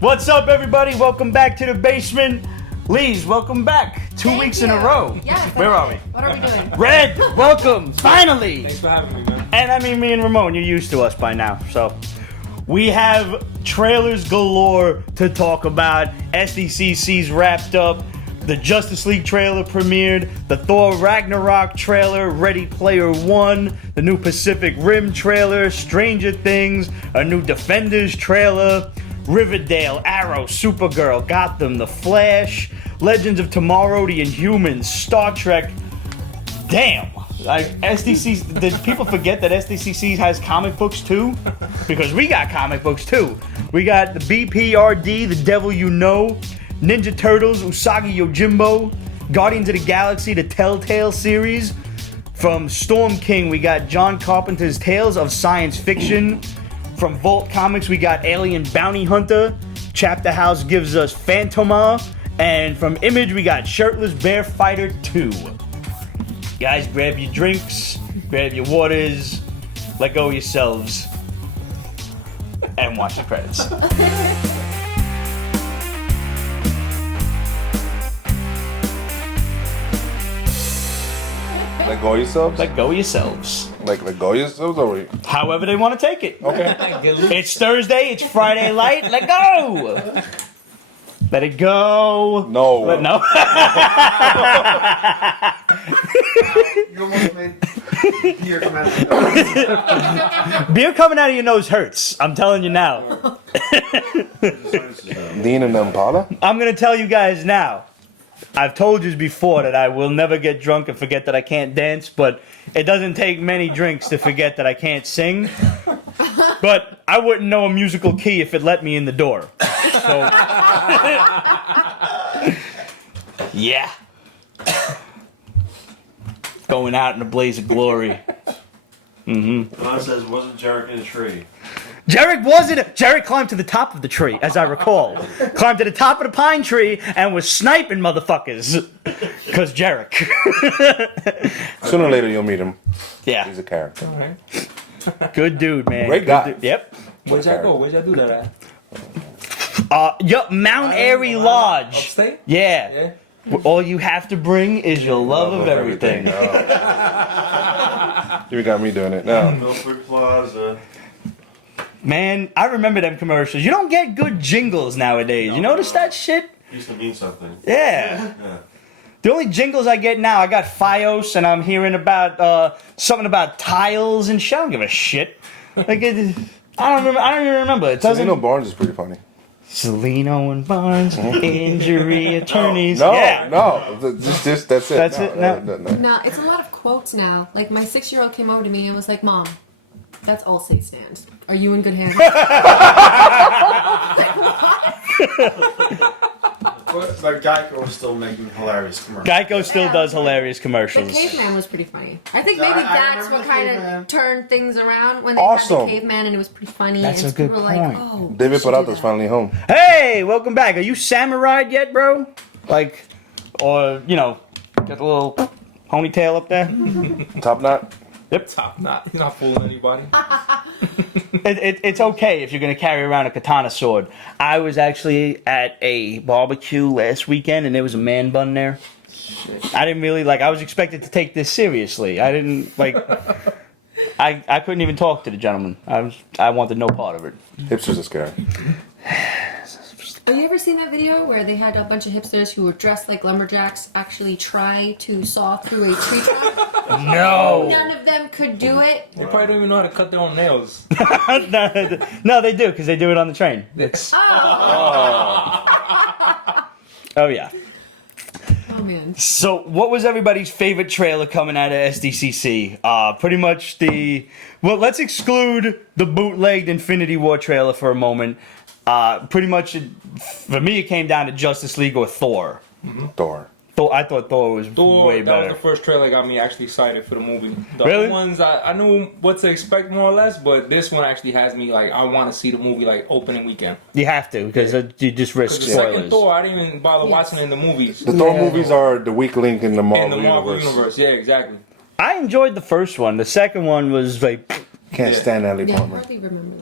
What's up, everybody? Welcome back to the basement. Lees, welcome back. Two weeks in a row. Yes. Where are we? What are we doing? Red, welcome. Finally. Thanks for having me, man. And I mean, me and Ramon, you're used to us by now. So we have trailers galore to talk about. SDCC's wrapped up. The Justice League trailer premiered. The Thor Ragnarok trailer. Ready Player One. The new Pacific Rim trailer. Stranger Things. A new Defenders trailer. Riverdale, Arrow, Supergirl, Gotham, The Flash, Legends of Tomorrow, The Inhumans, Star Trek. Damn. Like, SDCC, did people forget that SDCC has comic books too? Because we got comic books too. We got the BPRD, The Devil You Know, Ninja Turtles, Usagi Yojimbo, Guardians of the Galaxy, the Telltale series. From Storm King, we got John Carpenter's Tales of Science Fiction. From Vault Comics, we got Alien Bounty Hunter. Chapter House gives us Fantomah. And from Image, we got Shirtless Bear Fighter 2. Guys, grab your drinks, grab your waters, let go of yourselves, and watch the credits. Let go of yourselves? Let go of yourselves. Let go of yourselves or However they want to take it. okay. It's Thursday, it's Friday light, let go! Let it go. No. No. You almost made beer come out of your nose. Beer coming out of your nose hurts. I'm telling you now. Dean and Impala? I'm gonna tell you guys now. I've told you before that I will never get drunk and forget that I can't dance, but it doesn't take many drinks to forget that I can't sing. But I wouldn't know a musical key if it let me in the door. So, yeah. Going out in a blaze of glory. Ron says, wasn't Jarek in a tree? Jarek climbed to the top of the tree, as I recall. Climbed to the top of the pine tree and was sniping motherfuckers. Cause Jarek. Sooner or later you'll meet him. Yeah. He's a character. Alright. Good dude, man. Great Good guy. dude. Yep. Where'd y'all go? Where'd y'all do that at? Yup, Mount Airy Lodge. Upstate? Yeah. All you have to bring is your love of everything. You got me doing it now. Milford Plaza. Man, I remember them commercials. You don't get good jingles nowadays. You notice that shit? Used to mean something. Yeah. Yeah. The only jingles I get now, I got Fios, and I'm hearing about something about tiles and shit. I don't give a shit. Like I don't even remember. It doesn't. Celino Barnes is pretty funny. Celino and Barnes, injury attorneys. No, Yeah. no. Just that's it. That's it? No. No, it's a lot of quotes now. Like, my 6-year-old came over to me and was like, Mom, that's all Allstate stands. Are you in good hands? But Geico was still making hilarious commercials. Geico still does hilarious The commercials. caveman was pretty funny. I think maybe I that's remember what the kind caveman. of turned things around when they Awesome. had the caveman and it was pretty funny. That's and a good people were point. like, oh, David we should do Peralta's that. finally home. Hey, welcome back. Are you samurai yet, bro? Like, or, you know, got a little ponytail up there? Top knot. Yep. Top knot. He's not fooling anybody. It's okay if you're going to carry around a katana sword. I was actually at a barbecue last weekend and there was a man bun there. I didn't really, I was expected to take this seriously. I didn't, I couldn't even talk to the gentleman. I wanted no part of it. Hipsters are scary. Have you ever seen that video where they had a bunch of hipsters who were dressed like lumberjacks actually try to saw through a tree trunk? No. None of them could do it. They probably don't even know how to cut their own nails. No, they do, because they do it on the train. It's, oh, yeah. Oh, man. So, what was everybody's favorite trailer coming out of SDCC? Pretty much let's exclude the bootlegged Infinity War trailer for a moment. Pretty much, for me, it came down to Justice League or Thor. Thor. I thought Thor was way That better. was the first trailer that got me actually excited for the movie. The Really? other ones, I knew what to expect more or less, but this one actually has me I want to see the movie opening weekend. You have to, because you just risk The second spoilers. Thor, I didn't even bother watching it in the movies. The Thor movies are the weak link in the In Marvel, the Marvel universe. universe, yeah, exactly. I enjoyed the first one. The second one was Can't stand Natalie Yeah, I Portman. hardly remember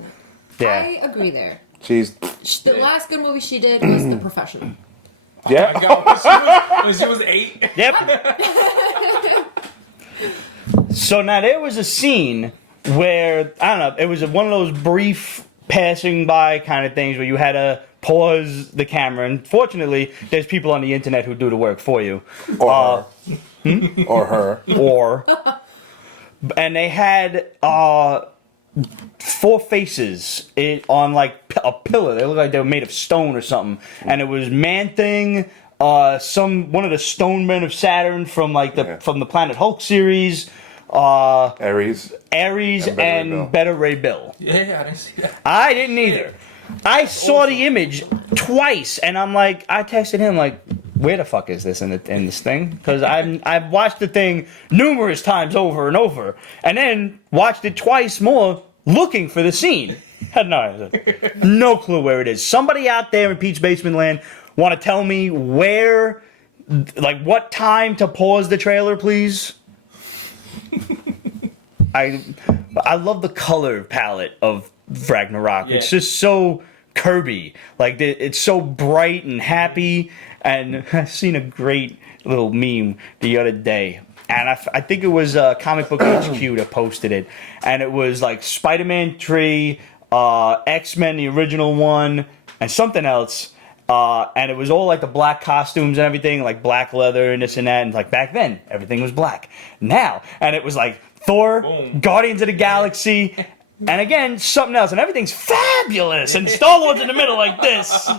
that. yeah. I agree there. She's The last good movie she did was The Professional. Yeah. My God, when she was 8. Yep. So now there was a scene where, I don't know, it was one of those brief passing by kind of things where you had to pause the camera. And fortunately, there's people on the internet who do the work for you. Or her. And they had 4 faces on like a pillar. They looked like they were made of stone or something. And it was Man-Thing, one of the Stone Men of Saturn from like from the Planet Hulk series, Ares, and Beta Ray Bill. Yeah, I didn't see that. I didn't either. I saw the image twice, and I'm like, I texted him like, where the fuck is this in this thing? Because I've watched the thing numerous times over and over, and then watched it twice more looking for the scene. Had no clue where it is. Somebody out there in Pete's Basement Land want to tell me where, like what time to pause the trailer, please? I love the color palette of Ragnarok. Yeah. It's just so Kirby. Like it's so bright and happy. And I seen a great little meme the other day, and I think it was Comic Book HQ that posted it, and it was like Spider-Man 3, X-Men the original one, and something else. And it was all like the black costumes and everything, like black leather and this and that. And like back then, everything was black. Now, and it was like Thor, Boom. Guardians of the Galaxy, and again, something else. And everything's fabulous. And Star-Lord's in the middle like this,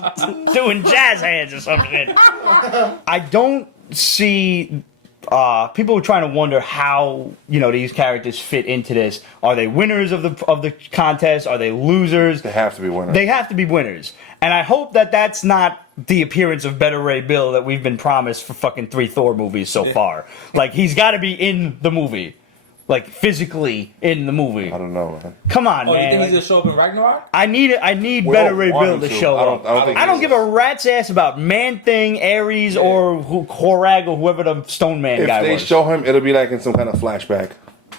doing jazz hands or something. I don't see... people are trying to wonder how these characters fit into this. Are they winners of the contest? Are they losers? They have to be winners. They have to be winners. And I hope that that's not the appearance of Beta Ray Bill that we've been promised for fucking 3 Thor movies so far. Like, he's got to be in the movie. Like, physically in the movie. I don't know, man. Come on, Oh, man. you think he's gonna show up in Ragnarok? I need We Beta all Ray want Bill him to to. show up. I I don't give a rat's ass about Man-Thing, Ares, or Korag, or whoever the Stone Man If guy they was. show him, it'll be like in some kind of flashback.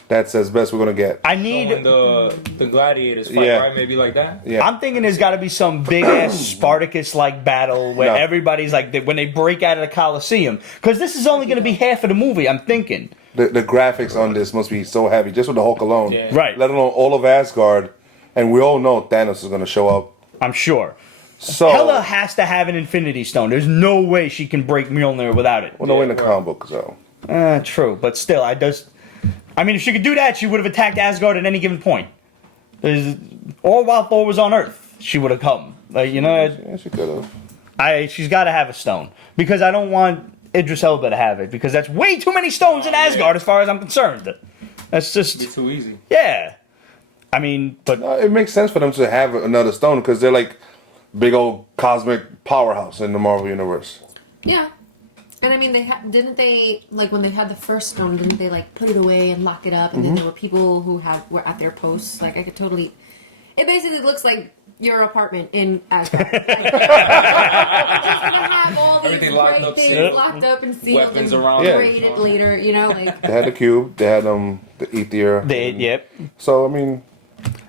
That's as best we're gonna get. I Showing need... the gladiators fight, Yeah. right? Maybe like that. Yeah. I'm thinking there's got to be some big ass Spartacus-like battle where No. everybody's like, when they break out of the Coliseum. Because this is only going to be half of the movie, I'm thinking. The graphics on this must be so heavy, just with the Hulk alone. Yeah. Right. Let alone all of Asgard, and we all know Thanos is gonna show up. I'm sure. So, Hela has to have an Infinity Stone. There's no way she can break Mjolnir without it. well, no, in the Yeah, comic book, so. True, but still, I mean, if she could do that, she would have attacked Asgard at any given point. Or while Thor was on Earth, she would have come. Like, Yeah, she could have. she's got to have a stone. Because I don't want Idris Elba to have it. Because that's way too many stones in Asgard as far as I'm concerned. That's just... It's too easy. Yeah. I mean, but It makes sense for them to have another stone because they're like big old cosmic powerhouse in the Marvel universe. Yeah. And I mean, didn't they, like, when they had the first stone, didn't they, like, put it away and lock it up? And then there were people who were at their posts. Like, I could totally... It basically looks like your apartment in Asgard. Like, you're just gonna have all these Everything locked great up, things sealed. locked up and sealed Weapons and around. Yeah. graded later, like... They had the cube, they had the ether. yep. So, I mean,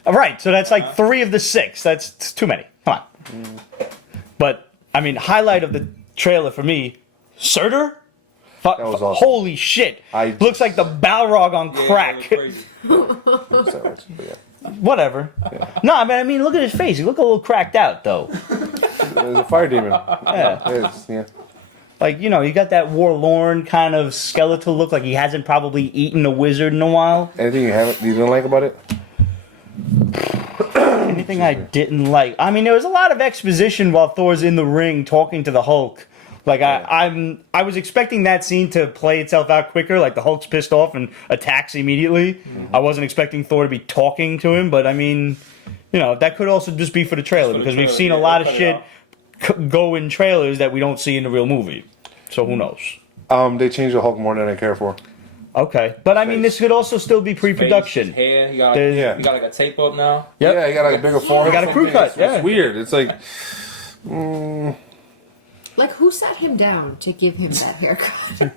All right, so that's like 3 of the 6. That's too many. Come on. But, I mean, highlight of the trailer for me, Surtur? That was awesome. Holy shit. Looks like the Balrog on Yeah, crack. it was crazy. I'm sorry, but yeah. Whatever. No, I mean, look at his face. He look a little cracked out, though. There's a fire demon. Yeah. Yeah. Like, you got that forlorn kind of skeletal look, like he hasn't probably eaten a wizard in a while. Anything you didn't like about it? Anything I didn't like? I mean, there was a lot of exposition while Thor's in the ring talking to the Hulk. Like, I was expecting that scene to play itself out quicker, like the Hulk's pissed off and attacks immediately. Mm-hmm. I wasn't expecting Thor to be talking to him, but I mean, that could also just be for the trailer, because we've seen a lot of shit go in trailers that we don't see in the real movie. So who knows? They changed the Hulk more than I care for. Okay, but I mean, this could also still be pre-production. His hair, he got like a tape up now. Yep. Yeah, you got like a bigger forehead. He got a crew cut, yeah. It's weird. It's like, Like, who sat him down to give him that haircut?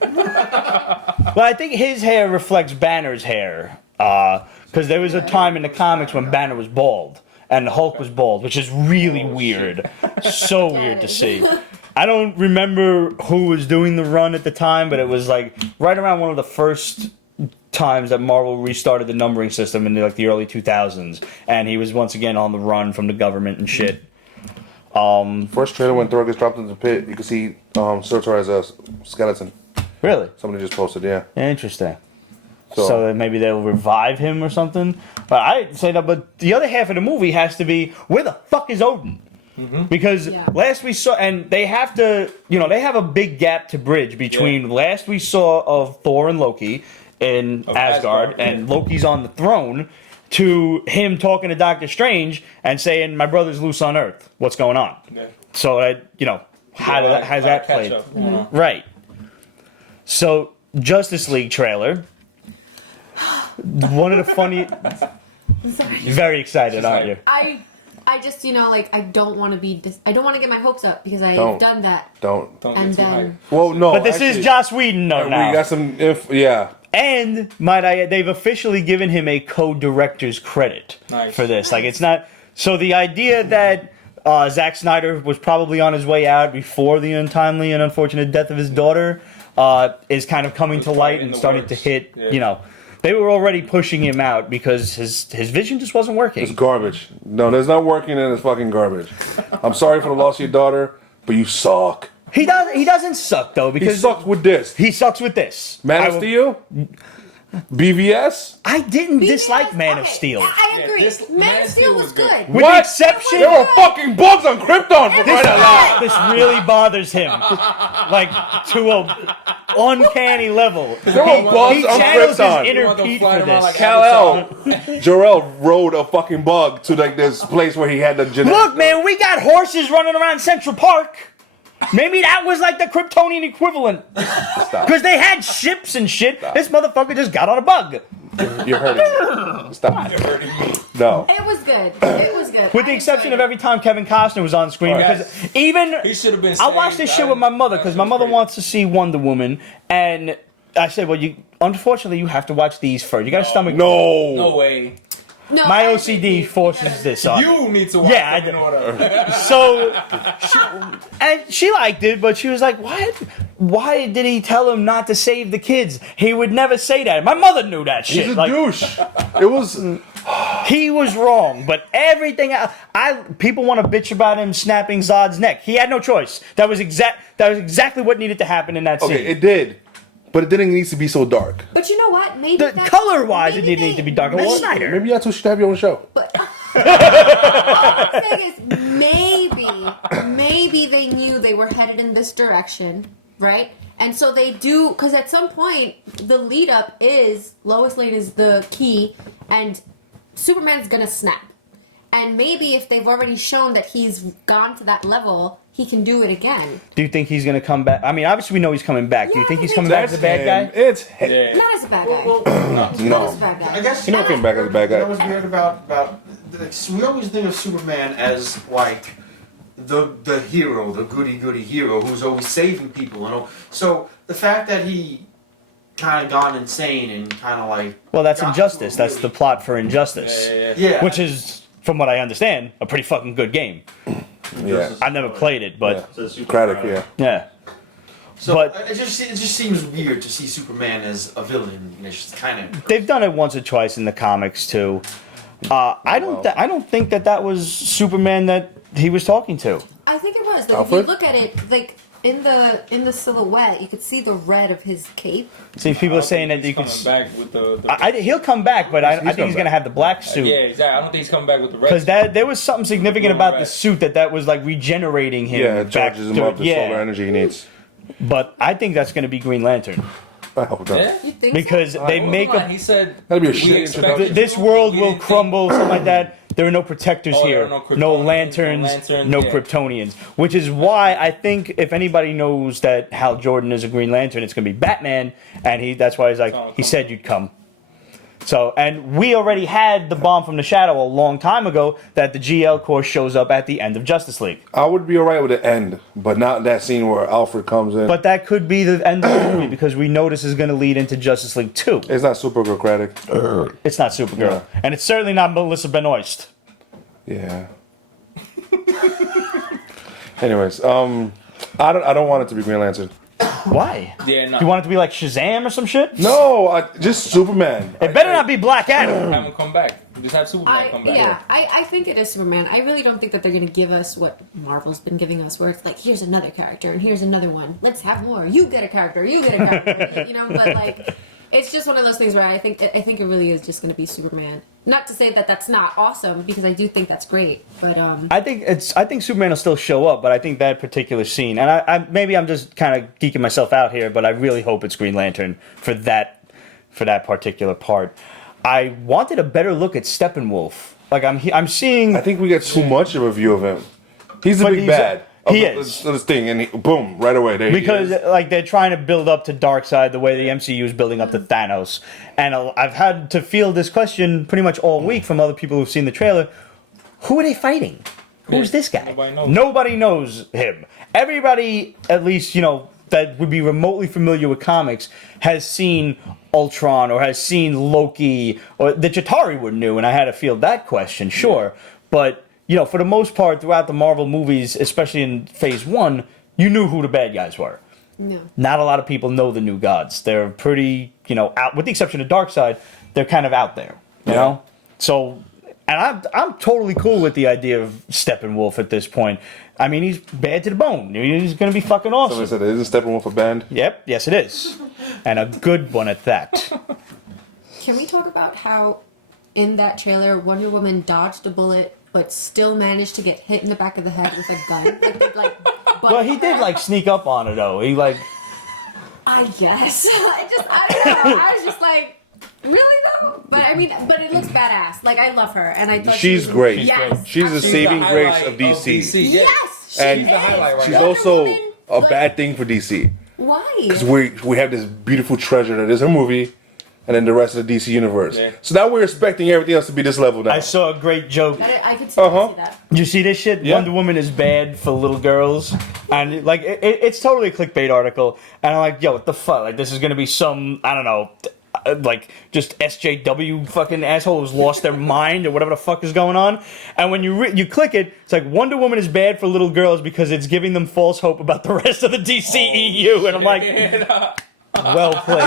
Well, I think his hair reflects Banner's hair, because there was a time in the comics when Banner was bald, and the Hulk was bald, which is really weird. So weird to see. I don't remember who was doing the run at the time, but it was like right around one of the first times that Marvel restarted the numbering system in like the early 2000s, and he was once again on the run from the government and shit. First trailer when Thor gets dropped into the pit, you can see Surtur as a skeleton. Really? Somebody just posted, yeah. Interesting. So that maybe they'll revive him or something. But I say that. But the other half of the movie has to be, where the fuck is Odin? Because last we saw, and they have to, they have a big gap to bridge between last we saw of Thor and Loki in Asgard, and Loki's on the throne, to him talking to Doctor Strange and saying, "My brother's loose on Earth. What's going on?" Yeah. So how's that played? Right. So Justice League trailer. One of the funny. You're very excited, aren't you? I just, I don't want to be. I don't want to get my hopes up because I've done that. Don't. And then. Well, no. But this is Joss Whedon, now. We got some. And they've officially given him a co-director's credit for this. Like, it's not. So the idea that Zack Snyder was probably on his way out before the untimely and unfortunate death of his daughter is kind of coming to light and starting to hit. They were already pushing him out because his vision just wasn't working. It's garbage. No, it's not working, and it's fucking garbage. I'm sorry for the loss of your daughter, but you suck. He doesn't suck though, because he sucks with this. He sucks with this. Man of Steel? BVS? I didn't dislike Man of Steel. I agree. Man of Steel was good. With the exception, there were fucking bugs on Krypton for crying out loud. This really bothers him, like to a uncanny level. There were bugs he on channels Krypton. his inner Pete for this. Like Jarrell rode a fucking bug to like this place where he had the genetic. Look, man, we got horses running around Central Park. Maybe that was like the Kryptonian equivalent. Because they had ships and shit. Stop. This motherfucker just got on a bug. You're hurting me. Stop. You're hurting me. No. It was good. It was good. With the exception of every time Kevin Costner was on screen. Because even... He should have been I watched this shit with my mother because my mother wants to see Wonder Woman. And I said, well, unfortunately, you have to watch these first. You got a stomach... No way. No, my OCD forces this on. You need to watch them in order. So, she liked it, but she was like, "What? Why did he tell him not to save the kids? He would never say that." My mother knew that shit. He's a douche. It was. He was wrong, but everything people want to bitch about him snapping Zod's neck. He had no choice. That was exactly what needed to happen in that scene. Okay, it did. But it didn't need to be so dark. But you know what? Maybe color-wise, it didn't need to be dark. That's Snyder. Maybe that's what should have your own show. But all I'm saying is maybe they knew they were headed in this direction, right? And so they do, because at some point the lead up is Lois Lane is the key, and Superman's gonna snap. And maybe if they've already shown that he's gone to that level, he can do it again. Do you think he's going to come back? I mean, obviously we know he's coming back. Do you think he's coming back as a bad guy? It's not as a bad guy. No. As a bad guy. I guess he never came back as a bad guy. I was weird about we always think of Superman as like the hero, the goody hero who's always saving people and all. So the fact that he kind of gone insane and kind of like that's Injustice. That's the plot for Injustice. Yeah. Which is, from what I understand, a pretty fucking good game. Yeah. I've never played it, but Craddock, yeah. So but it just seems weird to see Superman as a villain. It's just kind of they've done it once or twice in the comics too. I don't think that was Superman that he was talking to. I think it was. Alfred? If you look at it, like in the silhouette, you could see the red of his cape. See, people are saying that you can. Back with he'll come back, but I think he's going to have the black suit. Yeah, exactly. I don't think he's coming back with the red. Because there was something significant about the suit that was like regenerating him. Yeah, it charges him up the solar energy he needs. But I think that's going to be Green Lantern. I hope not. You think Because so? they make He said that'd be a shit introduction. this world will crumble, something like that. There are no protectors here, no lanterns, no Kryptonians. Which is why I think if anybody knows that Hal Jordan is a Green Lantern, it's going to be Batman, and that's why he's like he said you'd come. So, and we already had the bomb from the shadow a long time ago that the GL Corps shows up at the end of Justice League. I would be alright with the end, but not that scene where Alfred comes in. But that could be the end of the movie because we know this is going to lead into Justice League 2. It's not Supergirl, Craddock. It's not Supergirl. And it's certainly not Melissa Benoist. Yeah. Anyways, I don't want it to be Green Lantern. Why? Yeah, no. You want it to be like Shazam or some shit? No, just Superman. It better not be Black Adam. Have him come back. Just have Superman come back. I think it is Superman. I really don't think that they're going to give us what Marvel's been giving us, where it's like, here's another character and here's another one. Let's have more. You get a character. You get a character. You know, but like, it's just one of those things where I think it really is just going to be Superman. Not to say that that's not awesome, because I do think that's great. But I think Superman will still show up, but I think that particular scene, and I maybe I'm just kind of geeking myself out here, but I really hope it's Green Lantern for that particular part. I wanted a better look at Steppenwolf. Like I'm seeing. I think we get too much of a view of him. He's the But big he's bad. he of is. this thing, and boom, right away. There Because he is. like they're trying to build up to Darkseid the way the MCU is building up to Thanos, and I've had to field this question pretty much all week from other people who've seen the trailer. Who are they fighting? Who's this guy? Nobody knows him. Everybody, at least that would be remotely familiar with comics, has seen Ultron or has seen Loki, or the Chitauri would knew, and I had to field that question, sure, but. For the most part, throughout the Marvel movies, especially in Phase 1, you knew who the bad guys were. no. Not a lot of people know the new gods. They're pretty, out, with the exception of Darkseid, they're kind of out there, you know? So, and I'm totally cool with the idea of Steppenwolf at this point. I mean, he's bad to the bone. He's going to be fucking awesome. Somebody said, isn't Steppenwolf a band? Yep, yes it is. And a good one at that. Can we talk about how in that trailer Wonder Woman dodged a bullet but still managed to get hit in the back of the head with a gun? Well, he did, sneak up on her, though. He, I guess. I don't know. I was just like, really though? But I mean, but it looks badass. Like, I love her, and I thought She's she was, great. Yes, She's the absolutely. saving grace of DC. Yeah. Yes, And she the highlight is. right She's now. also Wonder Woman, a like, bad thing for DC. Why? Because we have this beautiful treasure that is her movie, and then the rest of the DC universe. Yeah. So now we're expecting everything else to be this level now. I saw a great joke. I could see that. You see this shit? Yeah. Wonder Woman is bad for little girls, and it's totally a clickbait article. And I'm like, yo, what the fuck? Like, this is gonna be some, I don't know, just SJW fucking asshole who's lost their mind or whatever the fuck is going on. And when you click it, it's like Wonder Woman is bad for little girls because it's giving them false hope about the rest of the DCEU. And I'm like, well played.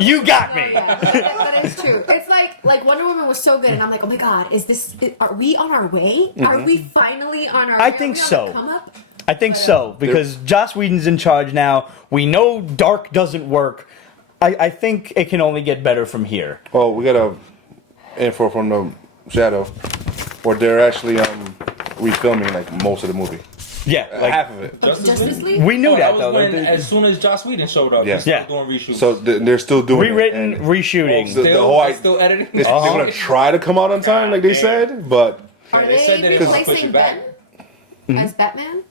You got me. Yeah, that is true. It's like Wonder Woman was so good, and I'm like, oh my god, are we on our way? Are we finally on our way? I think so. Come up? I think so, because Joss Whedon's in charge now. We know Dark doesn't work. I think it can only get better from here. Oh, we got a info from the Shadow, where they're actually refilming most of the movie. Yeah, Half of it. Justice League? we knew that was though. when, They- as soon as Joss Whedon showed up, Yeah. they're still Yeah. doing reshoots. So they're still doing Rewritten, it. and reshooting. the whole still editing. they're gonna try to come out on time, like they said, but Are They said that they it was pushing replacing back. Ben as Batman?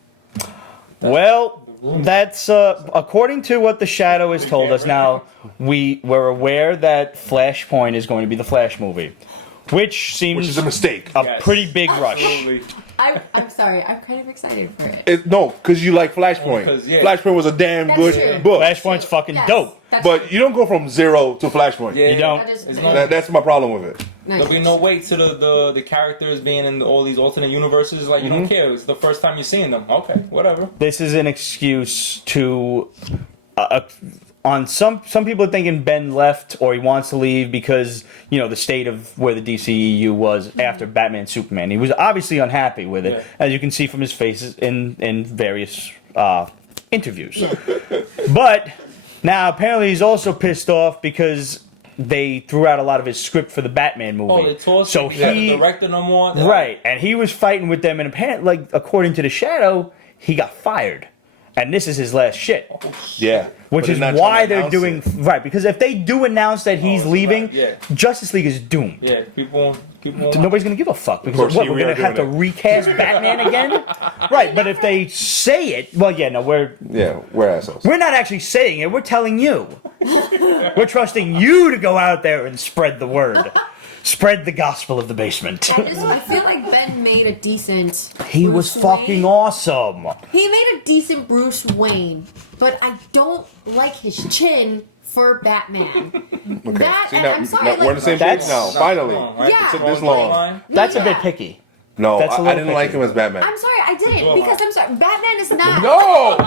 Well, that's according to what the Shadow has told us. Now we're aware that Flashpoint is going to be the Flash movie, which seems which is a mistake. a pretty big rush. Absolutely. I'm sorry, I'm kind of excited for it. No, because you like Flashpoint. Because, yeah. Flashpoint was a damn That's good true. book. Flashpoint's fucking Yes, dope. that's But you don't go from 0 to Flashpoint. Yeah, You don't. That is- It's not- That's my problem with it. Nice. There'll be no weight to the characters being in all these alternate universes. Like, you don't care. It's the first time you're seeing them. Okay, whatever. This is an excuse to. On some people are thinking Ben left or he wants to leave because the state of where the DCEU was after Batman Superman. He was obviously unhappy with it, Yeah. as you can see from his faces in various interviews. But now apparently he's also pissed off because they threw out a lot of his script for the Batman movie. Oh, they tossed so it. He's not he the director no more. right, and he was fighting with them, and apparently, according to the Shadow, he got fired, and this is his last shit. Yeah. Which But is they're not why trying to they're announce doing it. right, because if they do announce that he's it's leaving, right, yeah. Justice League is doomed. Yeah, people. Nobody's gonna give a fuck because course, what, here we're we gonna are have to doing recast Batman again, right? But if they say it, well, yeah, no, we're assholes. not actually saying it. We're telling you. We're trusting you to go out there and spread the word, spread the gospel of the basement. I feel like Ben made a decent. He was Bruce fucking Wayne. awesome. He made a decent Bruce Wayne, but I don't like his chin for Batman. Okay. That, See, and now, I'm sorry, now we're on the same page That's- now. Finally. Right? Yeah. It took this long. That's a bit Yeah. picky. No, That's a I little didn't like picky. him as Batman. I'm sorry, I didn't because I'm sorry. Batman is not. No!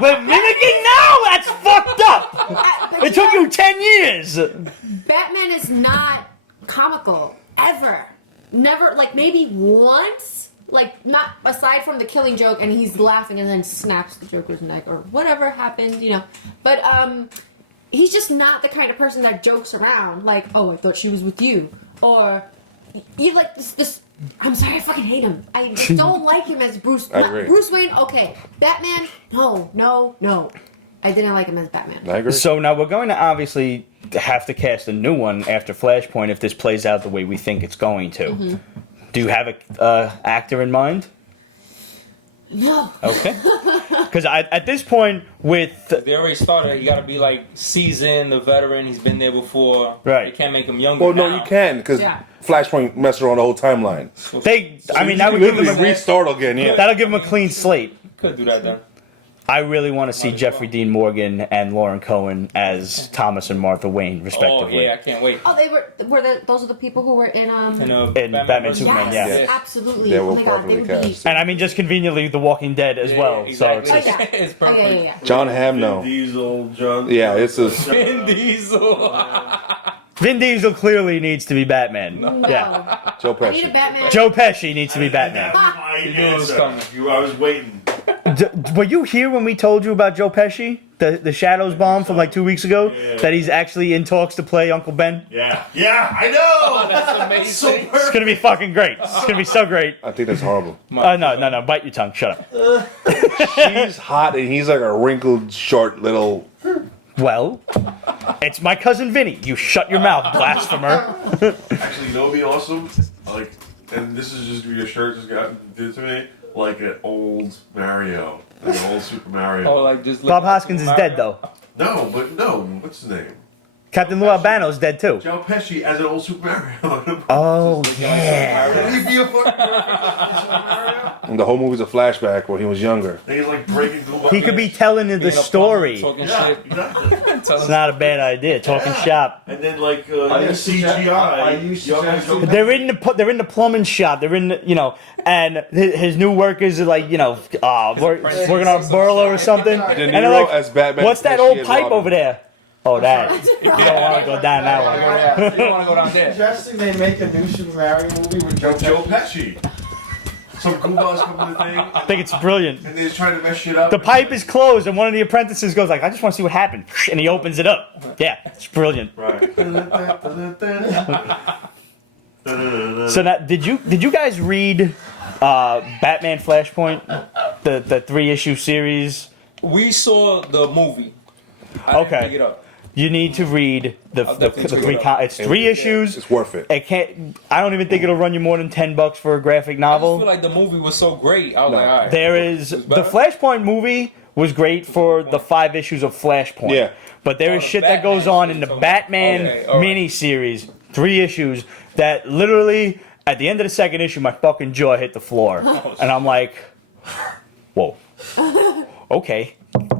We're mimicking now? That's fucked up! But It took you 10 years! Batman is not comical ever. Never, like maybe once, like not aside from the killing joke, and he's laughing and then snaps the Joker's neck or whatever happened, you know. But he's just not the kind of person that jokes around. Like, oh, I thought she was with you, or you like this. I'm sorry, I fucking hate him. I just don't like him as Bruce. I agree. Bruce Wayne, okay. Batman, no. I didn't like him as Batman. I agree. So now we're going to obviously have to cast a new one after Flashpoint if this plays out the way we think it's going to. Mm-hmm. Do you have a actor in mind? No. Okay. Because at this point, with They already started. You got to be like seasoned, a veteran. He's been there before. Right. You can't make him younger. Well, no, now. you can, because Yeah. Flashpoint messed around the whole timeline. I mean, that would give Literally them restart again, yeah. that'll give them a clean slate. Could do that then. I really want to see Jeffrey Dean Morgan and Lauren Cohen as Thomas and Martha Wayne, Oh respectively. yeah, I can't wait. Oh, they were those are the people who were in In Batman versus Superman, yes, yeah. Yes. absolutely. They Oh were my god, they properly would be. cast. And I mean, just conveniently, The Walking Dead as well. Exactly. So it's just, Oh, yeah. It's Oh, perfect. yeah. John Hamm, no. Diesel, John. Yeah, it's a... Vin Diesel. Vin Diesel clearly needs to be Batman. No. Yeah. Joe I need a Pesci. Batman. Joe Pesci needs to be Batman. I You knew it was coming. was waiting. Were you here when we told you about Joe Pesci? The Shadows bomb from like 2 weeks ago? Yeah. That he's actually in talks to play Uncle Ben? Yeah, I know. That's amazing. It's gonna be fucking great. It's gonna be so great. I think that's horrible. No, bite your tongue. Shut up. She's hot and he's like a wrinkled, short little... Well, it's my cousin Vinny. You shut your mouth, blasphemer. Actually, you know, what'd be awesome. Like, and this is just your shirt just got did to me. Like an old Mario, like an old Super Mario. Oh, like just Bob Hoskins is dead though. No, but no. What's his name? Captain Lou Albano's dead too. Joe Pesci as an old Super Mario. Oh yeah. Would he be a fucking perfect Super Mario? And the whole movie's a flashback when he was younger. And he's like breaking through. He could be telling the story. Talking Yeah, shit. exactly. It's not a bad idea. Talking shop. And then like you CGI. are you suggesting- They're in the plumbing shop. They're in the, and his new workers are like working on a burglar or something. De And they're Niro like, as Batman. what's that Pesci old as pipe Robin. over there? Oh, that. You don't want to go down that one. Yeah, you want to go down there? Suggesting they make a new Super Mario movie with Joe Joe Pesci. Pesci. Some goofballs come to the thing. I think it's brilliant. And they're trying to mess shit up. The pipe is closed, and one of the apprentices goes like, "I just want to see what happened," and he opens it up. Yeah, it's brilliant. Right. So now, did you guys read Batman Flashpoint, the 3-issue series? We saw the movie. I Okay. didn't pick it up. You need to read the definitely check three. it out. It's 3 issues. It's worth it. It can't. I don't even think it'll run you more than $10 for a graphic I just novel. feel like the movie was so great. I was No. like, all right. There is It's the better? Flashpoint movie was great for the 5 issues of Flashpoint. Yeah. But there Oh, is the shit that Batman goes on in the shit, so- Batman okay, all right. mini-series, 3 issues, that literally, at the end of the 2nd issue, my fucking jaw hit the floor. And I'm like, whoa. Okay.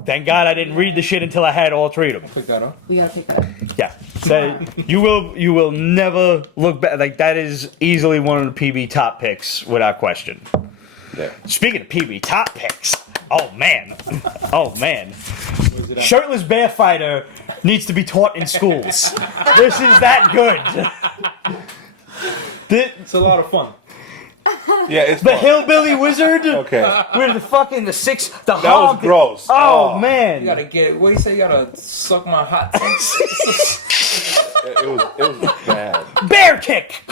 Thank God I didn't read the shit until I had all 3 of them. Pick that up. We gotta pick that. Yeah. You will never look back. Like, that is easily one of the PB top picks, without question. Yeah. Speaking of PB top picks, oh man. Shirtless Bear Fighter needs to be taught in schools. This is that good. It's a lot of fun. Yeah, it's The fun. Hillbilly Wizard Okay. with the fucking the That was hog. gross. Oh man. You gotta get. What do you say? You gotta suck my hot. Teeth? It was bad. Bear kick.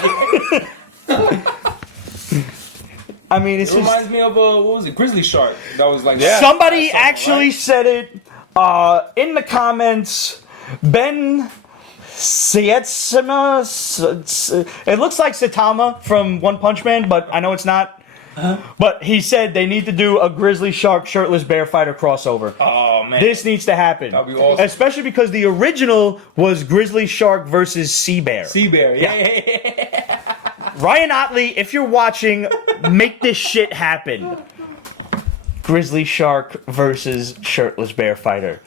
I mean, it's It just reminds me of what was it? Grizzly Shark. That was like Yeah. somebody something, actually right? said it in the comments. Ben Sietsima. It looks like Saitama from One Punch Man, but I know it's not. But he said they need to do a Grizzly Shark Shirtless Bear Fighter crossover. Oh man. This needs to happen. That'd be awesome. Especially because the original was Grizzly Shark versus Sea Bear. Sea Bear. Yeah. Ryan Otley, if you're watching, make this shit happen. Grizzly Shark versus Shirtless Bear Fighter.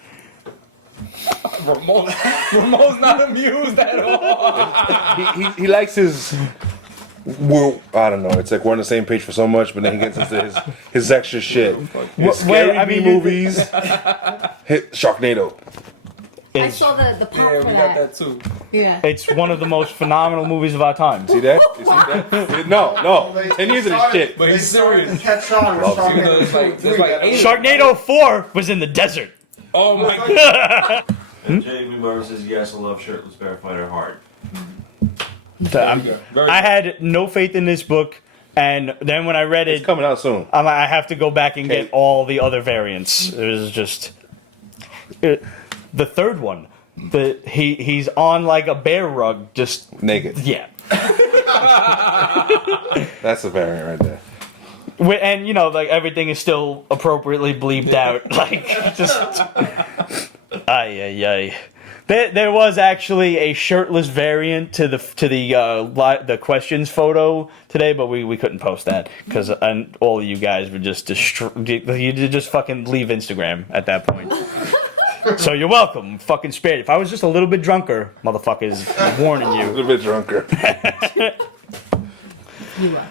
Ramon's not amused at all. He likes his. Well, I don't know. It's like we're on the same page for so much, but then he gets into his extra shit. His scary movies. Hit Sharknado. I saw the pop Yeah, for we that. got that too. Yeah. It's one of the most phenomenal movies of our time. See that? You see that? No. 10 years of this shit. But he's serious. Catch on. Even though there's like 8. Sharknado 4 was in the desert. Oh my god. And Jamie Murray says, yes, I love Shirtless Bear Fighter hard. I had no faith in this book, and then when I read It's it, coming out soon. I'm like, I have to go back and get all the other variants. It was just the third one. He's on like a bear rug, just Naked. yeah. That's a variant right there. And like everything is still appropriately bleeped out. Like just ay. There was actually a shirtless variant to the questions photo today, but we couldn't post that because all of you guys would just you just fucking leave Instagram at that point. So you're welcome, fucking spared. If I was just a little bit drunker, motherfuckers, I'm warning A you. little bit drunker. You are.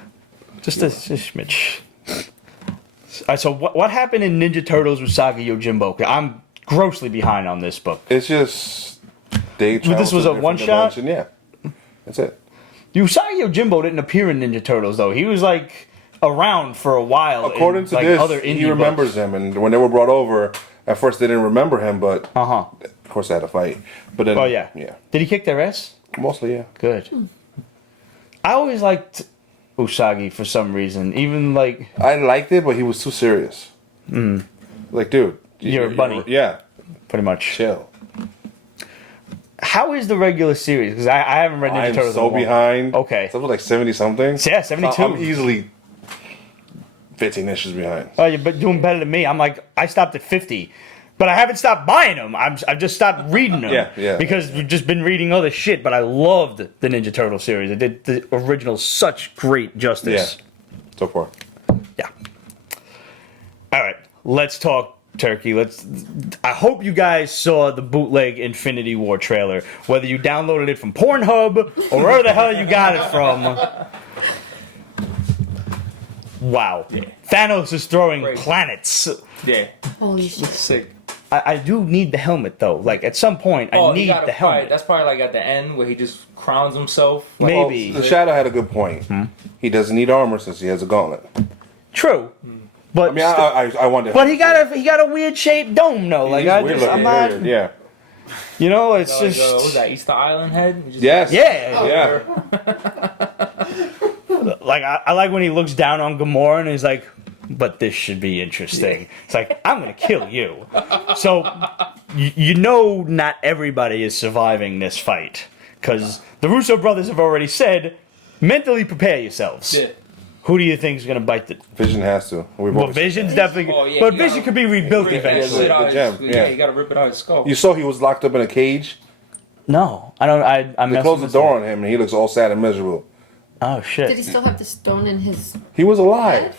Just a smidge. So what happened in Ninja Turtles Usagi Yojimbo? I'm grossly behind on this book. It's just they. travel This was to a different one-shot? dimension. Yeah, that's it. Usagi Yojimbo didn't appear in Ninja Turtles though. He was like around for a while. According in, to like, this, other he indie remembers books. him, and when they were brought over, at first they didn't remember him, but Uh-huh. of course they had a fight. But then, Oh yeah. yeah, Did he kick their ass? mostly yeah. Good. I always liked Usagi for some reason. Even like I liked it, but he was too serious. Like, dude, You're a bunny. Yeah, pretty much. chill. How is the regular series? Because I haven't read Ninja I'm Turtles. so in a while. behind. Okay. Something like 70 something. Yeah, 72. I'm easily 15 inches behind. Oh, you're doing better than me. I'm like, I stopped at 50. But I haven't stopped buying them. I've just stopped reading them. Yeah. Because we've just been reading other shit. But I loved the Ninja Turtle series. It did the original such great justice. Yeah, so far. Yeah. All right, let's talk turkey. I hope you guys saw the bootleg Infinity War trailer, whether you downloaded it from Pornhub or wherever the hell you got it from. Wow. Yeah. Thanos is throwing Great. planets. Yeah. Holy shit. Sick. I do need the helmet though. Like at some point, I need the helmet. That's probably like at the end where he just crowns himself. Like, Maybe. The Shadow had a good point. He doesn't need armor since he has a gauntlet. True. But I mean, I wanted. but he got a weird shaped dome though. Like He's I weird just, I'm looking. not. Yeah. You know, it's like, just. what was that? Easter Island head? Just Yes. Yeah. Yeah. Like I like when he looks down on Gamora and he's like, "But this should be interesting." It's like I'm gonna kill you. So you know, not everybody is surviving this fight because the Russo brothers have already said, mentally prepare yourselves. Yeah. Who do you think is gonna bite the? Vision has to. Well, Vision's definitely, Oh, yeah, but you Vision gotta could be rebuilt rip that eventually. shit out The his- gem, yeah. You gotta rip it out of his skull. You saw he was locked up in a cage. No, I don't. I'm They closed the door on him, and he looks all sad and miserable. Oh shit! Did he still have the stone in his? He was alive,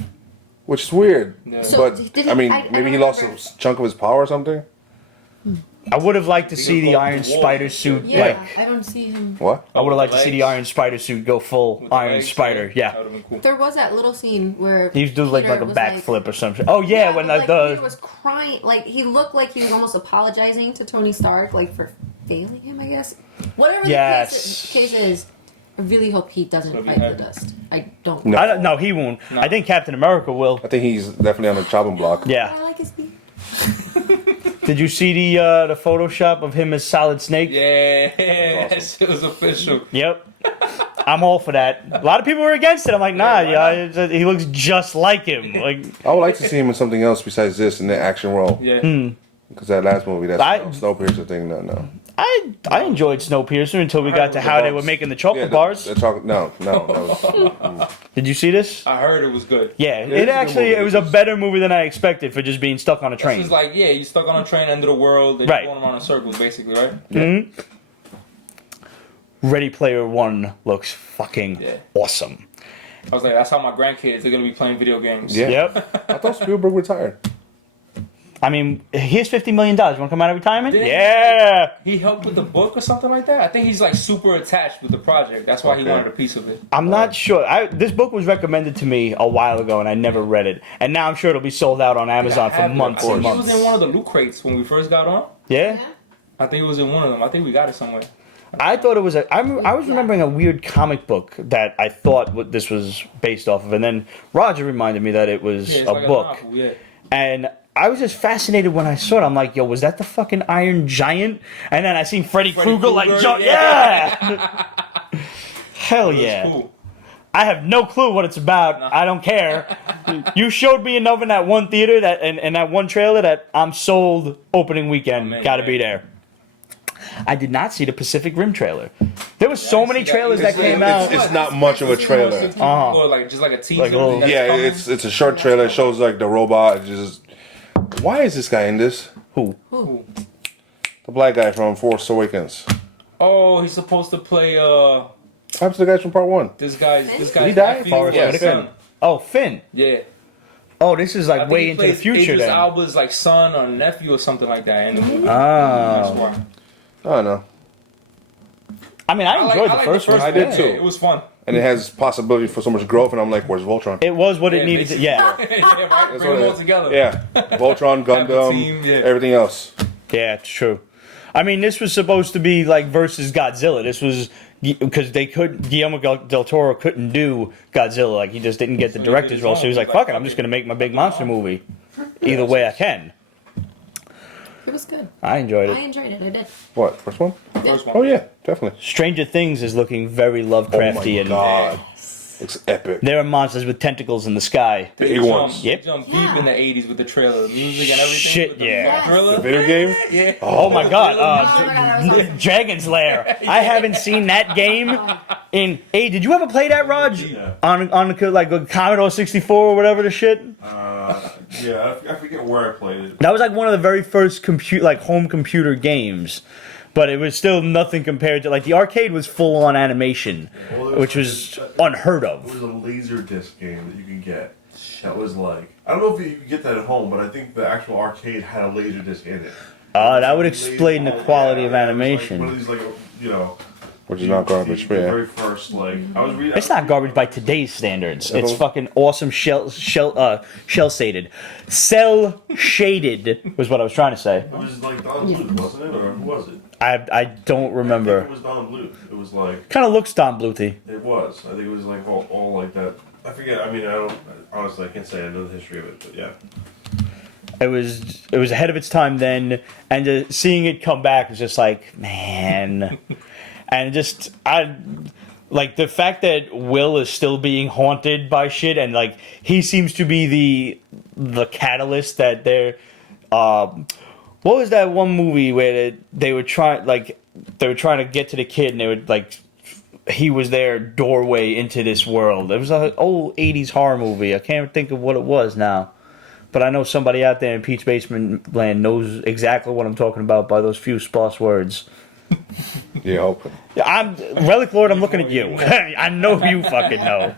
which is weird. Yeah. So, But did he- I mean, I maybe he don't lost remember. a chunk of his power or something. I would have liked to see could the go Iron to war. Spider suit. Yeah, Like I don't see him. What? I would have liked to With see the the legs. Iron Spider suit go full With the Iron legs, Spider. That Yeah, would've been cool. There was that little scene where he was doing like Peter a was backflip or something. Oh yeah, when like, the Peter was crying. Like he looked like he was almost apologizing to Tony Stark, like for failing him. I guess whatever the Yes. case is. I really hope he doesn't So we fight the had- dust. I don't. No. I don't know. He won't. No. I think Captain America will. I think he's definitely on the chopping block. Yeah. I like his feet. Did you see the Photoshop of him as Solid Snake? Yeah, That that was shit was official. Yep. I'm all for that. A lot of people were against it. I'm like, nah, yeah, he looks just like him. Like, I would like to see him in something else besides this in the action role. Yeah. Because that last movie, that I- Snowpiercer thing, no. I enjoyed Snowpiercer until we got to how they were making the chocolate bars. No. That was, Did you see this? I heard it was good. Yeah, it's a it good actually movie. it was a better movie than I expected for just being stuck on a It's train. just like, yeah, you stuck on a train, end of the world, and Right. you're going around in circles, basically, right? Ready Player One looks fucking Yeah. awesome. I was like, that's how my grandkids are gonna be playing video games. Yeah. Yep. I thought Spielberg retired. I mean, here's $50 million. You want to come out of retirement? Didn't he, Yeah. He helped with the book or something like that. I think he's like super attached with the project. That's why he Okay. wanted a piece of it. I'm not sure. This book was recommended to me a while ago, and I never read it. And now I'm sure it'll be sold out on Amazon for months I and think months. He was in one of the loot crates when we first got on. Yeah? I think it was in one of them. I think we got it somewhere. I thought it was I was remembering a weird comic book that I thought what this was based off of, and then Roger reminded me that it was Yeah, it's a like book. novel, yeah. And I was just fascinated when I saw it. I'm like, yo, was that the fucking Iron Giant? And then I seen Freddy Krueger like Krueger, jump. yeah. Yeah! Hell It was yeah. cool. I have no clue what it's about. I don't care. You showed me enough in that one theater that and that one trailer that I'm sold opening weekend. man, Gotta yeah. be there. I did not see the Pacific Rim trailer. There was so many trailers that came out. It's not much of a trailer. Uh-huh. Or like just like a teaser. Like a little- that's Yeah, coming. it's a short trailer. It shows like the robot. It just why is this guy in this? Who? Ooh. The black guy from Force Awakens. Oh, he's supposed to play What happened to the guys from Part 1? this guy's he die? nephew Forrest or Whitaker? son. Oh, Finn. Yeah. Oh, this is I like think way he into the plays future Idris then. Alba's like son or nephew or something like that in the movie. Oh. That's why. I don't know. I mean, I enjoyed the like first one. I did one. too. Yeah, it was fun. And it has possibility for so much growth, and I'm like, where's Voltron? It was what it Yeah, needed to. basically. Yeah. Yeah, right? That's Bring what them it all is. together. Yeah, Voltron, Gundam, team, yeah. everything else. Yeah, it's true. I mean, this was supposed to be like versus Godzilla. This was because Guillermo del Toro couldn't do Godzilla. Like he just didn't get the So he director's did his role. own. So he was like, He's "Fuck like, it, I'm just gonna make my big monster movie, either way I can." It was good. I enjoyed I it. enjoyed it. I did. What, first one? First one. Oh yeah, definitely. Stranger Things is looking very Oh Lovecrafty, my and god. It's epic. there are monsters with tentacles in the sky. Big ones. Yep. Jump deep in the 80s with the trailer, the music and everything. Shit, with the yeah. Thriller. The video game? Yeah. Oh my god, Oh my God, I was awesome. Dragon's Lair. I haven't seen that game in. Hey, did you ever play that, Raj? Yeah. On like a Commodore 64 or whatever the shit? Yeah, I forget where I played it. That was like one of the very first home computer games, but it was still nothing compared to like the arcade was full on animation, Well, it which was unheard It of. was a laser disc game that you can get. That was like I don't know if you can get that at home, but I think the actual arcade had a laser disc in it. That would explain the quality of Yeah, it was animation. Like one of these, like you know, Which is not garbage, the but yeah. very first, like I was reading. It's not garbage by today's standards. It's fucking awesome shell shaded. Cell shaded was what I was trying to say. It was like Don Bluth, wasn't it, or who was it? I don't I think remember. it was Don Bluth. It was like Kind of looks Don Bluethy. it was. I think it was like all like that. I forget. I mean, I don't honestly. I can't say I know the history of it, but yeah. It was ahead of its time then, and seeing it come back was just like, man. And just I like the fact that Will is still being haunted by shit, and like he seems to be the catalyst that they're. What was that one movie where they were trying to get to the kid, and they would like he was their doorway into this world. It was an old 80s horror movie. I can't think of what it was now. But I know somebody out there in Pete's Basement Land knows exactly what I'm talking about by those few sparse words. Yeah, hope. I'm Relic Lord. I'm looking at you. I know you fucking know.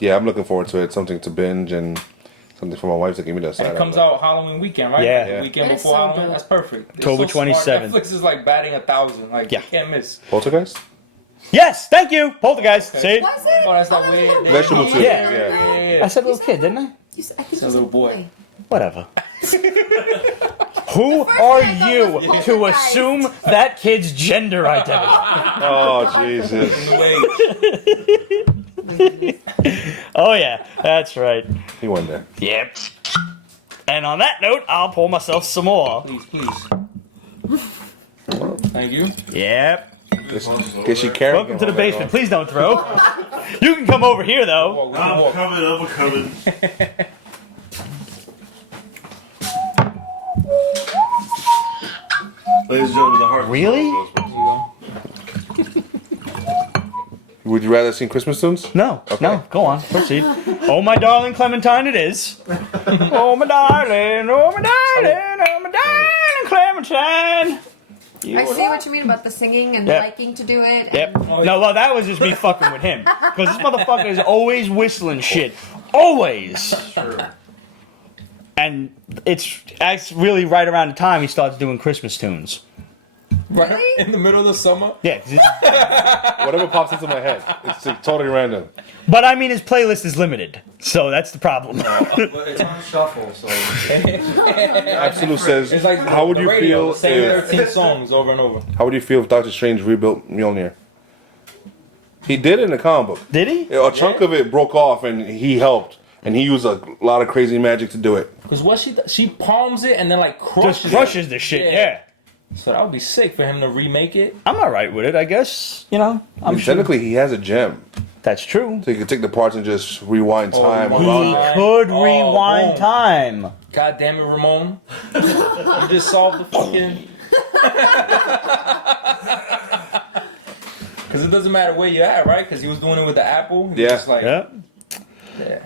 Yeah, I'm looking forward to it. Something to binge and something for my wife to give me that side. It comes out Halloween weekend, right? Yeah. The Yeah. weekend That is before so Halloween. good. That's perfect. It's October so smart. 27th. Netflix is like batting 1,000. Like Yeah. you can't miss. Poltergeist? Yes, thank you, Poltergeist. See, Was it? Oh, that's that Oh, weird. Vegetable too. Yeah. Yeah. I said little kid, didn't I? You said, I think It's a you said little boy. Whatever. Who are you to assume that kid's gender identity? Oh Jesus! Oh yeah, that's right. He won there. Yep. And on that note, I'll pour myself some more. Please. Thank you. Yep. Guess you carry. Welcome to the basement. Please don't throw. You can come over here though. I'm coming. Ladies and gentlemen, the heart. Really? Would you rather sing Christmas tunes? No, no, go on, proceed. Oh my darling Clementine it is. Oh my darling, oh my darling, oh my darling Clementine. I see what you mean about the singing and Yep. liking to do it. Yep. and- No, well that was just me fucking with him. Because this motherfucker is always whistling shit. Always. Sure. And it's really right around the time he starts doing Christmas tunes. Right Really? in the middle of the summer. Yeah, Whatever pops into my head, it's like totally random. but I mean his playlist is limited, so that's the problem. But it's on shuffle, so. Absolute says, It's like how would the you radio, feel the same if 13 songs over and over. how would you feel if Doctor Strange rebuilt Mjolnir? He did in the comic book. Did he? A chunk of it broke off, and he helped, and he used a lot of crazy magic to do it. Because what she palms it and then like Just crushes the shit. Yeah. So that would be sick for him to remake it. I'm alright with it, I guess. You know, I'm sure Technically, he has a gem, that's true. so he could take the parts and just rewind time rewind. around He there. could Oh, rewind boom. time. God damn it, Ramon. You just solved the fucking. Because it doesn't matter where you're at, right? Because he was doing it with the apple. He was Yeah. just like, Yeah. yeah.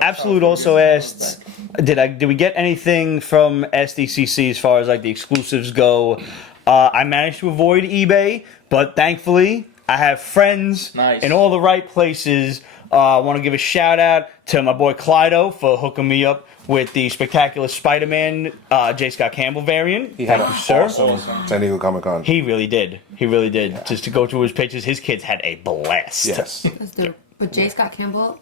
Absolute also asked, did we get anything from SDCC as far as like the exclusives go? I managed to avoid eBay, but thankfully I have friends Nice. in all the right places. I want to give a shout out to my boy Clydo for hooking me up with the Spectacular Spider-Man J. Scott Campbell variant. He had Thank a you, sir. awesome San Diego Comic Con. He really did. He really did. Just to go through his pictures, his kids had a blast. Yes. That's dope. But J. Scott Campbell,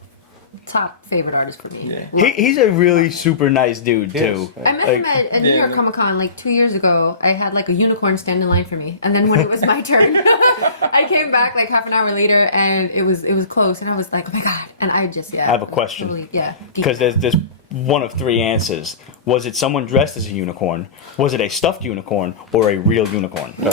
top favorite artist for me. Yeah. He's a really super nice dude too. I met Like- him at New Yeah. York Comic Con like 2 years ago. I had like a unicorn stand in line for me, and then when it was my turn, I came back like half an hour later, and it was close, and I was like, oh my god! And I just I have a question. Totally, yeah. Because there's one of three answers. Was it someone dressed as a unicorn? Was it a stuffed unicorn or a real unicorn? It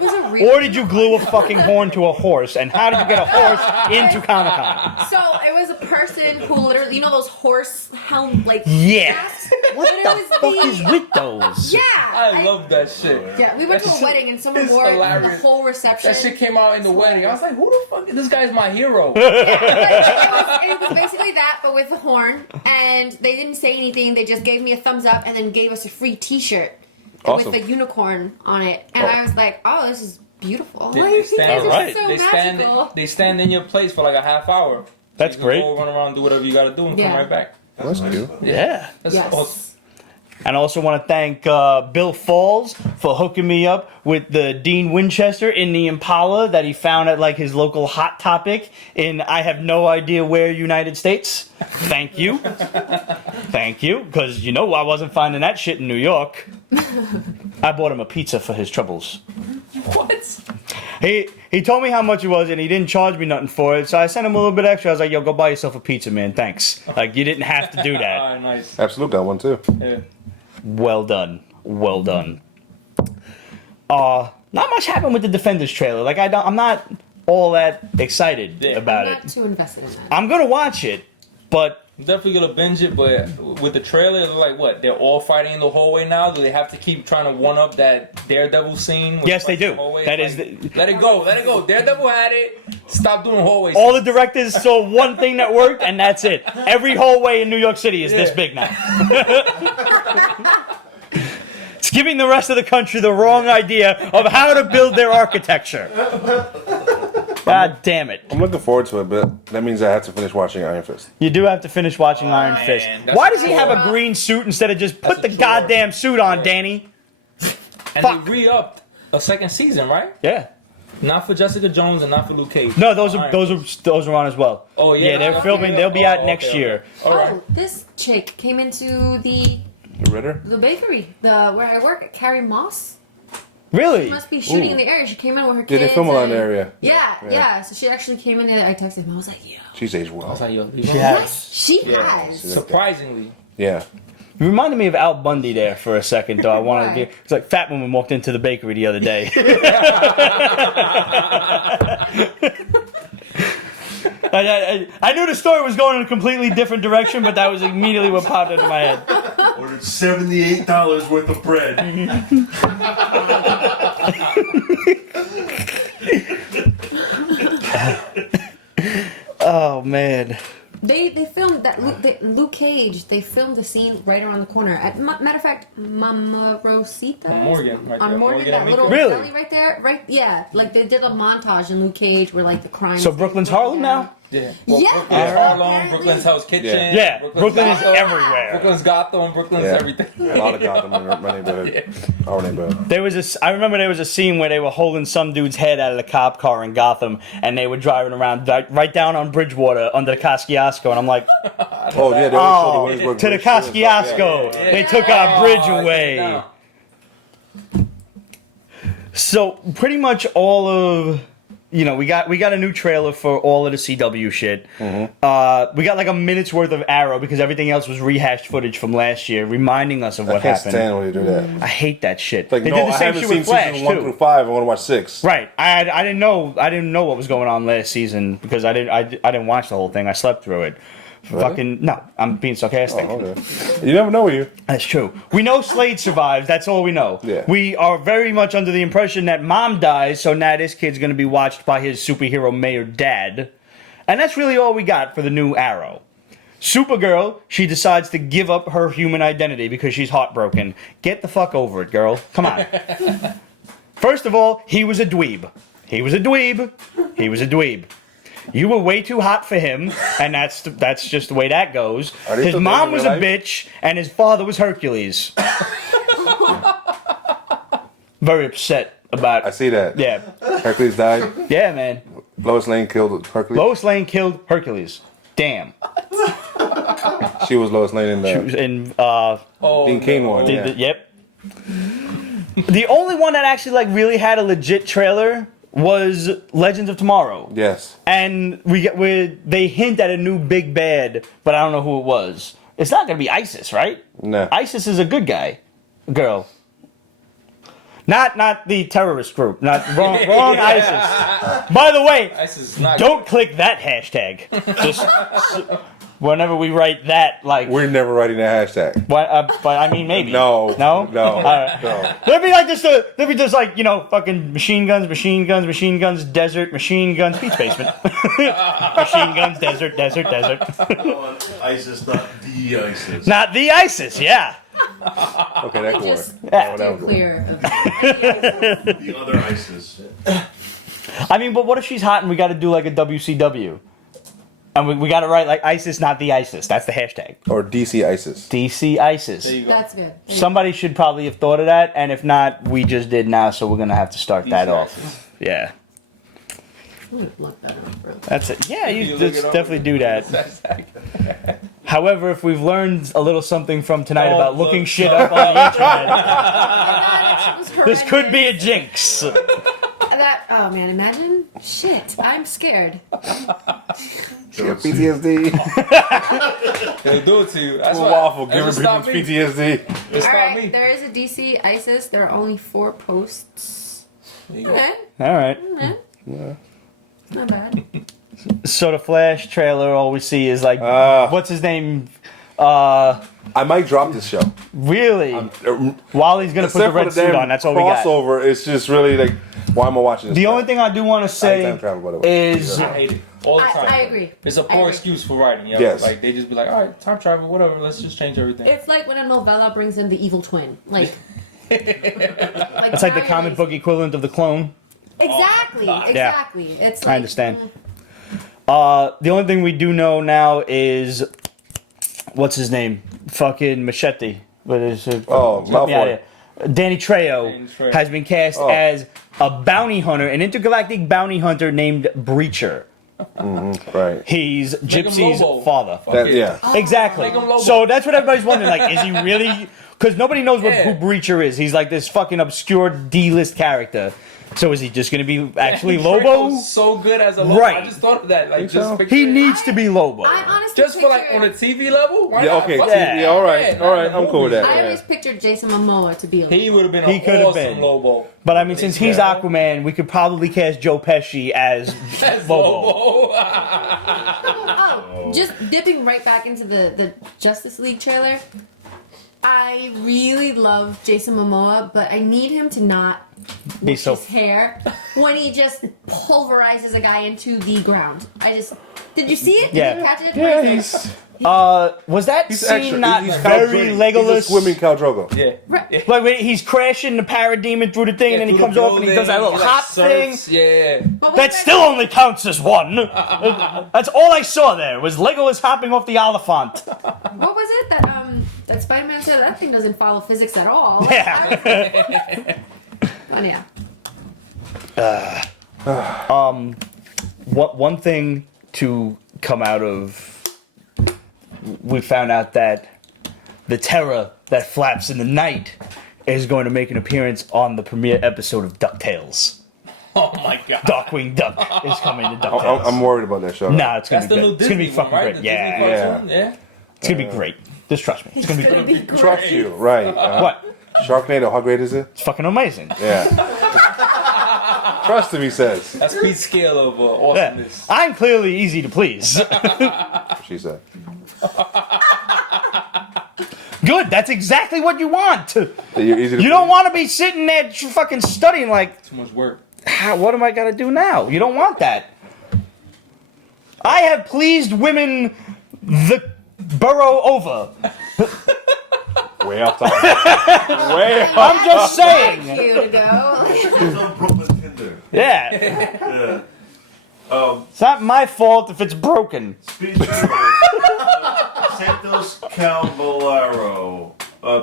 was a real. Or did you glue a fucking horn to a horse? And how did you get a horse into Comic Con? So it was a person who literally, you know, those horse helm like. Yeah. masks? What But it the was fuck is with those? Yeah. I love that shit. Yeah, we went to a That's- wedding and someone it's wore it hilarious. the whole reception. That shit came out in the wedding. I was like, who the fuck? This guy's my hero. It was basically that, but with a horn. And they didn't say anything. They just gave me a thumbs up and then gave us a free T-shirt Awesome. with a unicorn on it. And I was like, "Oh, this is beautiful. They Like, stand- this is Alright. so They magical." stand in your place for like a half hour. That's you can great. Go run around, do whatever you gotta do, and Yeah. come right back. That's cute. Yeah. That's Yes. awesome. And I also want to thank Bill Falls for hooking me up with the Dean Winchester in the Impala that he found at like his local Hot Topic in I have no idea where United States. Thank you. Thank you. Because you know I wasn't finding that shit in New York. I bought him a pizza for his troubles. What? He told me how much it was and he didn't charge me nothing for it. So I sent him a little bit extra. I was like, yo, go buy yourself a pizza, man. Thanks. Like you didn't have to do that. Alright, nice. Absolute got one too. Yeah. Well done. Well done. Not much happened with the Defenders trailer. Like I'm not all that excited Yeah. about I'm not it. too invested in that. I'm gonna watch it, but I'm definitely gonna binge it, but with the trailer, it's like what? They're all fighting in the hallway now. Do they have to keep trying to one up that Daredevil scene? with Yes, they fighting do. in the hallway? That It's is like, let it go. Let it go. Daredevil had it. Stop doing hallways. all the directors saw one thing that worked, and that's it. Every hallway in New York City is this Yeah. big now. It's giving the rest of the country the wrong idea of how to build their architecture. God damn it. I'm looking forward to it, but that means I have to finish watching Iron Fist. You do have to finish watching Iron man, Fist. that's Why does he a have a chore. green suit instead of just put That's the a chore. goddamn suit on, Danny? And fuck. they re-upped a second season, right? Yeah. Not for Jessica Jones and not for Luke Cage. No, those Alright. are on as well. Oh, yeah, they're okay. filming. They'll be out Oh, next okay, year. okay. All right. Oh, this chick came into the Ritter? bakery, where I work at Carrie Moss. Really? She must be shooting Ooh. in the area. She came in with her Yeah, kids. they film a lot in the and- area. Yeah, Yeah. yeah. So she actually came in there. I texted him. I was like, yo. She's aged I well. was like, yo, She has. She Yeah. has. surprisingly. Yeah. You reminded me of Al Bundy there for a second, though. I wanted Why? to. It's like Fat Woman walked into the bakery the other day. I knew the story was going in a completely different direction, but that was immediately what popped into my head. Ordered $78 worth of bread. Oh man. They filmed that Luke Cage. They filmed the scene right around the corner. Matter of fact, Mama Rosita On Morgan, right on there. Morgan, that and little Meeker. Really? deli right there, right? Yeah, like they did a montage in Luke Cage where like the crime. So Brooklyn's Harlem now? Yeah. Yeah. Brooklyn's Harlem, Apparently. Brooklyn's Hell's Kitchen. Yeah, Brooklyn is Gotham, everywhere. Brooklyn's Gotham, Brooklyn's Yeah. everything. A lot of Gotham in my neighborhood. Our neighborhood. I remember there was a scene where they were holding some dude's head out of the cop car in Gotham, and they were driving around right down on Bridgewater under the Kosciuszko, and I'm like, Oh yeah, they always showed the Williamsburg to the Bridge, too, and stuff, Kosciuszko. Yeah. They took our bridge Oh, away. no. So pretty much all of we got a new trailer for all of the CW shit. Mm-hmm. We got like a minute's worth of Arrow because everything else was rehashed footage from last year, reminding us of I what can't happened. stand when they do that. I hate that shit. Like, they no, did the I same haven't shit seen with Flash season 1 too. through 5. I want to watch 6. Right. I didn't know what was going on last season because I didn't watch the whole thing. I slept through it. Really? Fucking no, I'm being sarcastic. Oh, okay. You never know with you. That's true. We know Slade survives. That's all we know. Yeah. We are very much under the impression that mom dies, so now this kid's going to be watched by his superhero mayor dad. And that's really all we got for the new Arrow. Supergirl, she decides to give up her human identity because she's heartbroken. Get the fuck over it, girl. Come on. First of all, he was a dweeb. He was a dweeb. You were way too hot for him, and that's just the way that goes. Are they His still mom dating was in a real life? bitch, and his father was Hercules. Very upset about. I see that. Yeah, Hercules died. yeah, man. Lois Lane killed Hercules. Lois Lane killed Hercules. Damn. She was Lois Lane in the And Oh, Dean Cain one. did Yeah. yep. The only one that actually like really had a legit trailer was Legends of Tomorrow. Yes. And they hint at a new big bad, but I don't know who it was. It's not gonna be ISIS, right? No. ISIS is a good girl. Not the terrorist group. Not wrong ISIS. By the way, This is not don't click that hashtag. Just whenever we write that, like, We're never writing that hashtag. but I mean maybe. No. No. No. All right. No. There'd be just like fucking machine guns, desert, machine guns, beach basement, machine guns, desert. ISIS, not the ISIS. Not the ISIS, yeah. Okay, that could work. Just Yeah. steer clear of The other ISIS. I mean, but what if she's hot and we got to do like a WCW, and we got to write like ISIS, not the ISIS. That's the hashtag. Or DC ISIS. DC ISIS. There you go. That's good. Somebody should probably have thought of that, and if not, we just did now, so we're gonna have to start that DC off. ISIS. Yeah. I'm gonna look that up, bro. That's it. Yeah, you look just it up? definitely do that. That's accurate. However, if we've learned a little something from tonight Oh, about look, looking shit up on the internet, this could be a jinx. Oh man, imagine. Shit, I'm scared. PTSD. They'll do it to you. That's Too why. awful That's giving what people stopped me. PTSD. It's All not right, me. there is a DC ISIS. There are only 4 posts. There you go. Okay, All right. not bad. So the Flash trailer, all we see is like, Ah. what's his name? I might drop this show. Really? Wally's gonna put the Except for red the suit damn on. That's all we got. crossover. It's just really like, why am I watching this? The crap? only thing I do want to say time travel, by the way. is I hate it all the time. I agree. It's a I poor agree. excuse for writing. Yeah. Yes. Like they just be like, all right, time travel, whatever. Let's just change everything. It's like when a novella brings in the evil twin. Like, it's like the comic book equivalent of the clone. Exactly. Exactly. It's like, I understand. The only thing we do know now is what's his name? Fucking Machete. What is it? Oh, Let me out Malfoy. of here. Danny Trejo has been cast as a bounty hunter, an intergalactic bounty hunter named Breacher. Right. He's him Gypsy's Lobo. father. That, yeah. Exactly. Make him Lobo. So that's what everybody's wondering. Like, is he really? Because nobody knows who Breacher is. He's like this fucking obscure D-list character. So is he just going to be actually Lobo? Trejo's so good as a Lobo. Right. I just thought of that. Like, so? just picture He it. needs to be Lobo. I honestly Just for like picture- on a TV level. Why Yeah, not? okay. Fuck Yeah. Yeah, all right. Yeah, All right. not I'm cool with that. I Yeah. always pictured Jason Momoa to be. He would have been He an could have awesome been. Lobo. But I mean, since he's Yeah. Aquaman, we could probably cast Joe Pesci as That's Lobo. Lobo. Oh, just dipping right back into the Justice League trailer. I really love Jason Momoa, but I need him to not Be wash so his hair when he just pulverizes a guy into the ground. I just Did you see it? Yeah. Did you catch it? Yeah, What is he's Was that he's scene extra. not He's very Khal Legolas? He's a swimming Khal Drogo. Yeah. Right. Like when he's crashing the parademon through the thing, and then he through comes the off and he does that building, little he, hop thing. surfs, Yeah. What was That that? still only counts as one. That's all I saw there was Legolas hopping off the Oliphant. What was it that Spider-Man said? That thing doesn't follow physics at all. Yeah. But yeah. One thing to come out of, we found out that the terror that flaps in the night is going to make an appearance on the premiere episode of Ducktales. Oh my god. Darkwing Duck is coming to Ducktales. I'm worried about that show. Nah, it's gonna That's be the new good. It's gonna be Disney fucking one, right? great. The Yeah, Disney yeah. cartoon? Yeah. It's gonna be great. Just trust me. It's gonna be It's great. gonna be great. Trust you, right? What? Sharknado, how great is it? It's fucking amazing. Yeah. Trust him, he says. That's Pete's scale of Yeah. awesomeness. I'm clearly easy to please. She said. Good. That's exactly what you want. That you're easy to You don't want to be sitting there fucking studying like, Too much work. what am I gonna do now? You don't want that. I have pleased women the borough over. Way off topic. Way off. I'm just saying. Thank you to go. It's on Brooklyn Tinder. Yeah. Yeah. It's not my fault if it's broken. Speech Santos Calbolaro.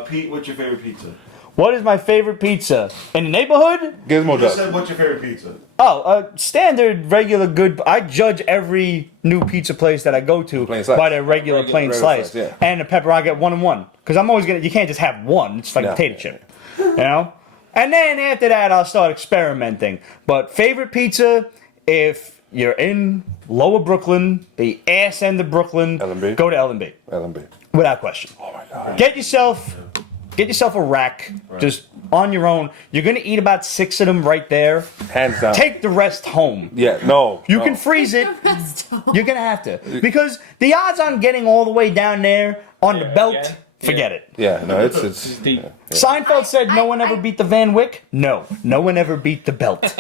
Pete, what's your favorite pizza? What is my favorite pizza in the neighborhood? Gizmo You just Duck. said what's your favorite pizza? Oh, standard, regular, good. I judge every new pizza place that I go to Plain slice. by their regular plain regular slice. slice, yeah. And the pepper, I get 1 and 1. Because I'm always gonna. You can't just have one. It's like No. a potato chip, you know. And then after that, I'll start experimenting. But favorite pizza, if you're in Lower Brooklyn, the ass end of Brooklyn, L&B? go to L&B LMB. without question. Oh my god. Get yourself a rack, just on your own. You're gonna eat about 6 of them right there. Hands down. Take the rest home. Yeah, no. You no. can freeze it. You're gonna have to, because the odds on getting all the way down there on the belt, again? forget it. Yeah, no, it's It's deep. Seinfeld said no one ever beat the Van Wyck. No one ever beat the belt.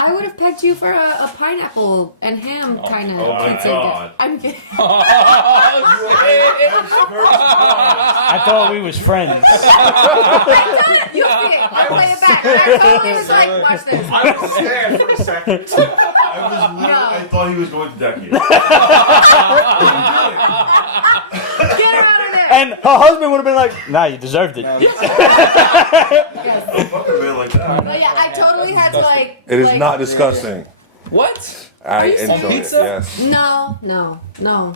I would have pegged you for a pineapple and ham kind of oh my pizza. God. I'm kidding. I thought we was friends. You see it. I'll play it back. I totally was like, watch this. I was scared for a second. I thought he was going to deck you. Get her out of there. And her husband would have been like, "Nah, you deserved it." Yes. Fuck a man like that. But yeah, I totally had to like. It is like, not disgusting. What? I you enjoy it. pizza? Yes. No.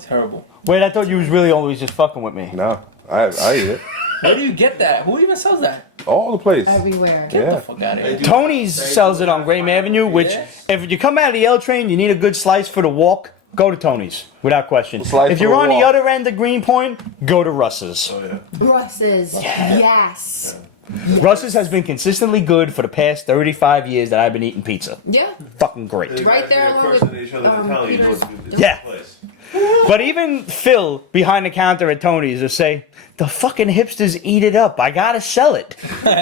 Terrible. Wait, I thought you was really always just fucking with me. No, I eat it. Where do you get that? Who even sells that? All the place. Everywhere. Get Yeah. the fuck out of here. Tony's sells it on Graham Avenue, which, Yes. if you come out of the L train, you need a good slice for the walk, go to Tony's, without question. Slice If for you're the on the walk. other end of Greenpoint, go to Russ's. Oh yeah. Russ's. Yes. Russ's has been consistently good for the past 35 years that I've been eating pizza. Yeah. Fucking great. Right there along with, Impersonate each other's Italian. Peter's- It's Yeah. a place. But even Phil, behind the counter at Tony's, will say, the fucking hipsters eat it up. I gotta sell it.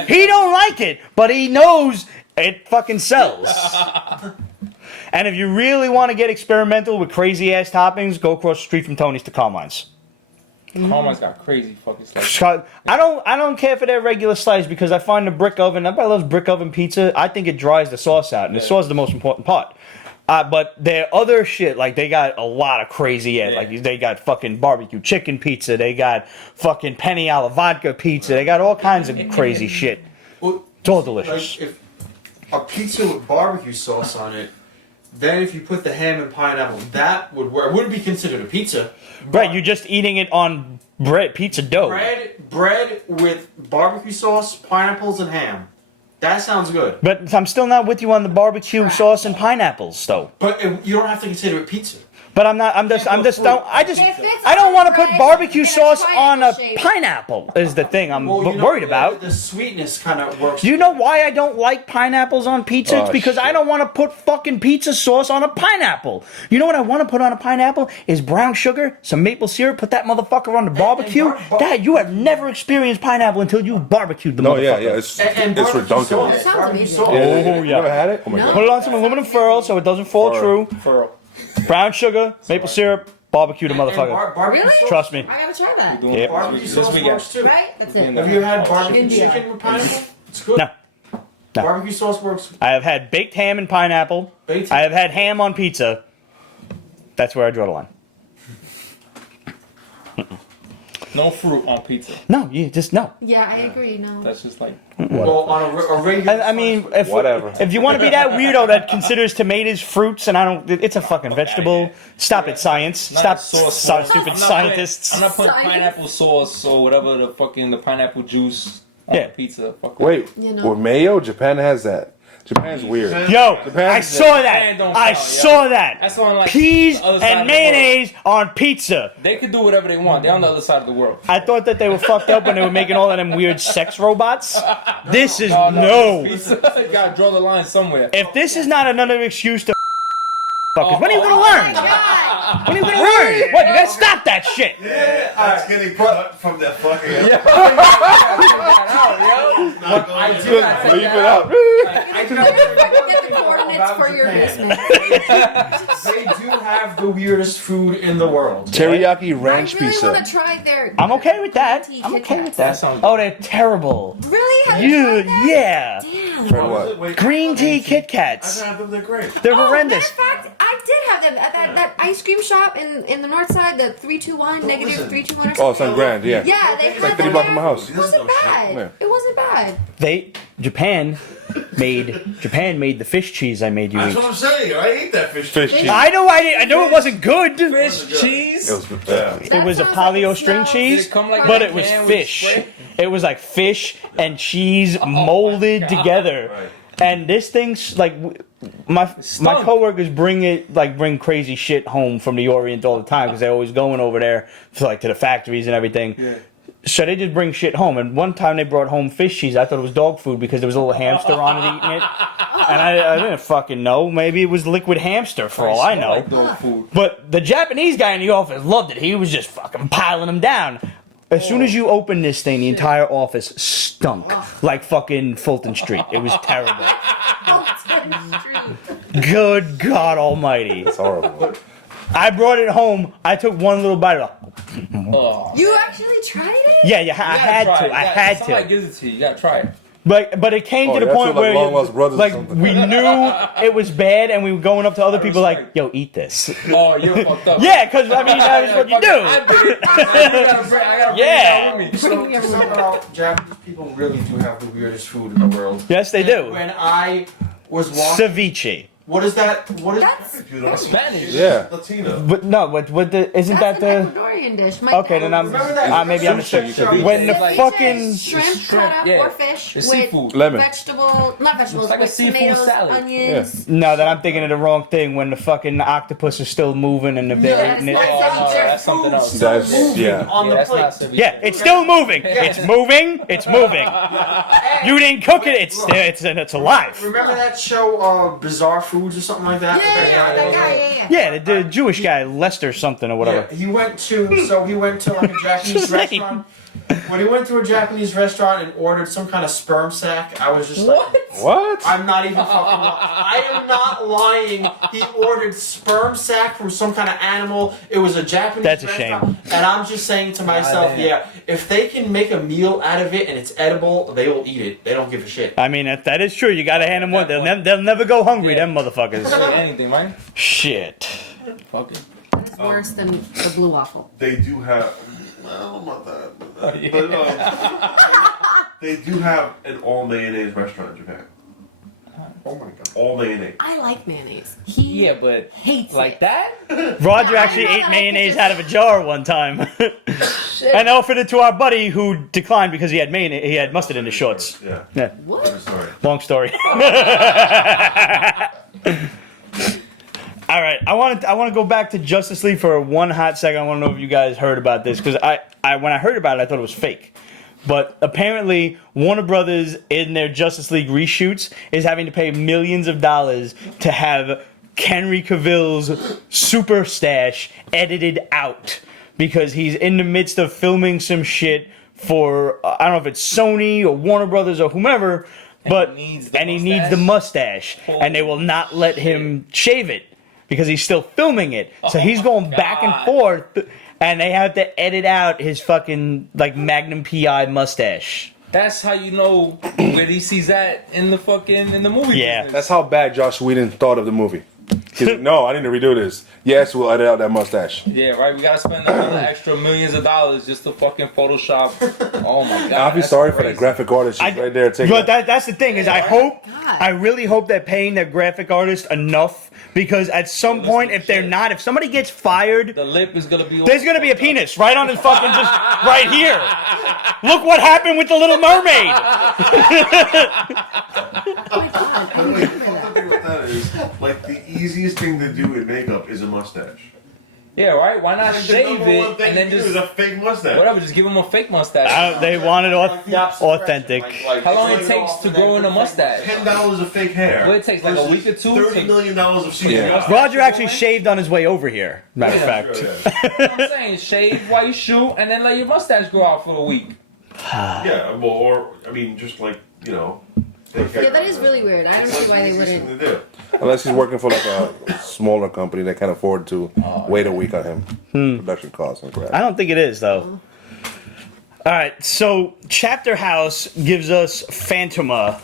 He don't like it, but he knows it fucking sells. And if you really want to get experimental with crazy ass toppings, go across the street from Tony's to Carmine's. Carmine's got crazy fucking stuff. I don't care for their regular slice, because I find the brick oven. Everybody loves brick oven pizza. I think it dries the sauce out, and the sauce is the most important part. But their other shit, like, they got a lot of crazy ass. Yeah. Like, they got fucking barbecue chicken pizza. They got fucking penny alla vodka pizza. They got all kinds of crazy shit. Well, It's all delicious. like if a pizza with barbecue sauce on it, then if you put the ham and pineapple, that would work. It wouldn't be considered a pizza. Right, you're just eating it on bread, pizza dough. Bread with barbecue sauce, pineapples, and ham. That sounds good. But I'm still not with you on the barbecue sauce and pineapples, though. But you don't have to consider it pizza. But I'm not. I don't want to put Right, barbecue get a sauce on a triangle shape. pineapple. Is the thing I'm Well, you know, worried about. The sweetness kind of works. Do you know why I don't like pineapples on pizza? It's Oh, because I shit. don't want to put fucking pizza sauce on a pineapple. You know what I want to put on a pineapple is brown sugar, some maple syrup, put that motherfucker on the barbecue. Dad, you have never experienced pineapple until you barbecued the No, motherfucker. yeah. It's And it's barbecue redundant. sauce. That sounds Barbecue amazing. sauce. Oh, You yeah. never had it? Oh my No. god. Put it on some aluminum foil so it doesn't fall Furl. true. Furl. Brown sugar, maple syrup, barbecue the And motherfucker. barbecue Really? sauce. Trust me. I gotta try that. Doing Yeah. Barbecue this sauce weekend. works too. Right? That's it. Have you had barbecue India. chicken with pineapple? It's good. No. No. Barbecue sauce works. I have had baked ham and pineapple. Baked I have had ham on pizza. That's where I draw the line. No fruit on pizza. No, you just no. Yeah, I agree. No. That's just like Well, on a regular. I mean, if Whatever. if you want to be that weirdo that considers tomatoes fruits, and I don't, it's a fucking vegetable. Stop it, science. not Stop, sauce. stupid I'm not scientists. I'm not putting Science. pineapple sauce or whatever the pineapple juice on Yeah. the pizza. Fuck Wait, You know. with mayo, Japan has that. Japan's weird. Yo, Japan- I saw that. Japan don't I count, saw that. That's on like Peas the other side of and the world. mayonnaise on pizza. They could do whatever they want. They're on the other side of the world. I thought that they were fucked up when they were making all of them weird sex robots. This is No. no. Pizza. You gotta draw the line somewhere. If this is not another excuse to fuckers, when are you gonna Oh my learn? God. When are you gonna learn? What? You gotta stop that shit. That's getting cut from that fucking. I Just do. leave it out. I do. Get the coordinates for your basement. They do have the weirdest food in the world. Teriyaki ranch I really pizza. want to try their. I'm okay with that. Tea I'm Kit okay Kats. with that. That sounds Oh, they're terrible. Really? Have you You, tried that? yeah. Damn. For what? Wait, Green tea Kit I've Kats. had them. They're great. They're Oh, horrendous. matter of fact, I did have them at that ice cream shop in the north side, the 321, negative listen. 321 or Oh, something. it's on Grand, yeah. Yeah, they had like 3 them blocks from my there. house. It wasn't bad. Yeah. It wasn't bad. Japan made the fish cheese I made you That's eat. what I'm saying. I ate that fish. Fish cheese. I know it wasn't good. Fish cheese. It was It was a That sounds polio like string it cheese, Did it come like but that it was can with fish. spray? It was like fish and cheese molded my God. together. Right. And this thing's like my Stunk. coworkers bring crazy shit home from the Orient all the time because they're always going over there to the factories and everything. Yeah. So they just bring shit home. And one time they brought home fish cheese. I thought it was dog food because there was a little hamster on it eating it. And I didn't fucking know. Maybe it was liquid hamster for all I know. Like dog food. But the Japanese guy in the office loved it. He was just fucking piling them down. As soon as you opened this thing, the entire office stunk like fucking Fulton Street. It was terrible. Good God Almighty! It's horrible. I brought it home. I took one little bite of it. Oh. You actually tried it? Yeah, I You gotta had try to. it. I You gotta- had somebody to. gives it to you. You gotta try it. But it came Oh, to the that's point what, like, where Long Lost Brothers or something. we knew it was bad, and we were going up to other people like, respect. "Yo, eat this." Oh, you're fucked up. Yeah, because I mean that is what you I do. did it. I gotta bring Yeah. it with me. So somehow Japanese people really do have the weirdest food in the world. Yes, they do. When I was walking, Ceviche. what is that? What is That's Spanish. Yeah. Latino. But no, isn't that That's the? an Ecuadorian dish. Okay, then I'm. Remember that? Maybe I'm Sushi mistaken. show? When the Ceviche fucking is shrimp Shrimp, cut up yeah. or fish It's with seafood. Lemon. not vegetables, like a with seafood tomatoes, salad. onions. no, then I'm thinking of the wrong thing. When the fucking octopus is still moving and they're Yeah, eating it. that's Oh, their that's something food else. so That's- moving yeah. On Yeah, the that's plate. not ceviche. Yeah, it's still moving. It's moving. It's moving. You didn't cook it. It's alive. Remember that show, Bizarre Foods or something like that? Yeah, that guy, yeah. Yeah, the Jewish guy Lester something or whatever. Yeah, he went to like a Japanese His name. restaurant. When he went to a Japanese restaurant and ordered some kind of sperm sack, I was just like, What? I'm not even fucking lying. I am not lying. He ordered sperm sack from some kind of animal. It was a Japanese That's a restaurant. And I'm just saying to myself, damn. yeah, if they can make a meal out of it and it's edible, they will eat it. They don't give a shit. I mean, that is true. You gotta hand them one. They'll never go hungry, Yeah. them motherfuckers. Anything, right? Shit. Fuck it. It's worse than the blue waffle. They do have. I don't know about that. But they do have an all mayonnaise restaurant in Japan. Oh my god. All mayonnaise. I like mayonnaise. He Yeah, but hates like it. that? Roger Yeah, I actually know ate that I mayonnaise could out of a jar one time, and offered it to our buddy who declined because he had mayonnaise. He had mustard in his shorts. Yeah. Yeah, What? Sorry. long story. All right, I want to go back to Justice League for one hot second. I want to know if you guys heard about this because when I heard about it, I thought it was fake. But apparently, Warner Brothers in their Justice League reshoots is having to pay millions of dollars to have Henry Cavill's super stash edited out because he's in the midst of filming some shit for I don't know if it's Sony or Warner Brothers or whomever, but he needs and the he needs the mustache, and they will not let him shave it. because he's still filming it. So he's going back and forth, and they have to edit out his fucking like Magnum PI mustache. That's how you know where DC's at in the movie. Yeah. business. That's how bad Joss Whedon thought of the movie. He's like, no, I need to redo this. Yes, we'll edit out that mustache. Yeah, right. We gotta spend another extra millions of dollars just to fucking Photoshop. Oh my god. I'll be that's sorry for crazy. that graphic artist. She's right there. Taking But that's the thing is, God. I really hope they're paying their graphic artist enough, because at some point, if they're not, if somebody gets fired, The lip is gonna be. there's gonna be a penis right on his fucking just right here. Look what happened with the Little Mermaid. Oh my god. I By the way, didn't the remember fucked that. up thing with that is, like, the easiest thing to do in makeup is a mustache. Yeah, right. Why not Like, shave the number one it thing and then to do just is a fake mustache. whatever? Just give him a fake mustache. They wanted authentic. How long it takes to grow in a mustache? $10 of fake hair. What it takes, like a week or two? $30 million of CGI. Yeah. Roger actually shaved on his way over here. Matter of fact. I'm saying shave while you shoot and then let your mustache grow out for a week. Yeah, well, or, I mean, just like, you know. Yeah, that is really weird. I don't see why they wouldn't. Thing to do. Unless he's working for like a smaller company that can afford to wait a week on him. Production costs and crap. I don't think it is though. All right, so Chapter House gives us Fantomah.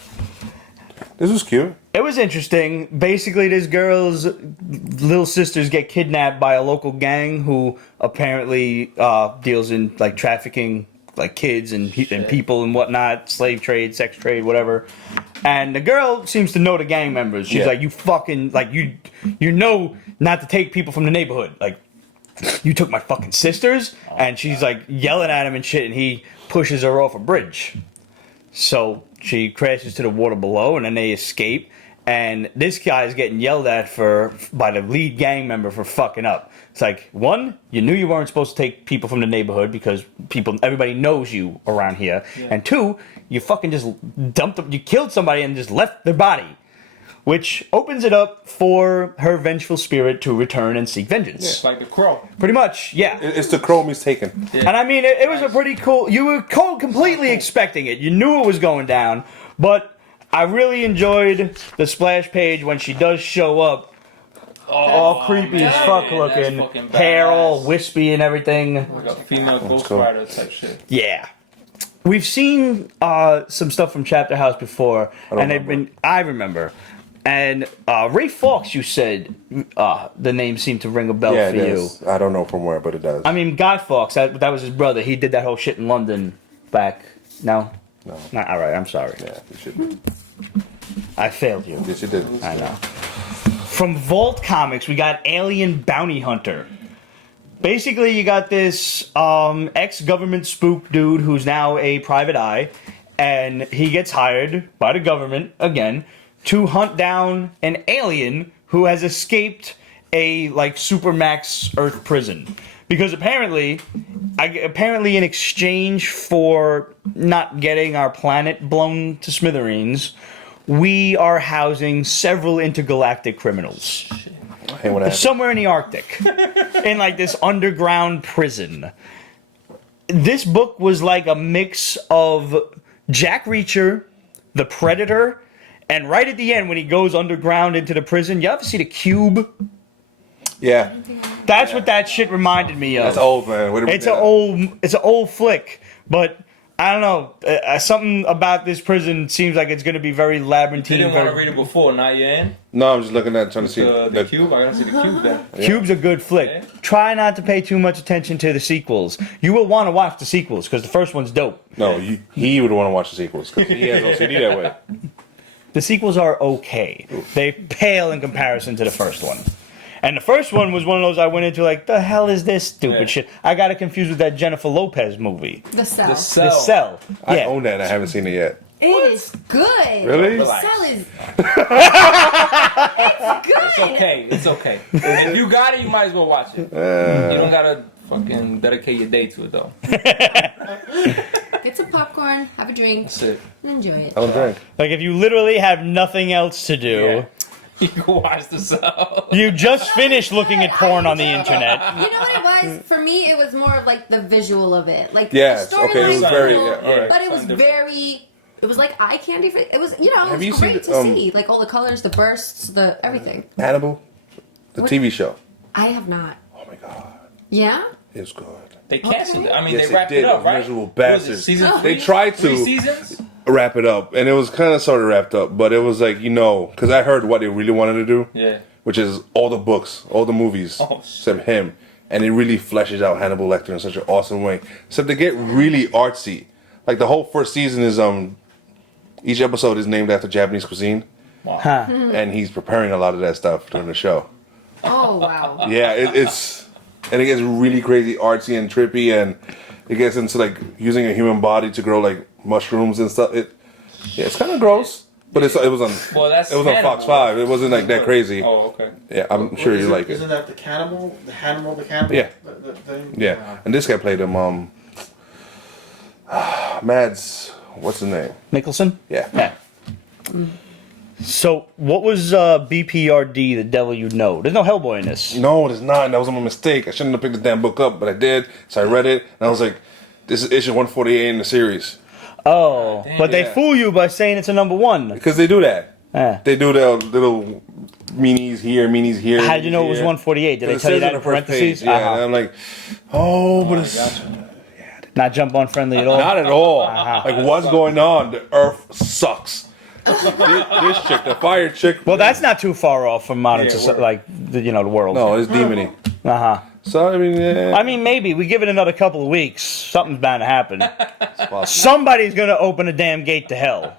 This was cute. It was interesting. Basically, this girl's little sisters get kidnapped by a local gang who apparently deals in like trafficking, like kids and people and whatnot, slave trade, sex trade, whatever. And the girl seems to know the gang members. She's Yeah. like, you fucking like you know not to take people from the neighborhood. Like, you took my fucking sisters, and she's like yelling at him and shit, and he pushes her off a bridge. So she crashes to the water below, and then they escape. And this guy's getting yelled at by the lead gang member for fucking up. It's like, one, you knew you weren't supposed to take people from the neighborhood because everybody knows you around here. Yeah. And two, you fucking just dumped them, you killed somebody and just left their body. Which opens it up for her vengeful spirit to return and seek vengeance. It's like the crow. Pretty much, yeah. It's the Chrome he's taken. Yeah. And I mean, it was a pretty cool. You were completely expecting it. You knew it was going down, but I really enjoyed the splash page when she does show up. All creepy as fuck looking, hair all wispy and everything. Like a female Ghost cool. Rider type shit. Yeah. We've seen some stuff from Chapter House before, and I remember. And Ray Fawkes, you said the name seemed to ring a bell Yeah, for it you. does. I don't know from where, but it does. I mean, Guy Fawkes, that was his brother. He did that whole shit in London back. No? No. Not, all right, I'm sorry. Yeah, you should. I failed you. Yes, you did. I know. From Vault Comics, we got Alien Bounty Hunter. Basically, you got this ex-government spook dude who's now a private eye, and he gets hired by the government, again, to hunt down an alien who has escaped a, like, Supermax Earth prison. Because apparently in exchange for not getting our planet blown to smithereens, we are housing several intergalactic criminals. Hey, what happened? Somewhere in the Arctic. In like this underground prison. This book was like a mix of Jack Reacher, The Predator, and right at the end when he goes underground into the prison, you ever see The Cube? Yeah, That's what that shit reminded me of. that's old, man. Wait a It's minute. an old flick, but I don't know. Something about this prison seems like it's going to be very labyrinthine. Didn't want to read it before, now you're in? No, I'm just looking at trying to see. The Cube? I gotta see the Cube then. Cube's a good flick. Yeah. Try not to pay too much attention to the sequels. You will want to watch the sequels because the first one's dope. No, he would want to watch the sequels because he has OCD that way. The sequels are okay. They pale in comparison to the first one. And the first one was one of those I went into like, the hell is this stupid Yeah. shit? I got it confused with that Jennifer Lopez movie. The Cell. The The Cell. Cell. I Yeah. own that and I haven't seen it yet. It is good. Really? The Relax. Cell is It's okay. It's okay. If you got it, you might as well watch it. You don't gotta fucking dedicate your day to it though. Get some popcorn, have a drink, That's it. and enjoy it. I don't drink. Like if you literally have nothing else to do, Yeah. You can watch The Cell. you just finished looking at porn on the internet. You know what it was? For me, it was more of like the visual of it. Like Yes, the okay, storyline it was was very- cool, yeah, alright. but it was Something very. It was like eye candy. It was, you know, Have it you was seen great the, to see. Like all the colors, the bursts, the everything. Hannibal? The TV show. I have not. Oh my god, Yeah? it was good. They canceled it. I mean, Yes, they wrapped did. it up, right? Miserable What was it, bastards. season They three? tried to 3 seasons? wrap it up, and it was kind of sort of wrapped up, but it was like, because I heard what they really wanted to do, Yeah. which is all the books, all the movies, Oh, except him, and it really fleshes out Hannibal Lecter in such an awesome way. Except they get really artsy. Like the whole first season is each episode is named after Japanese cuisine, Huh. and he's preparing a lot of that stuff during the show. Oh, wow. Yeah, it gets really crazy, artsy and trippy, and it gets into like using a human body to grow like mushrooms and stuff. It's kind of gross, but it was on Fox 5. It wasn't like that crazy. Oh, okay. Yeah, I'm sure you like it. Isn't that the cannibal? The Hannibal the cannibal? Yeah. The thing? Yeah, and this guy played him. Mads, what's his name? Nicholson? Yeah. Yeah. So, what was BPRD, The Devil You Know? There's no Hellboy in this. No, there's not. That was my mistake. I shouldn't have picked the damn book up, but I did. So I read it, and I was like, this is issue 148 in the series. Oh, but they Yeah. fool you by saying it's a number one. Because they do that. Eh. They do the little meanies here, meanies here. How did you know it was here. 148? Did they It tell you says that on in the first parentheses? page, yeah, and I'm like, but it's Not jump on friendly at all? not at all. Uh-huh. Like, what's going on? The Earth sucks. this chick, the fire chick. Well, that's not too far off from modern Yeah, society, we're- like, the world. No, it's demony. Uh-huh. So, I mean, yeah. I mean, maybe. We give it another couple of weeks. Something's bound to happen. possible. Somebody's going to open a damn gate to hell.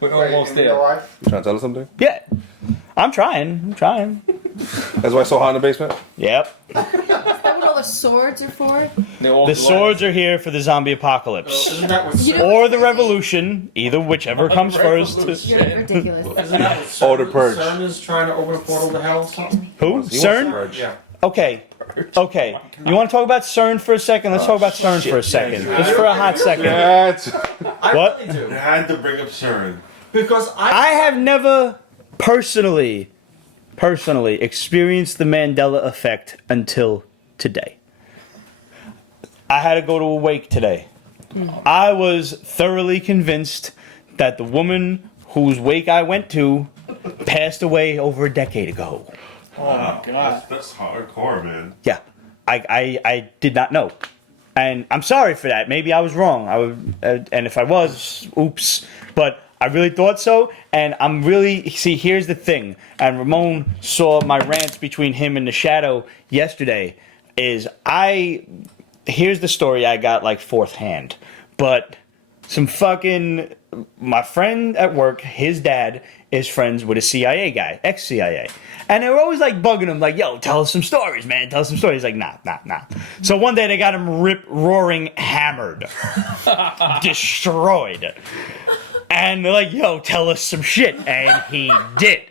We're Wait, almost in real there. life? You trying to tell us something? Yeah. I'm trying. That's why it's so hot in the basement? Yep. Is that what all the swords are for? They're all The blood. swords are here for the zombie apocalypse. Isn't that what You CERN, know- Or the revolution. Either whichever comes first. You're ridiculous. isn't that what CERN, Oh, the purge. CERN is trying to open a portal to hell or something? Who? He wants to CERN? purge. Yeah. Okay. Okay. You want to talk about CERN for a second? Let's talk about CERN for a second. Just for a hot second. That's I What? really do. You had to bring up CERN. Because I have never personally experienced the Mandela effect until today. I had to go to a wake today. I was thoroughly convinced that the woman whose wake I went to passed away over a decade ago. Oh my god. That's hardcore, man. Yeah, I did not know, and I'm sorry for that. Maybe I was wrong. And if I was, oops. But I really thought so, and here's the thing. And Ramon saw my rants between him and the Shadow yesterday. Here's the story I got like fourth hand, but my friend at work, his dad is friends with a CIA guy, ex-CIA. And they were always like bugging him, like, yo, tell us some stories, man. Tell us some stories. He's like, nah. So one day they got him roaring hammered, destroyed. And they're like, yo, tell us some shit. And he did.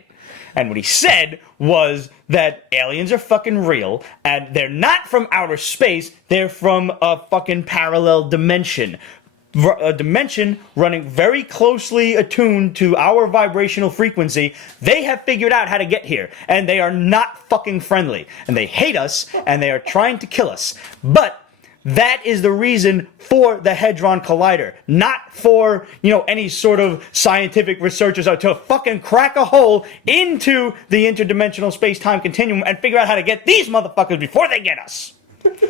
And what he said was that aliens are fucking real, and they're not from outer space, they're from a fucking parallel dimension. A dimension running very closely attuned to our vibrational frequency. They have figured out how to get here, and they are not fucking friendly. And they hate us, and they are trying to kill us. But that is the reason for the Hadron Collider, not for, any sort of scientific researchers to fucking crack a hole into the interdimensional space-time continuum and figure out how to get these motherfuckers before they get us.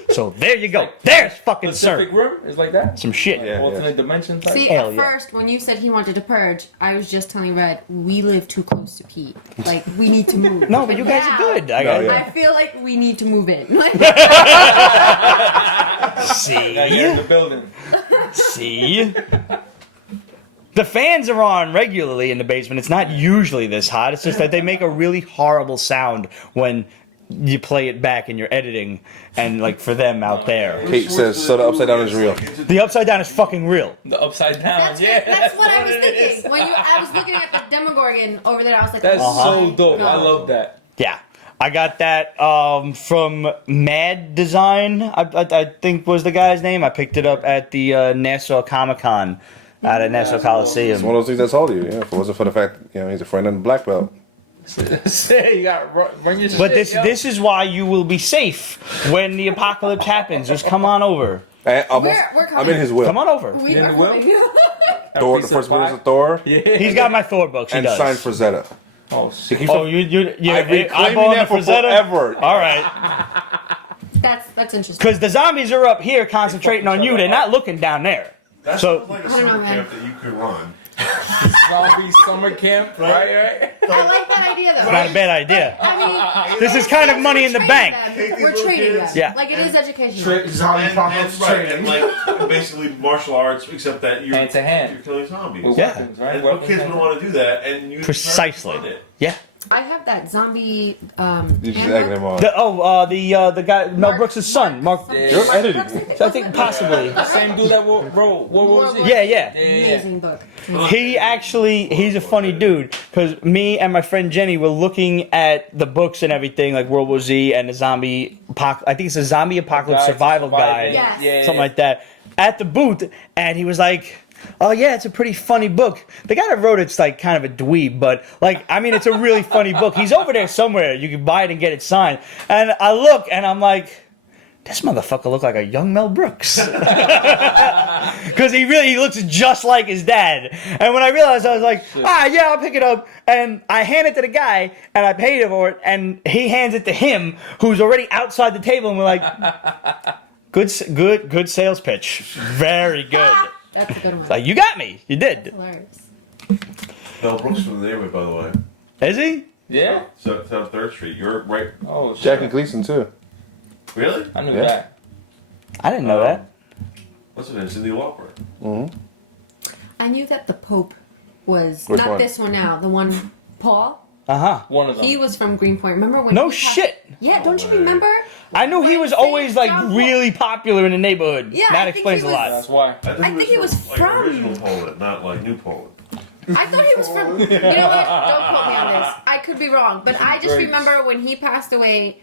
So there you go. There's fucking Pacific CERN. Rim is like that. Some shit. Yeah. Alternate dimension type. See, Hell at yeah. first, when you said he wanted to purge, I was just telling Red, we live too close to Pete. Like, we need to move. No, but you guys are good. I got No, I feel like we need to move in. Like, See? Yeah, you're in the building. See? The fans are on regularly in the basement. It's not usually this hot. It's just that they make a really horrible sound when you play it back in your editing, and like for them out there. Kate says, so the upside down is real. The upside down is fucking real. The upside down. that's what I was it is. thinking. When I was looking at the Demogorgon over there, I was like, That's oh, so dope. no. I love that. Yeah. I got that from Mad Design, I think was the guy's name. I picked it up at the Nassau Comic-Con out at Nassau It's Coliseum. one of those things that's all you. Yeah, if it wasn't for the fact, he's a friend of the black belt. Say you got run your But shit, yo. this is why you will be safe when the apocalypse happens. Just come on over. We're We're I'm coming. in his will. Come on over. We You were in the will? coming. Thor, Piece the of first appearance pie. of Thor, Yeah. He's got my Thor books. He and does. signed for Zeta. Oh, He shit. keeps Oh, on- you I've been claiming eyeballing that the for Frazetta? forever. All right. That's interesting. Because the zombies are up here concentrating on you. They're not looking down there. That So- sounds like a I don't know, summer man. camp that you could run. Zombie summer camp, right? I like that idea though. Not a bad idea. I mean, This is kind of money in the we're bank. training them. We're training them. Yeah. Like it is educational. Zombie And apocalypse training. like basically martial arts, except that you're Hand to hand. you're killing zombies. With Yeah. weapons, right? And what Weapons kids and- would want to do that, and you Precisely. fund it. Yeah. I have that zombie. You just handbook. egging him on. The guy Mel Brooks' son, Mark. Yeah. You're editing. Brooks, I think possibly. Same dude that wrote World War Z. Yeah. Amazing book. He's a funny dude because me and my friend Jenny were looking at the books and everything like World War Z and the zombie I think it's a zombie apocalypse survival guide, Yes. Yeah, something like that, at the booth, and he was like, "Oh yeah, it's a pretty funny book." The guy that wrote it's like kind of a dweeb, but like I mean, it's a really funny book. He's over there somewhere. You can buy it and get it signed. And I look and I'm like, this motherfucker look like a young Mel Brooks. Because he looks just like his dad. And when I realized, I was like, yeah, I'll pick it up. And I hand it to the guy, and I paid him for it, and he hands it to him, who's already outside the table, and we're like, good sales pitch. Very good. That's a good one. Like, you got me. You did. Hilarious. Mel Brooks from the neighborhood, by the way. Is he? Yeah? So it's on 3rd Street. You're right. Oh, shit. Jackie Gleason too. Really? I knew Yeah. that. I didn't know that. What's her name? Cindy Lauper. I knew that the Pope was Which not one? this one now. The one Paul. Uh-huh. One of them. He was from Greenpoint. Remember when? No he passed- shit. Yeah, don't you way. remember? I knew he was always, like, really popular in the neighborhood. Yeah, That I think explains he a lot. That's why. I think he was like from- original Poland, not like New Poland. I thought he was from. You know what? Don't quote me on this. I could be wrong, but I just Great. remember when he passed away.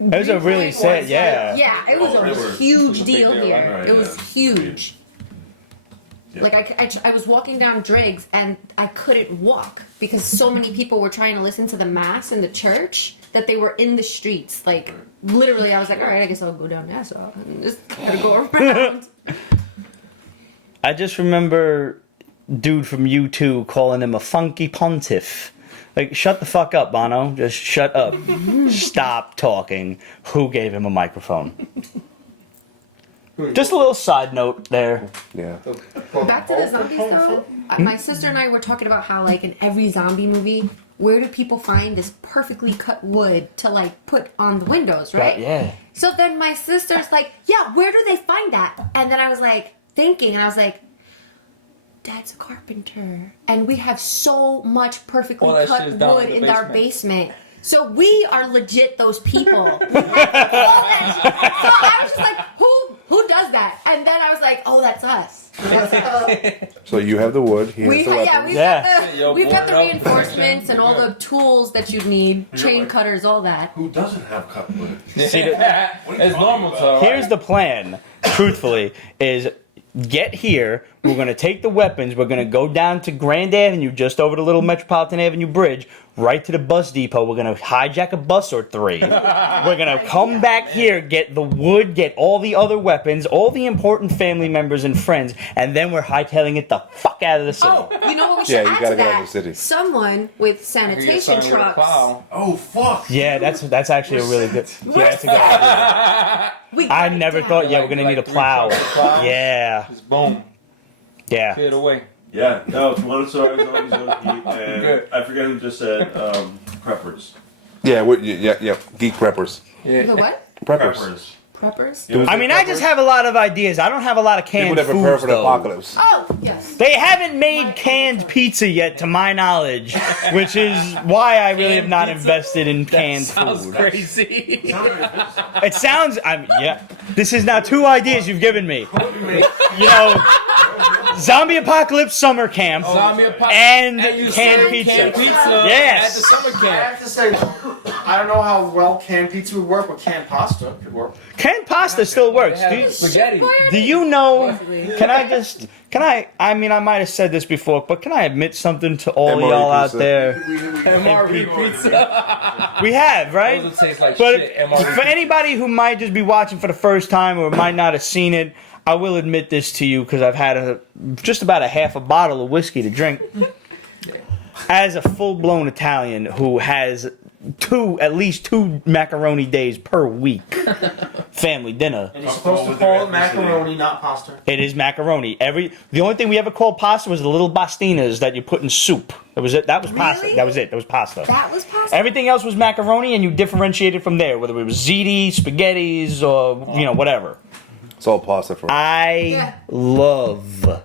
It was a really Greenpoint sad, was yeah. Yeah, it was Oh, they were- a huge it was a big deal deal, here. right, It was yeah. huge. Yeah. Like I was walking down Driggs and I couldn't walk because so many people were trying to listen to the mass in the church that they were in the streets. Like literally, I was like, all right, I guess I'll go down Nassau and just gotta go around. I just remember dude from U2 calling him a funky pontiff. Like, shut the fuck up, Bono. Just shut up. Stop talking. Who gave him a microphone? Just a little side note there. Yeah. Back to the zombies though. My sister and I were talking about how like in every zombie movie, where do people find this perfectly cut wood to like put on the windows, right? Yeah. So then my sister's like, yeah, where do they find that? And then I was like thinking, and I was like, Dad's a carpenter, and we have so much perfectly All that cut shit's down wood in the in our basement. So we are legit those people. All that shit. So I was just like, who does that? And then I was like, oh, that's us. So you have the wood. He has We the weapons. we've got the boy, reinforcements and all the tools that you'd need, chain cutters, all that. Who doesn't have cut wood? See, It's normal to her. here's the plan, truthfully, is get here. We're going to take the weapons. We're going to go down to Grand Avenue, just over the little Metropolitan Avenue Bridge, right to the bus depot. We're going to hijack a bus or three. We're going to come back here, get the wood, get all the other weapons, all the important family members and friends, and then we're hightailing it the fuck out of the city. Oh, you know what we should Yeah, you add gotta to get out that? of the city. Someone with Get sanitation something with a trucks. plow. Oh fuck! Yeah, that's actually a really good. Yeah, that's a good idea. We I got it never down. thought. Yeah, Like- we're gonna need a like 3 plow. trucks of plow. Yeah, Just boom. yeah. Clear the way. Yeah, no, if you want to start zombies on Geek, and Good. I forget who just said preppers. Yeah, yeah. Geek preppers. The what? Preppers. Preppers. Preppers? You know I mean, I just have a lot of ideas. I don't have a lot of People canned that prepare foods, for the though. apocalypse. Oh, yes. They haven't made canned pizza yet, to my knowledge, which is why I really have not invested in canned Sounds food. crazy. It sounds. Yeah. This is now 2 ideas you've given me. You know, zombie apocalypse summer camp Zombie apocalypse. and you canned serve pizza. Canned pizza Yes. at the summer I camp. have to say, I don't know how well canned pizza would work, but canned pasta could work. Canned pasta still works. They have spaghetti. Do you know? Can I mean, I might have said this before, but can I admit something to all MRE y'all out pizza. there? MRE pizza. We have, right? Those will taste like But shit. MRE for anybody who might just be watching for the first time or might not have seen it, I will admit this to you because I've had just about a half a bottle of whiskey to drink. as a full-blown Italian who has at least two macaroni days per week, family dinner. And you're supposed to call it macaroni, not pasta. It is macaroni. The only thing we ever called pasta was the little bastinas that you put in soup. That was it. That was pasta. Really? That was it. That was pasta. That was pasta? Everything else was macaroni, and you differentiated from there, whether it was ziti, spaghettis, or whatever. It's all pasta for me. I love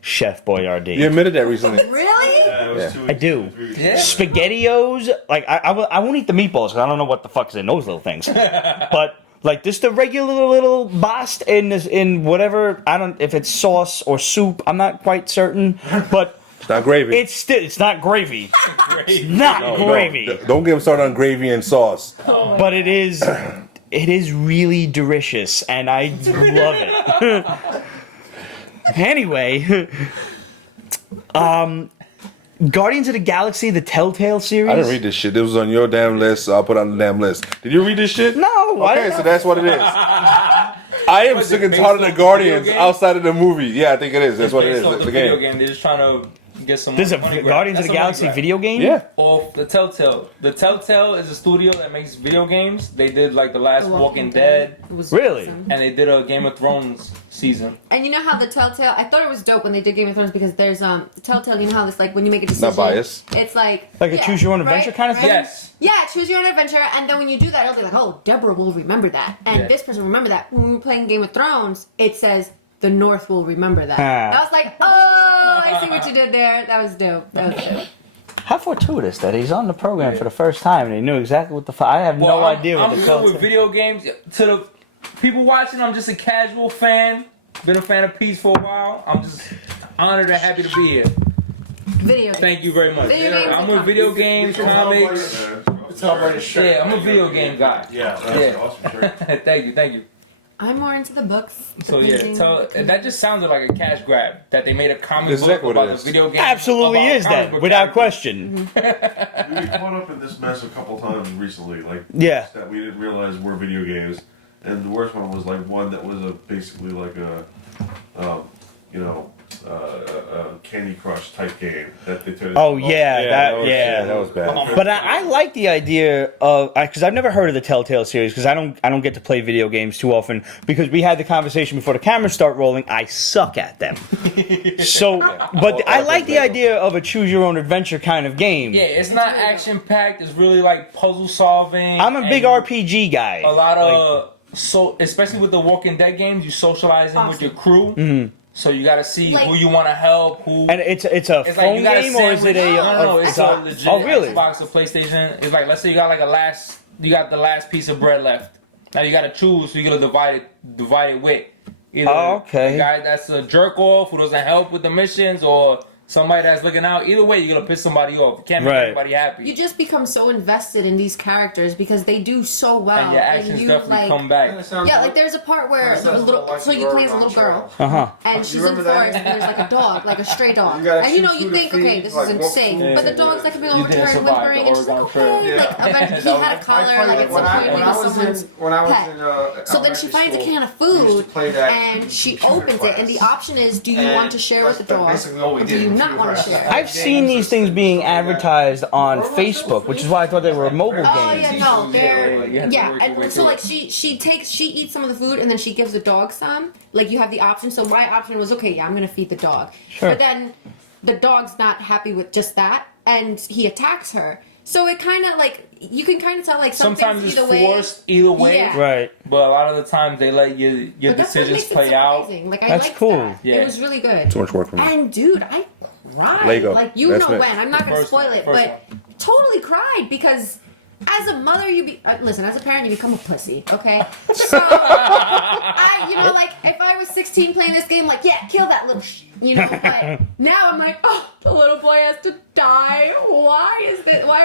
Chef Boyardee. You admitted that recently. Really? Yeah, it was Yeah. 2 weeks. I do. 3 weeks. Yeah. SpaghettiOs, like I won't eat the meatballs because I don't know what the fuck's in those little things. But like just the regular little bast in whatever, I don't if it's sauce or soup, I'm not quite certain, but It's not gravy. it's not gravy. It's not No, gravy. don't get him started on gravy and sauce. But it is really delicious and I love it. Anyway, Guardians of the Galaxy, the Telltale series. I didn't read this shit. This was on your damn list, so I'll put it on the damn list. Did you read this shit? No. I Okay, don't so know. that's what it is. I am Was it sick and based tired of the on Guardians video games? outside of the movie. Yeah, I think it is. That's what it is. Based off It's the the video game. game. They're just trying to get some There's a money grab. Guardians of That's the a money Galaxy grab. video game? Yeah. Off the Telltale. The Telltale is a studio that makes video games. They did like the last The Walking Dead, It was Really? awesome. and they did a Game of Thrones season. And you know how the Telltale, I thought it was dope when they did Game of Thrones because there's the Telltale, you know how it's like when you make a decision. Not biased. It's like Like a choose your own adventure right, kind of right? thing? Yes. Yeah, choose your own adventure, and then when you do that, it'll be like, oh, Deborah will remember that, and Yeah. this person will remember that. When we were playing Game of Thrones, it says the North will remember that. Ah. I was like, oh, I see what you did there. That was dope. That was dope. How fortuitous that he's on the program for the first time and he knew exactly what the fuck. I have no Well, idea what I'm the good Telltale. with video games. To the people watching, I'm just a casual fan. Been a fan of Peace for a while. I'm just honored and happy to be here. Video games. Thank you very much. Video games I'm and with video comics. games, We can tell comics. It's not right shirt. Yeah, I'm a video game guy. Yeah, that's Yeah. an awesome shirt. Thank you. I'm more into the books. So the yeah, painting. that just sounded like a cash grab that they made a comic That's book exactly what about it the is. video game. Absolutely about is comic that, book without characters. question. We got caught up in this mess a couple times recently, like Yeah. that we didn't realize were video games, and the worst one was like one that was basically like a Candy Crush type game that they turned. Oh yeah, that was bad. But I like the idea of because I've never heard of the Telltale series because I don't get to play video games too often because we had the conversation before the cameras start rolling. I suck at them. So, but I like the idea of a choose your own adventure kind of game. Yeah, it's not action packed. It's really like puzzle solving. I'm a big and RPG guy. A lot of especially with the Walking Dead games, you socializing with your crew. So you gotta see Like- who you want to help. Who and it's a it's like phone you got game or is it a? No, it's a legit oh really? Xbox or PlayStation. It's like let's say you got like you got the last piece of bread left. Now you gotta choose who you gonna divide it with. Either Oh, okay. the guy that's a jerk off who doesn't help with the missions, or somebody that's looking out. Either way, you're gonna piss somebody off. You can't make Right. everybody happy. You just become so invested in these characters because they do so well. and your actions you, definitely like, come back. Yeah, like there's a part where a little, so you play as a little girl, Uh-huh. and she's in remember the that? forest, and there's like a dog, like a stray dog, You gotta and you know choose you who to think, feed, okay, this like, isn't what safe, food. but the dog's like coming You over to didn't her and survive whimpering, the and she's like, Oregon Trail. okay, Yeah. like eventually he had a collar, like it's when I apparently was someone's pet. in So then she finds a can of we used food, to play that and she computer opens it, and the class. option is, do you And want to share with the that's dog, basically all we or did do you in not want to computer share? I've seen these things being advertised on Facebook, which is why I thought they were mobile Oh games. yeah, no, they're Yeah, you have to yeah, work your way and so through like she eats some of the food and then she gives the dog some. Like you have the option. So my option was okay, yeah, I'm gonna feed the dog. Sure. But then the dog's not happy with just that, and he attacks her. So it kind of like you can kind of tell like Sometimes it's either way. forced either way, Yeah. Right. but a lot of the times they let your But that's what decisions makes it play out. surprising. Like I That's liked cool. that. Yeah. It was really good. Too much work for me. And dude, I cried. Lego. Like you That's know it. when. I'm not gonna First spoil one, it, first but totally cried because as a mother, listen. As a parent, you become a pussy. Okay. So like if I was 16 playing this game, like yeah, kill that little But now I'm like, oh, the little boy has to die. Why am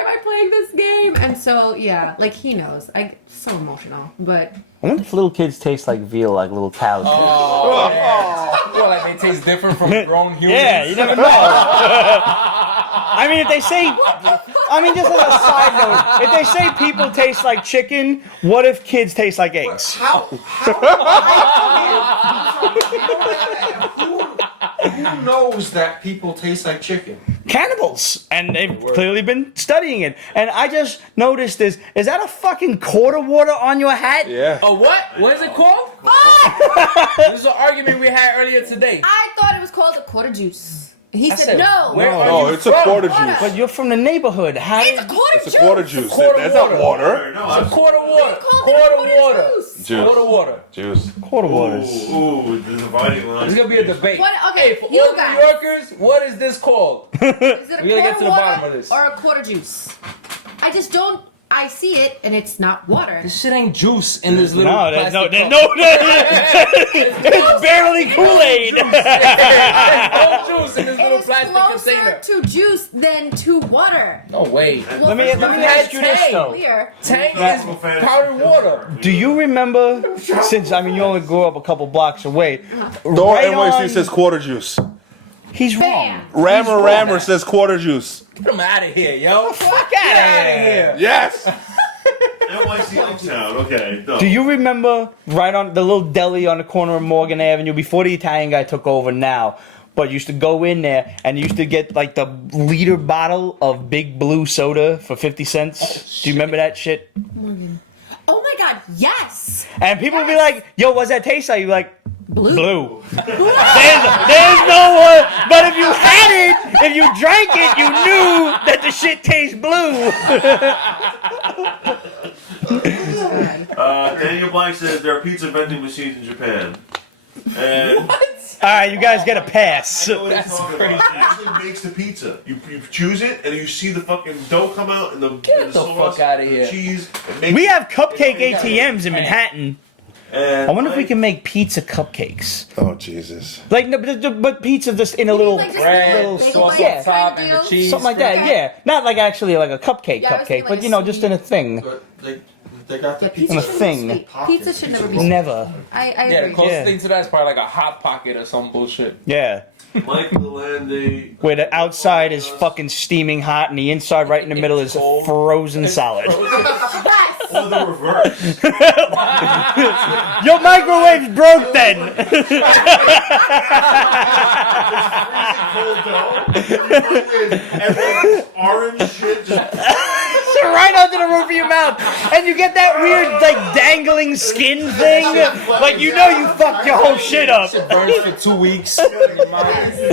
I playing this game? And so yeah, like he knows. So emotional, but. I wonder if little kids taste like veal, like little cows. do. Oh, yeah. Well, like they taste different from grown humans. Yeah, you never know. I mean, if they say, just as a side note, if they say people taste like chicken, what if kids taste like eggs? Who knows that people taste like chicken? Cannibals, and they've clearly been studying it. And I just noticed this. Is that a fucking quarter water on your hat? Yeah. A what? What is it called? Fuck! This is an argument we had earlier today. I thought it was called a quarter juice. He I said, said, no. where are No, you it's a from? quarter Water. juice. But you're from the neighborhood. How It's a did- quarter It's juice. a quarter juice. Quarter That's not water. water. No, It's a quarter water. They called it Quarter quarter water. juice. Juice. Quarter water. Juice. quarter waters? Ooh, the dividing line. There's gonna be a debate. What- okay, Hey, for you all guys. New Yorkers, what is this called? Is it a We gotta get quarter to the water bottom of this. or a quarter juice? I just don't. I see it and it's not water. This shit ain't juice in this little No, there's plastic no, cup. it's barely Kool-Aid. There's no juice in this It little is plastic closer container. to juice than to water. No way. Let me ask you this though. Clear. Tank That- is powdered water. Do you remember? Since I mean, you only grew up a couple blocks away. Thor right NYC on- says quarter juice. He's Bam. wrong. Rammer says quarter juice. Get him out of here, yo. Fuck Get outta out of here. here. Yes. NYC Uptown. Okay. No. Do you remember right on the little deli on the corner of Morgan Avenue before the Italian guy took over now? But you used to go in there and you used to get like the liter bottle of Big Blue soda for 50 cents. Do you remember that shit? Oh my god, yes! And people would be like, yo, what's that taste like? You're like, Blue. blue. There's no one. But if you had it, if you drank it, you knew that the shit tastes blue. Daniel Black says there are pizza vending machines in Japan. And Alright, you guys get a pass. I know what he's That's talking crazy. about. It actually makes the pizza. You choose it, and you see the fucking dough come out, and the, Get and the sauce, fuck outta the here. cheese. It makes We have cupcake Yeah, ATMs in Manhattan. And I wonder if we can make pizza cupcakes. Oh Jesus. Like, no, but pizza just in a little, Like just Bread, little sauce yeah. on top, and the Something cheese. something like that. Okay. Yeah, not like actually like a cupcake, Yeah, I was thinking but like you know, a just in a thing. But they got the Yeah, pizza. On a pizza thing. shouldn't be sweet. Pizza should never be sweet. Never. I Yeah, the agree. closest Yeah. thing to that is probably like a hot pocket or some bullshit. Yeah. Mike Lalande. Where the outside is fucking steaming hot and the inside right in the middle is Cold. frozen solid. Yes! Or the reverse. Your microwave's broke then. Cold dough. And then orange shit just. Right under the roof of your mouth. And you get that weird, like, dangling skin thing. Like, you know you fucked your whole shit up. Burns for 2 weeks. You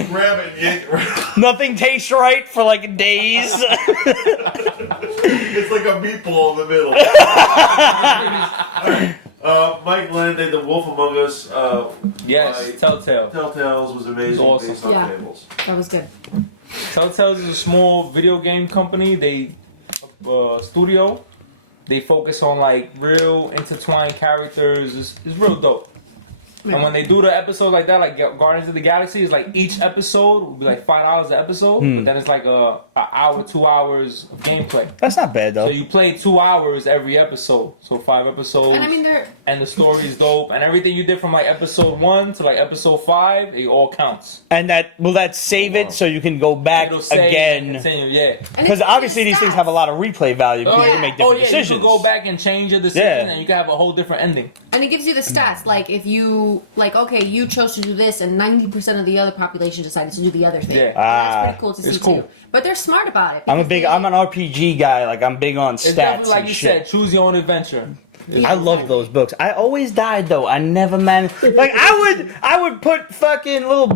grab it and yank it around. Nothing tastes right for, like, days. It's like a meatball in the middle. Mike Lalande, The Wolf Among Us. Yes, by Telltale. Telltales was amazing, Awesome. based on Yeah. fables. That was good. Telltales is a small video game company. They studio. They focus on like real intertwined characters. It's real dope. And when they do the episode like that, like Guardians of the Galaxy, it's like each episode will be like $5 an episode, but then it's like a hour, 2 hours of gameplay. That's not bad, So though. you play 2 hours every episode, so 5 episodes. And I mean, they're And the story is dope, and everything you did from like episode 1 to like episode 5, it all counts. And will that save it so you can go back It'll save and again? continue, yeah. and Because it's- obviously it's these things stats. have a lot of replay value because you can make different You decisions. can go back and change your decision, Yeah. and you can have a whole different ending. And it gives you the stats. Like if you okay, you chose to do this, and 90% of the other population decided to do the other thing. Yeah. And Ah, that's pretty cool to see it's cool. too. But they're smart about it. I'm because an RPG guy. Like I'm big on It's stats definitely like and you shit. said, choose your own adventure. Yeah, I love those books. I always died though. I never managed. Like I would put fucking little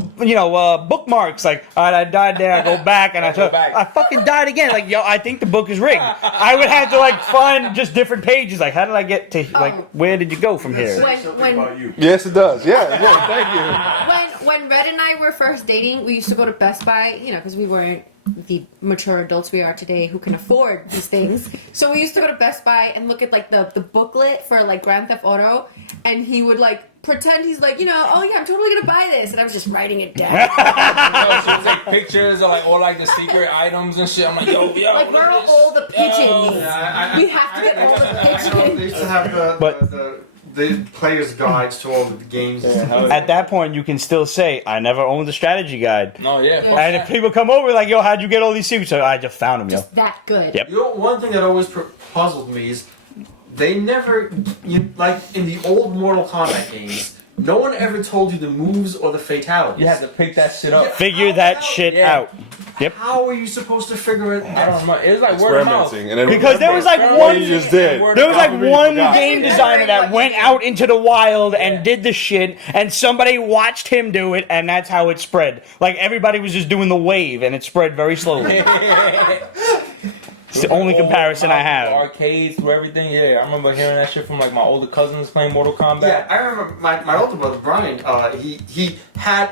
bookmarks. Like all right, I died there. I go back and I Go back. I fucking died again. Like yo, I think the book is rigged. I would have to like find just different pages. Like how did I get to where did you go from here? When- Something when- about you. Yes, it does. Yeah. Thank you. When Red and I were first dating, we used to go to Best Buy, because we weren't the mature adults we are today who can afford these things. So we used to go to Best Buy and look at like the booklet for like Grand Theft Auto, and he would like pretend he's like, oh yeah, I'm totally gonna buy this, and I was just writing it down. So take pictures of like all like the secret items and shit. I'm like, yo, Like look where at are this. all the pigeons? Yo. We have to get all the They pigeons. used to have the player's guides to all the games. At that point, you can still say, "I never owned a strategy guide." No, yeah. fuck And if that. people come over like, "Yo, how'd you get all these secrets?" I just found them, yo. Just that good. Yep. One thing that always puzzled me is they never, like in the old Mortal Kombat games, no one ever told you the moves or the fatalities. You had to pick that shit up. Figure that shit out. Yep. How are you supposed to figure it I out? don't know. It was like word of mouth. Experimenting, and then Because there was like Remember, one. you just did. There was like Completely one forgot. game designer that went out into the wild and did the shit, and somebody watched him do it, and that's how it spread. Like everybody was just doing the wave, and it spread very slowly. It's the only comparison I have. Arcades through everything. Yeah, I remember hearing that shit from like my older cousins playing Mortal Kombat. Yeah, I remember my older brother Brian. He had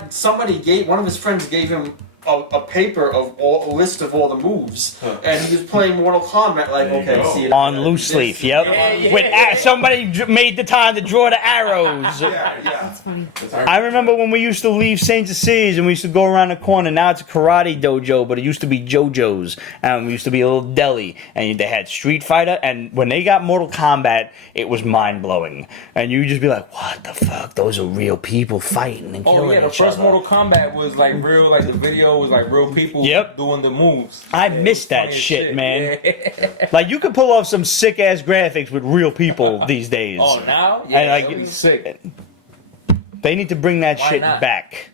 one of his friends gave him a paper of a list of all the moves, and he was playing Mortal Kombat. Like, There you okay, go. see it On loose leaf, yep. Somebody made the time to draw the arrows. Yeah, yeah. That's funny. I remember when we used to leave St. Cecilia's and we used to go around the corner. Now it's a karate dojo, but it used to be JoJo's. And we used to be a little deli. And they had Street Fighter. And when they got Mortal Kombat, it was mind-blowing. And you would just be like, what the fuck? Those are real people fighting and killing Oh yeah, the each first other. Mortal Kombat was like real. Like the video was like real people doing the moves. I Yeah, miss it was that funny as shit, man. Yeah. Like, you could pull off some sick-ass graphics with real people these days. Oh, now? And, Yeah, like, that was sick. They need to bring that Why shit not? back.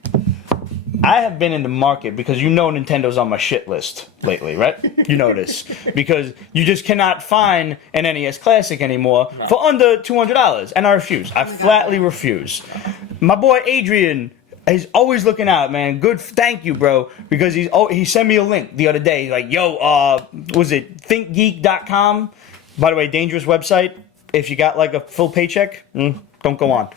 I have been in the market because you know Nintendo's on my shit list lately, right? You know this. Because you just cannot find an NES Classic anymore for under $200. And I refuse. I flatly refuse. My boy Adrian is always looking out, man. Good, thank you, bro. Because he sent me a link the other day. He's like, yo, was it thinkgeek.com? By the way, dangerous website. If you got like a full paycheck, don't go on.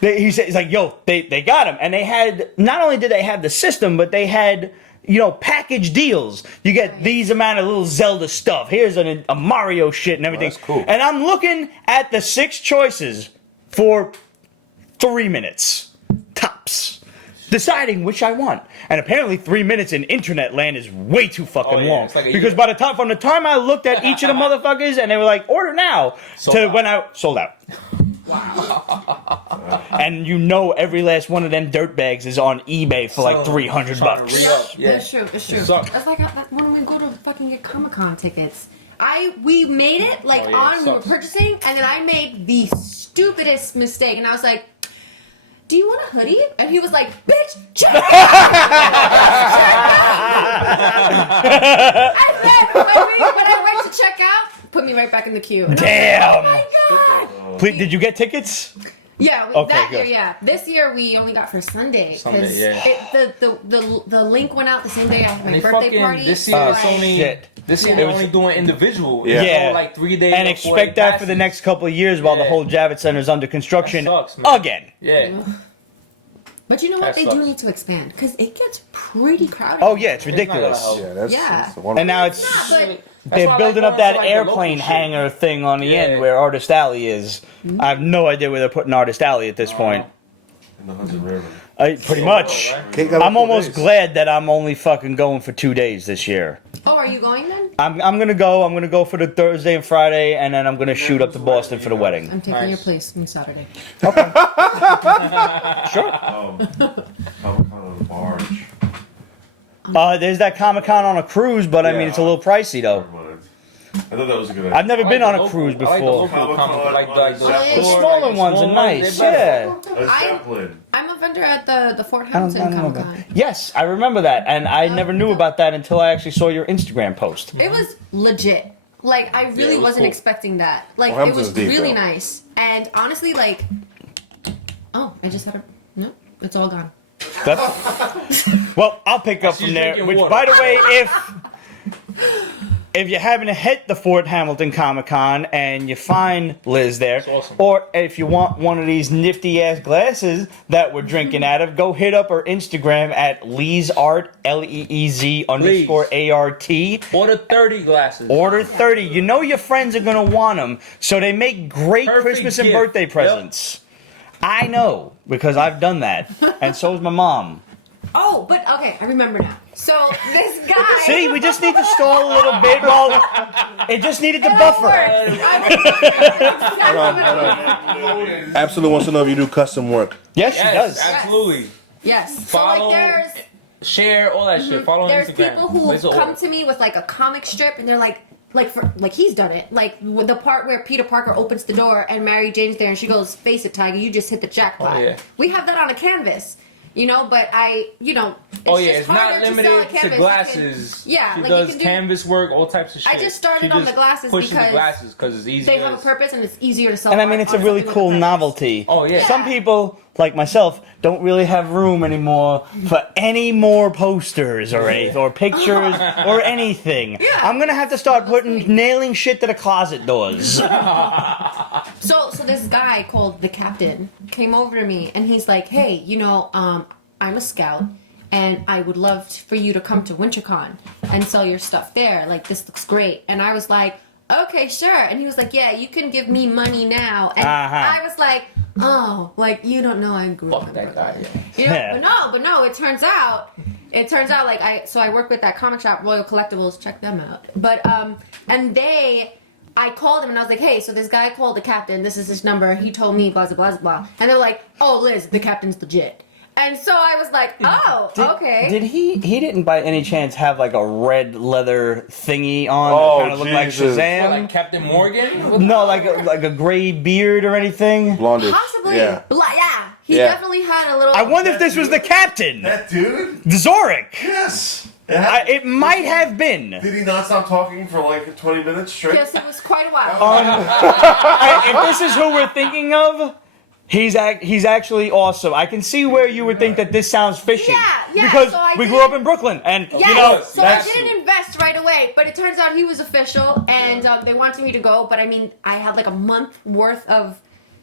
He's like, yo, they got him. And they had, not only did they have the system, but they had, package deals. You get these amount of little Zelda stuff. Here's a Mario shit and everything. That's cool. And I'm looking at the 6 choices for 3 minutes, tops, deciding which I want. And apparently 3 minutes in internet land is way too fucking long. It's like a Because year. from the time I looked at each of the motherfuckers and they were like, order now, when I sold out. And every last one of them dirtbags is on eBay for like $300. Yeah. That's true. That's true. Sucks. That's like when we go to fucking get Comic-Con tickets. We made it we were sucks. purchasing, and then I made the stupidest mistake, and I was like, do you want a hoodie? And he was like, bitch, check out! And then when I went to check out, put me right back in the queue. And Damn. I was like, oh my God. Please, did you get tickets? Yeah, Okay, that year, good. yeah. This year we only got for Sunday because Sunday, the link went out the same day I had my And birthday party. this year it's only Shit. this year Yeah. they're It was- only doing individual. Yeah. It's Yeah. all like 3 days. And before expect it that for the passes. next couple of years while the Yeah. whole Javits Center is under construction That sucks, man. again. Yeah. But you know what? That They sucks. do need to expand because it gets pretty crowded. Oh yeah, it's It's not gonna ridiculous. help. Yeah, that's Yeah. wonderful. And now it's Yeah, but they're why I building like up that going to, like, the local airplane shit. hangar thing on the Yeah. end where Artist Alley is. I have no idea where they're putting Artist Alley at this point. In the Hudson River. Pretty much. right? Cake out I'm for almost days. glad that I'm only fucking going for 2 days this year. oh, are you going then? I'm gonna go. I'm gonna go for the Thursday and Friday, and then I'm gonna shoot up to Boston for the wedding. I'm taking Nice. your place on Saturday. Sure. Comic-Con on a barge. There's that Comic-Con on a cruise, but I mean it's a little pricey though. Never mind. I thought that was a good idea. I've never been on a cruise I like the before. local Comic-Con, like the The The smaller ones are nice, yeah. Led Zeppelin. I'm a vendor at the Fort I don't Hamilton know Comic about Con. Yes, I remember that, and I never knew about that until I actually saw your Instagram post. It was legit. Like I really it was wasn't cool. expecting that. Like Well, it was Hamilton's deep, really though. nice. And honestly, like, oh, I just had a no. It's all gone. Well, I'll pick up She's from there. drinking Which, water. by the way, if you happen to hit the Fort Hamilton Comic Con and you find Liz there, That's awesome. or if you want one of these nifty ass glasses that we're drinking out of, go hit up her Instagram at Lee's Art LEEZ_ART. Order 30 glasses. Order 30. You know your friends are gonna want them, so they make great Perfect Christmas and gift. birthday Yep. presents. I know because I've done that, and so is my mom. Oh, but okay, I remember now. So this guy. See, we just need to stall a little bit. Well, it just needed to It buffer. works. Absolutely wants to know if you do custom work. Yes, she Yes, does. absolutely. Yes. So Follow, like share all that shit. Follow on there's Instagram. people who Place an come order. to me with like a comic strip and they're like, like he's done it. Like with the part where Peter Parker opens the door and Mary Jane's there and she goes, "Face it, Tiger, you just hit the jackpot." Oh, yeah. We have that on a canvas. But it's it's not harder to sell a limited to canvas. glasses. She she like does you can canvas work, all types of shit. I just started She on just the glasses pushes because the glasses because it's easy. they have a purpose and it's easier to sell. And I mean, it's a on really something cool with a purpose. novelty. Oh, yeah. Some people, like myself, don't really have room anymore for any more posters or anything, or pictures or anything. Yeah. I'm gonna have to start nailing shit to the closet doors. So this guy called the Captain came over to me and he's like, "Hey, I'm a scout and I would love for you to come to WinterCon and sell your stuff there. Like, this looks great." And I was like, "Okay, sure." And he was like, "Yeah, you can give me money now." And I was like, "Oh, like, you don't know I grew up Fuck in that Brooklyn." guy. Yeah. But no, it turns out like I work with that comic shop, Royal Collectibles, check them out. But I called him and I was like, "Hey, so this guy called the Captain, this is his number, he told me blah blah blah blah." And they're like, "Oh, Liz, the Captain's legit." And so I was like, "Oh, okay." Did he didn't by any chance have like a red leather thingy on Oh, that kind of looked like Jesus. Shazam? Like Captain Morgan? No, like a gray beard or anything. Blondish. Possibly. Yeah. Yeah. He Yeah. definitely had a little. I wonder if this was the Captain, That dude? Zorik. Yes. It might have been. Did he not stop talking for like 20 minutes straight? Yes, it was quite a while. If this is who we're thinking of, he's actually awesome. I can see where you would think that this sounds fishy. Yeah, Because so I we did- grew up in Brooklyn, and Yes, so I that's didn't invest right away, but it turns out he was official, and they wanted me to go. But I mean, I had like a month worth of,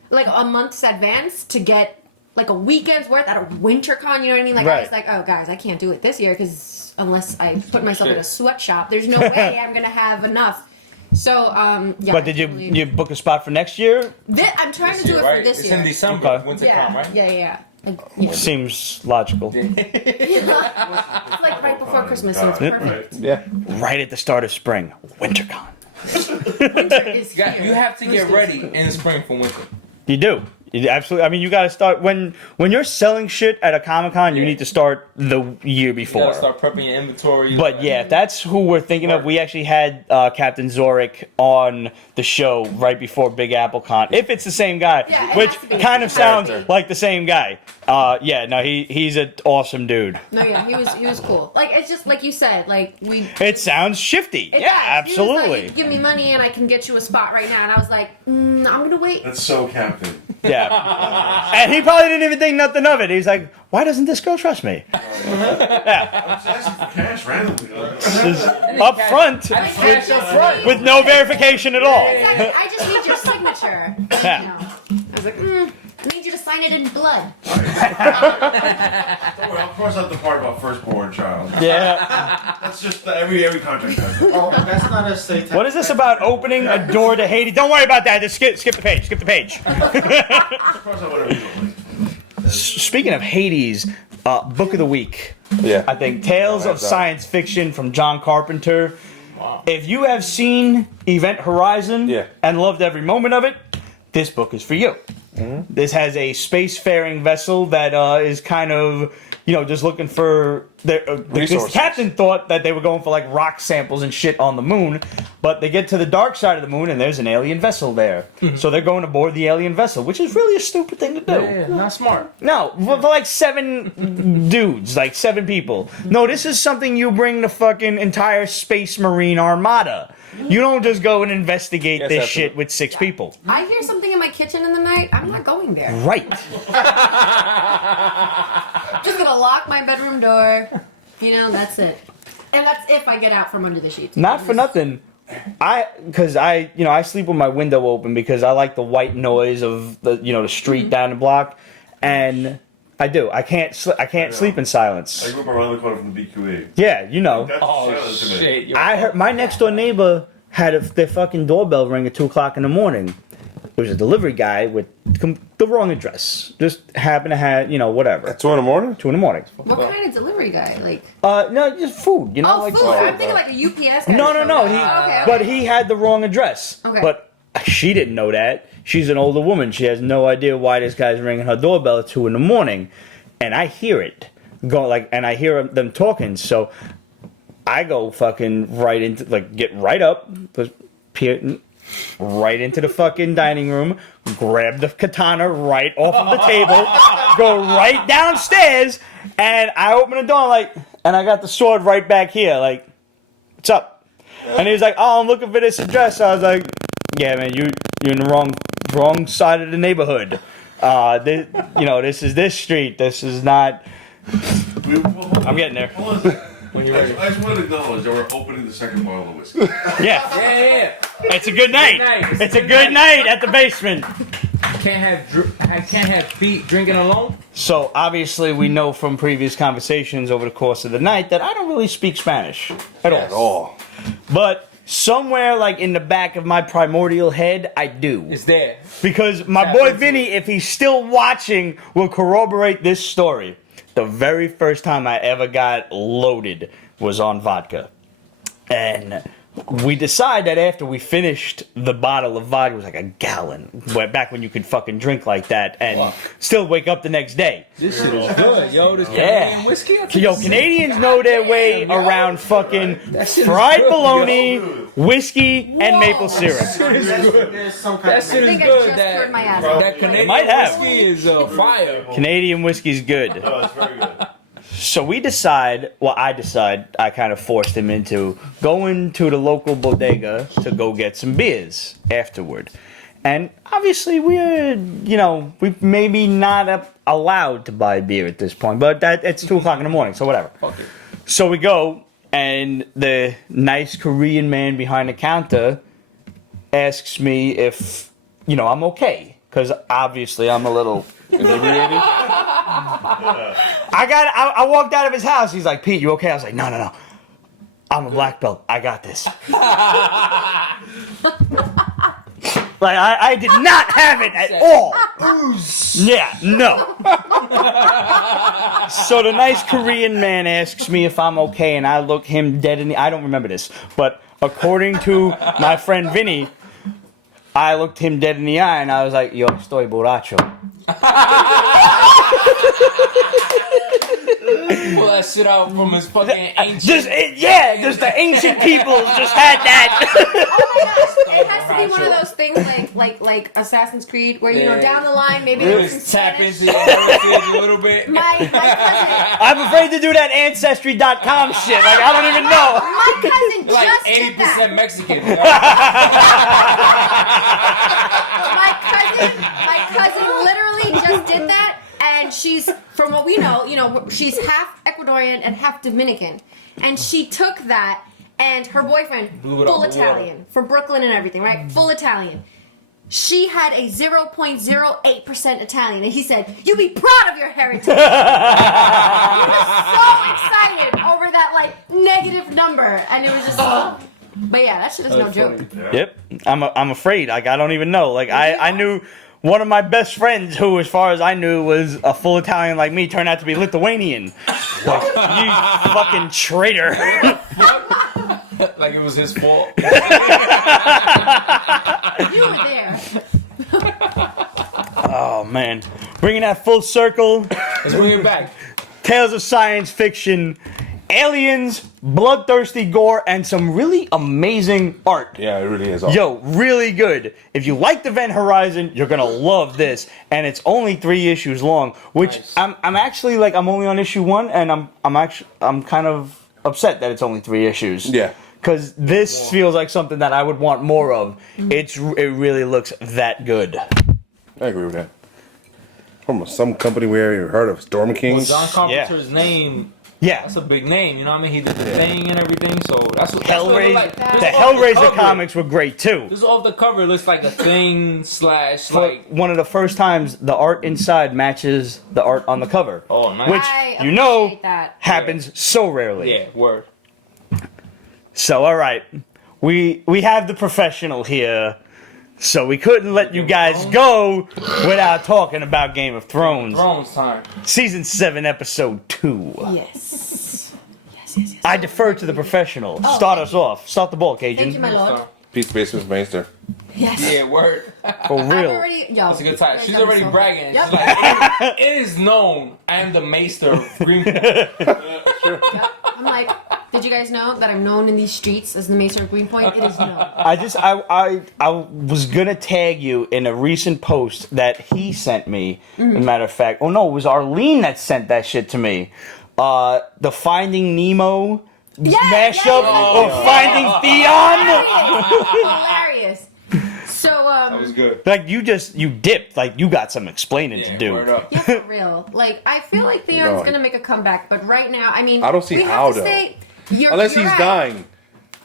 like a month's advance to get like a weekend's worth at a WinterCon. You know what I mean? Like I Right. was like, "Oh, guys, I can't do it this year because unless I put myself in a sweatshop, there's no way I'm gonna have enough." So yeah. But did you book a spot for next year? I'm trying to do it right? for this It's year. in December, Okay. WinterCon, Yeah, right? yeah. Yeah. Seems logical. It's like right before Christmas, so it's Right. perfect. Yeah. Right at the start of spring, WinterCon. Winter is here. You have to get ready in the spring for winter. You do. You absolutely. I mean, you got to start when you're selling shit at a Comic-Con. You Yeah. need to start the year You before. gotta start prepping your inventory. But yeah, if that's who we're thinking of. We actually had Captain Zorik on the show right before Big Apple Con. If it's the same guy, Yeah, it which has to be. kind of sounds Character. like the same guy. He's an awesome dude. No, yeah, he was cool. Like it's just like you said, like we. It sounds shifty. It Yeah, does. He was like, absolutely. "Give me money and I can get you a spot right now." And I was like, "I'm gonna wait." That's so Captain. Yeah. And he probably didn't even think nothing of it. He's like, why doesn't this girl trust me? I'm just asking for cash randomly. Just up front I cash up front. with no verification at all. Exactly. I just need your signature. Yeah. You know. I was like, I need you to sign it in blood. Don't worry, I'll cross out the part about firstborn child. Yeah. That's just every contract has that. Oh, that's not a satanic. What is this about opening a door to Hades? Don't worry about that. Just skip the page. Skip the page. Cross out whatever you want. Speaking of Hades, book of the week. Yeah. I think Tales of Science Fiction from John Carpenter. If you have seen Event Horizon Yeah. and loved every moment of it, this book is for you. This has a spacefaring vessel that is kind of, just looking for... the Resources. captain thought that they were going for like rock samples and shit on the moon, but they get to the dark side of the moon and there's an alien vessel there. So they're going aboard the alien vessel, which is really a stupid thing to do. Yeah, not smart. No, for like 7 dudes, like 7 people. No, this is something you bring the fucking entire Space Marine Armada. You don't just go and investigate Yes, this absolutely. shit with 6 people. I hear something in my kitchen in the night. I'm not going there. Right. Just gonna lock my bedroom door. That's it. And that's if I get out from under the sheets. Not for nothing. I sleep with my window open because I like the white noise of the street down the block, and I do. I can't sleep in I silence. grew up around the corner from the BQE. Yeah, That's Oh silent to me. shit! I heard my next door neighbor had their fucking doorbell ring at 2:00 in the morning. It was a delivery guy with the wrong address. Just happened to have, whatever. At 2 in the morning? 2 in the morning. What kind of delivery guy? Like, No, just food. food. Like I'm thinking like a UPS guy. No. Okay. But he had the wrong address. Okay. But she didn't know that. She's an older woman. She has no idea why this guy's ringing her doorbell at 2 in the morning, and I hear it and I hear them talking. So I go fucking right into, like, get right up, right into the fucking dining room, grab the katana right off of the table, go right downstairs, and I open the door, like, and I got the sword right back here, like, what's up? And he was like, oh, I'm looking for this address. I was like, yeah, man, you're in the wrong side of the neighborhood. This is this street. This is not. I'm getting there. Hold on. I just want to acknowledge that we're opening the second bottle of whiskey. Yeah. It's a good night. It's a good night at the basement. I can't have feet drinking alone. So obviously we know from previous conversations over the course of the night that I don't really speak Spanish at all. But somewhere like in the back of my primordial head, I do. It's there. Because my boy Vinny, if he's still watching, will corroborate this story. The very first time I ever got loaded was on vodka. And we decided that after we finished the bottle of vodka, it was like a gallon, back when you could fucking drink like that and still wake up the next day. This shit is good, yo. This Canadian whiskey. Yo, Canadians know their way around fucking fried bologna, whiskey, and maple syrup. That shit is good. I think I just heard my ass. That Canadian might have. whiskey is fire. Canadian whiskey's good. Oh, it's very good. So I kind of forced him into going to the local bodega to go get some beers afterward. And obviously we're maybe not allowed to buy beer at this point, but it's 2 o'clock in the morning, so whatever. Okay. So we go, and the nice Korean man behind the counter asks me if, I'm okay, because obviously I'm a little inebriated. I walked out of his house. He's like, Pete, you okay? I was like, no. I'm a black belt. I got this. Like, I did not have it at all. Yeah, no. So the nice Korean man asks me if I'm okay, and I look him dead in the... I don't remember this, but according to my friend Vinny, I looked him dead in the eye, and I was like, yo, estoy borracho. Pull that shit out from his fucking ancient... Just the ancient people just had that. Oh my gosh, it has to be one of those things like Assassin's Creed, where down the line maybe Really it's tap into your heritage a little bit. My cousin, I'm afraid to do that Ancestry.com shit. Like, I don't even know. my cousin Like just did that. 80% Mexican. My cousin literally just did that, and she's, from what we know, she's half Ecuadorian and half Dominican, and she took that, and her boyfriend, full Italian, from Brooklyn and everything, right? Full Italian. She had a 0.08% Italian, and he said, "You be proud of your heritage." He was so excited over that negative number, and it was just so. But yeah, that shit is no joke. Yep. I'm afraid. Like, I don't even know. Like, I knew one of my best friends who, as far as I knew, was a full Italian like me, turned out to be Lithuanian. Like, you fucking traitor. Like it was his fault. You were there. Oh, man. Bringing that full circle. Let's bring it back. Tales of science fiction, aliens, bloodthirsty gore, and some really amazing art. Yeah, it really is awesome. Yo, really good. If you like the Event Horizon, you're gonna love this. And it's only 3 issues long, which nice. I'm actually I'm only on issue 1, and I'm kind of upset that it's only 3 issues. Yeah. Because this feels like something that I would want more of. It really looks that good. I agree with that. From some company we already heard of, Storm Kings. Well, John Carpenter's name. Yeah. That's a big name, you know what I mean? He did the thing and everything, so that's what Hellraiser. Like. The Hellraiser comics were great too. This off the cover looks like a thing / For one of the first times the art inside matches the art on the cover. Oh, nice. Which that. happens so rarely. Yeah, word. So all right, we have the professional here, so we couldn't let you guys go without talking about Game of Thrones. Thrones time. Season 7, episode 2. Yes. I defer to the professional. Start us off. Start the ball, Cajun. Thank you, my lord. Peace, Basement Meister. Yes. Yeah, word. For real. That's a good time. She's already bragging. Yep. She's like, it is known I am the maester of Greenpoint. I'm like, Did you guys know that I'm known in these streets as the Maester of Greenpoint? It is known. I was gonna tag you in a recent post that he sent me. As a matter of fact, oh no, it was Arlene that sent that shit to me. The Finding Nemo mashup of Finding Theon. Hilarious. So That was good. Like you dipped. Like you got some explaining to do. Word up. yeah, for real. Like I feel like Theon's gonna make a comeback, but right now, I mean, I don't see we how, have to though. say, Unless he's right. dying.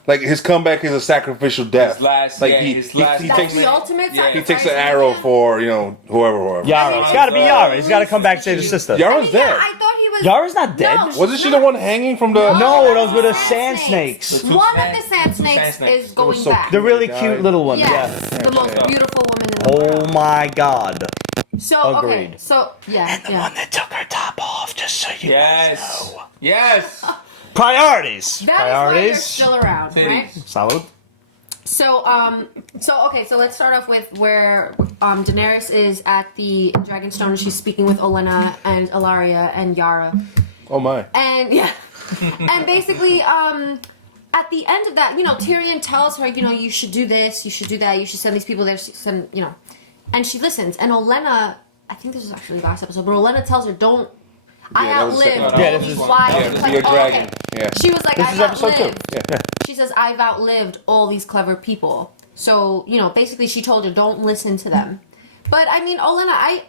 Like his comeback is a sacrificial death. His last- like yeah, he his last- he That's takes the ultimate Yeah. he sacrifice. takes an arrow for whoever. Yara. It's gotta be Yara. He's gotta come back and save his sister. Yara's dead. I thought he was. Yara's not dead. No, Wasn't she the one hanging from the? No, those were the sand sand snakes. The One two of the sand snakes snakes. is going so back. The really Guy. cute little one. Yes, Yeah. the most beautiful woman in the Oh world. my god. So okay, Agreed. so yeah. That took her top off, just so you Yes. guys know. Yes. Priorities. That is why you're Priorities. still around, right? Titties. Salud. So let's start off with where Daenerys is at the Dragonstone and she's speaking with Olenna and Ilaria and Yara. Oh my! And yeah. And basically, at the end of that, Tyrion tells her, you should do this, you should do that, you should send these people there, and she listens. And Olenna, I think this was actually last episode, but Olenna tells her, don't. I that was the second outlived one. Yeah, all this these is- wives. yeah, It's this like, Be a oh, dragon. okay. Yeah. She was like, This I've is episode outlived. 2. Yeah. She says, I've outlived all these clever people. So, basically she told her, don't listen to them. But, I mean, Olenna,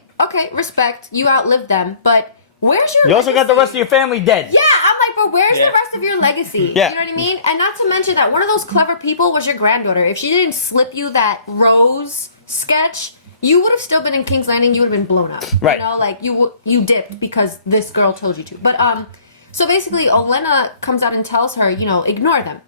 respect, you outlived them, but where's your You also got the legacy? rest of your family dead. Yeah, I'm like, but where's Yeah. the rest of your legacy? Yeah. You know what I mean? And not to mention that one of those clever people was your granddaughter. If she didn't slip you that rose sketch, you would have still been in King's Landing. You would have been blown up. Right. Like you dipped because this girl told you to. But so basically, Olenna comes out and tells her, ignore them.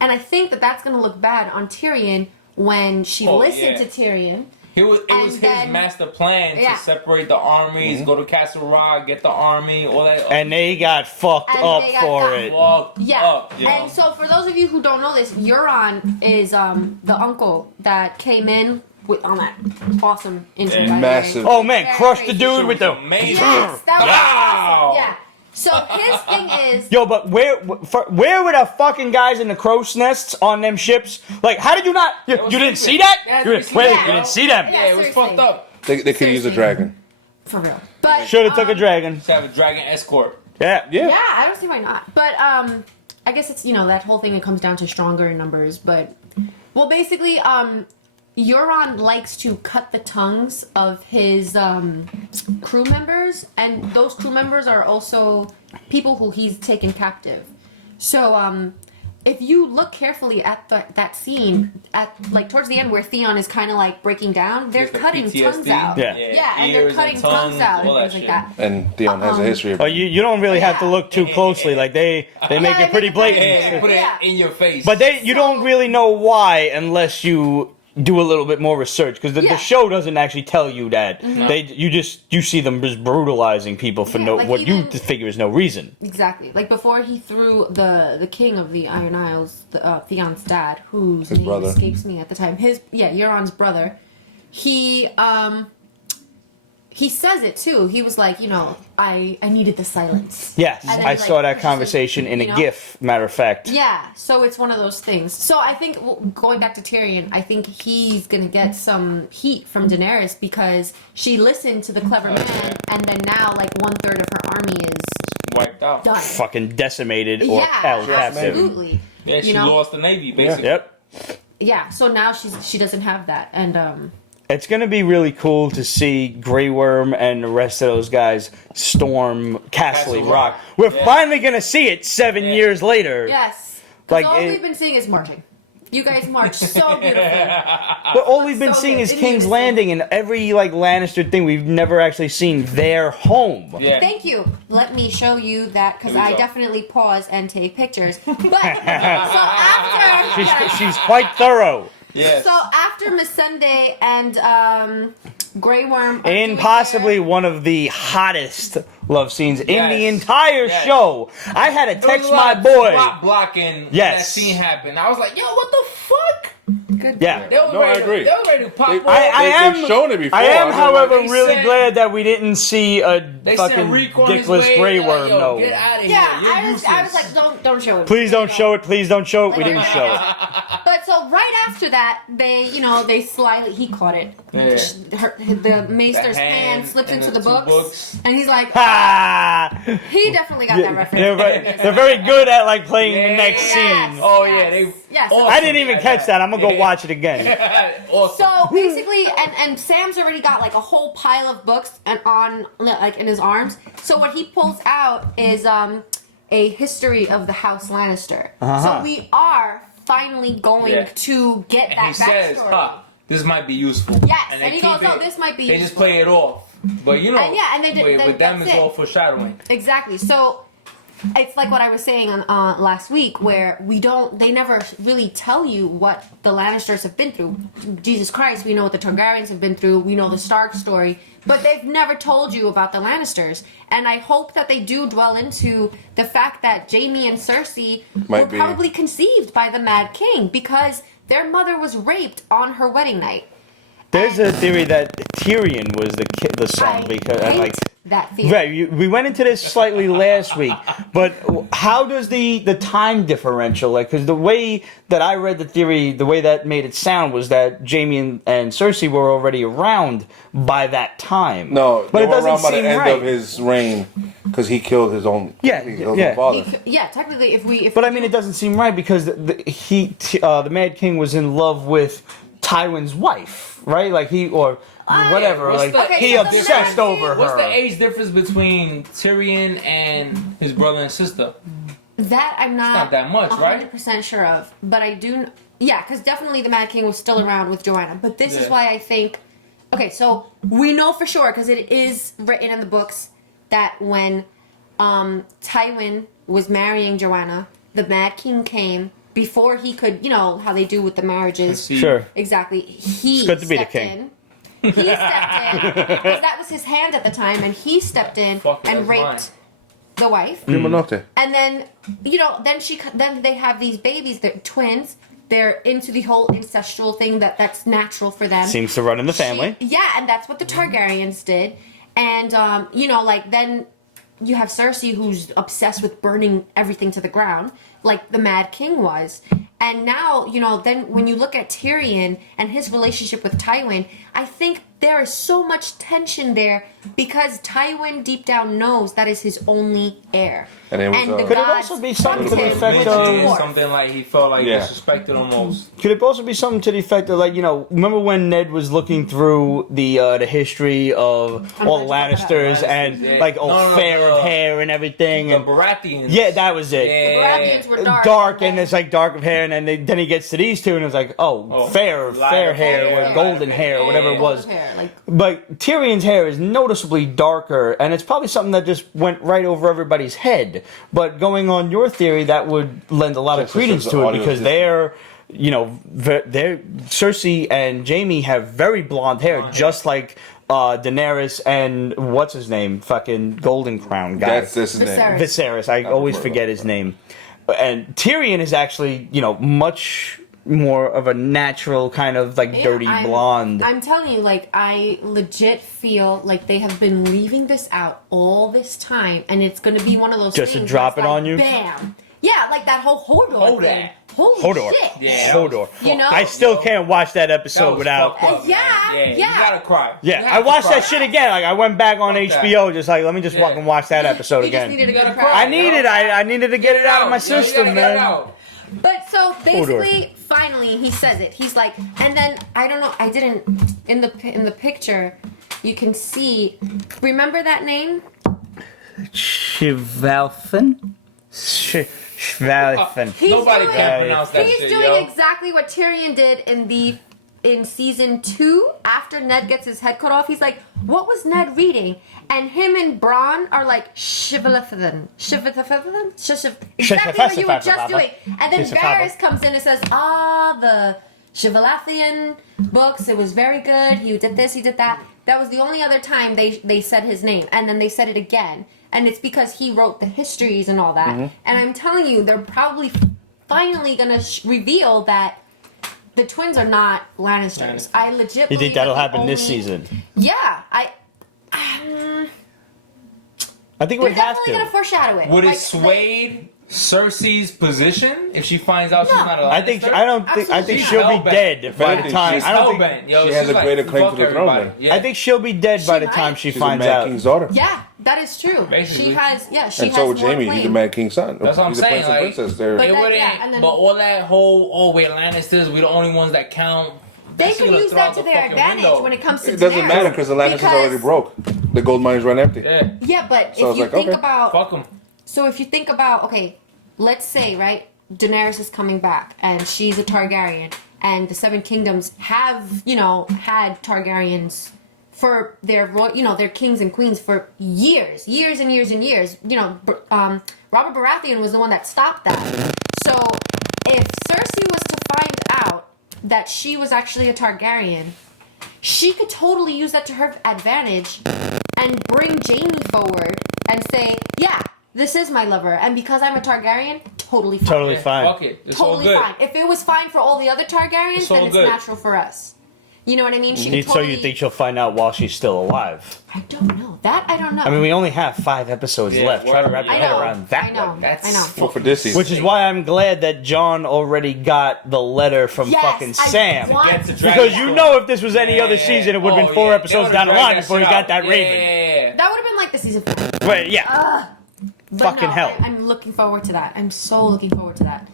And I think that that's gonna look bad on Tyrion when she listened to Tyrion. It was And his then- master plan Yeah. to separate the armies, go to Castle Rock, get the army, all that. And they got fucked And up they got for got it. Fucked Yeah. up, And so for those of you who don't know this, Euron is the uncle that came in on that awesome intro. by the way. Massive. Oh man, Very crushed the crazy. dude with the. Amazing. Yes, that was Wow. awesome. Yeah. So his thing is, Yo, but where were the fucking guys in the crow's nests on them ships? Like, how did you not? You was didn't stupid. see that? That You, was didn't- wait, stupid, you bro. didn't see them? Yeah. Yeah, it was seriously. fucked up. They could use a dragon. for real. But Should have took a dragon. Just have a dragon escort. Yeah. Yeah. Yeah, I don't see why not. But I guess it's that whole thing. It comes down to stronger in numbers. But basically, Euron likes to cut the tongues of his crew members, and those crew members are also people who he's taken captive. So if you look carefully at that scene at towards the end where Theon is kind of like breaking down, they're The cutting PTSD. tongues out. Yeah. Yeah, and they're ears cutting tongues, tongues out all and things like shit. that. And Theon has a history of. Oh, you don't really have to look too closely. Like they make it pretty blatant. Yeah, put Yeah. it in your face. But you don't really know why unless you do a little bit more research, because the Yeah. show doesn't actually tell you that. You see them just brutalizing people for Yeah, like what you even- figure is no reason. Exactly. Like before he threw the king of the Iron Isles, Theon's dad, whose His name brother. escapes me at the time. Euron's brother. He says it too. He was like, I needed the silence. Yes, And then, I like, saw that pushes conversation it, in you a know? GIF. Matter of fact. Yeah, so it's one of those things. So I think going back to Tyrion, I think he's gonna get some heat from Daenerys because she listened to the clever man, and then now 1/3 of her army is wiped out. done. Fucking decimated or Yeah, held captive. absolutely. Yeah, she You know? lost the navy basically. Yep. Yeah, so now she doesn't have that, and It's gonna be really cool to see Grey Worm and the rest of those guys storm Castle Castle Rock. Rock. We're Yeah. finally gonna see it 7 Yeah. years later. yes, Like, all it- we've been seeing is marching. You guys march so beautifully. But all we've been So seeing good. is It King's is- Landing and every Lannister thing. We've never actually seen their home. Yeah. Thank you. Let me show you that because Here we I go. definitely pause and take pictures. But so after She's quite thorough. Yes. so after Missandei and Grey Worm are In doing possibly their- one of the hottest love scenes in the Yes. entire Yes. show. I had to There was text a lot my of boy. spot blocking when Yes. that scene happened. I was like, yo, what the fuck? Good. Yeah. They were No, I ready. agree. They were ready to pop They- off. They've shown it before. I am, however, They really said- glad that we didn't see a They fucking sent Reek on his dickless way. Grey Like, Worm. yo, No. get out of here. Yeah, You're I was useless. like, don't show it. Please don't show it. Please don't show it. We didn't show it. But so right after that, they slyly, he caught it. Yeah. The Maester's The hand hand slipped and into the the two books, books. and he's like, Ha! he definitely got that reference. They're very good at like playing the Yeah. next scene. Yes. Oh yeah, they. Yes. awesome I didn't even at catch that. I'm gonna go Yeah. watch it again. Awesome. So basically, and Sam's already got like a whole pile of books and on like in his arms. So what he pulls out is a history of the House Lannister. Uh-huh. So we are finally going Yeah. to get And that he says, backstory. "Ha, this might be useful." Yes, they and he keep goes, "Oh, this might be They just useful." play it off, but you know, And yeah, and they did- with them that's it's it. all foreshadowing. Exactly. So it's like what I was saying on last week, where they never really tell you what the Lannisters have been through. Jesus Christ, we know what the Targaryens have been through. We know the Stark story, but they've never told you about the Lannisters. And I hope that they do dwell into the fact that Jaime and Cersei were Might be. probably conceived by the Mad King because their mother was raped on her wedding night. There's a theory that Tyrion was the son because and hate like that theory. right. We went into this slightly last week, but how does the time differential like? Because the way that I read the theory, the way that made it sound was that Jaime and Cersei were already around by that time. No, but they it were doesn't around by the seem end right. of his reign because he killed his own. Yeah, he killed yeah. his father. Yeah, technically, if But I mean, it doesn't seem right because the Mad King was in love with Tywin's wife, right? Like whatever. What's Like the- Okay, he so the obsessed Mad over King- What's her. the age difference between Tyrion and his brother and sister? that I'm not that much, right? 100% sure of, but I do. Yeah, because definitely the Mad King was still around with Joanna. But this is Yeah. why I think. Okay, so we know for sure because it is written in the books that when Tywin was marrying Joanna, the Mad King came before he could. You know how they do with the marriages. Sure. Exactly. He It's good to be the stepped king. in. He stepped in because that was his hand at the time, and he stepped in Fuck, and that's raped mine. the wife. Primo Norte. And then, then they have these babies, they're twins. They're into the whole ancestral thing that's natural for them. Seems to run in the family. Yeah, and that's what the Targaryens did. And, then you have Cersei who's obsessed with burning everything to the ground, like the Mad King was. And now, then when you look at Tyrion and his relationship with Tywin, I think there is so much tension there because Tywin deep down knows that is his only heir. And it was, the Could it gods also be something to want the him effect with a of- dwarf. Something like he felt like Yeah. disrespected almost. Could it also be something to the effect of, like, remember when Ned was looking through the history of I'm all the glad you brought Lannisters that up. and, Yeah. like, No, fair of hair and everything? The And, Baratheons. yeah, that was it. The Yeah. Baratheons were dark. Dark, and it's like dark of hair, and then he gets to these two, and it's like, fair lighter hair hair, with golden lighter hair, hair. whatever it was. Hair, like, But Tyrion's hair is noticeably darker, and it's probably something that just went right over everybody's head. But going on your theory, that would lend a lot of Just credence the to it audio because is they're Cersei and Jaime have very blonde hair, just like Daenerys and what's his name, fucking Golden Crown guy. That's his name. Viserys. Viserys. I always forget his name. And Tyrion is actually, much more of a natural kind of like yeah, dirty blonde. I'm telling you, like, I legit feel like they have been leaving this out all this time, and it's going to be one of those Just to things drop where it's it like, on you? Bam. Yeah, like that whole Hodor thing. Holy Hodor. shit. Yeah. Hodor. You know? I still can't watch that That episode was without. fucked up, Yeah, man. You yeah. gotta cry. Yeah, You I have to watched cry. that shit again. Like I went back on Fuck HBO, just like let me just Yeah. fucking watch that episode You just again. needed a good gotta cry. cry. I needed to get it out of my Yeah, you gotta system, get it man. out. But so basically, finally, he says it. He's like, and then I don't know. I didn't in the picture. You can see. Remember that name? Shivalfin? Shivalfin. Nobody can pronounce that He's shit, doing yo. exactly what Tyrion did in season 2 after Ned gets his head cut off. He's like, what was Ned reading? And him and Bronn are like Shivalfin. Exactly what you were just doing. And then Varys comes in and says, the Shivalathian books, it was very good. He did this, he did that. That was the only other time they said his name. And then they said it again. And it's because he wrote the histories and all that. And I'm telling you, they're probably finally going to reveal that the twins are not Lannisters. I legit. You think that'll happen this only- season? Yeah, I think they're we have definitely gonna to. foreshadow it. Would Like, it sway Cersei's position if she finds out she's No. not a Lannister? I think Absolutely she'll be not. dead by the She's time. I don't think. Hellbent, yo. she has She's a greater like, claim fuck to the throne everybody. then. Yeah. I think she'll be dead by the might. time she She's finds the Mad out. King's daughter. Yeah, that is true. Basically. She has. Yeah, she And has so with more Jamie, claim. he's the Mad King's son. That's what I'm he's saying, the like- prince and princess. They're, But It that- wouldn't, yeah, and then- but all that whole, oh, we're Lannisters, we're the only ones that count. They That's could gonna use throw that out to the their fucking advantage window. when it comes to it doesn't Daenerys. matter because the Lannisters Because- already broke. The gold mines run empty. Yeah, Yeah, but So I if was you like, think okay. about fuck them. So if you think about, okay, let's say, right, Daenerys is coming back and she's a Targaryen and the Seven Kingdoms have, had Targaryens for their, their kings and queens for years and years and years. Robert Baratheon was the one that stopped that. So if Cersei was to find out that she was actually a Targaryen, she could totally use that to her advantage and bring Jamie forward and say, yeah, this is my lover. And because I'm a Targaryen, totally fine. Totally Yeah, fine. Fuck it. It's all Totally good. fine. If it was fine for all the other Targaryens, It's then all it's good. natural for us. You know what I mean? She So could totally, you think she'll find out while she's still alive? I don't know. That I don't know. I mean, we only have 5 episodes Yeah, left. Try to wrap your I head know. around that I know. one. That's I know. Well, for this season. Which is why I'm glad that John already got the letter from Yes, fucking I Sam. want- Get to Because Dragon you know if this was any Yeah, other yeah. season, it would have Oh, been 4 yeah. episodes They down the would've line dragged before he that got shit that out. Raven. Yeah. That would have been like the season 4. Wait, yeah. But Fucking no, hell. I'm looking forward to that. I'm so looking forward to that.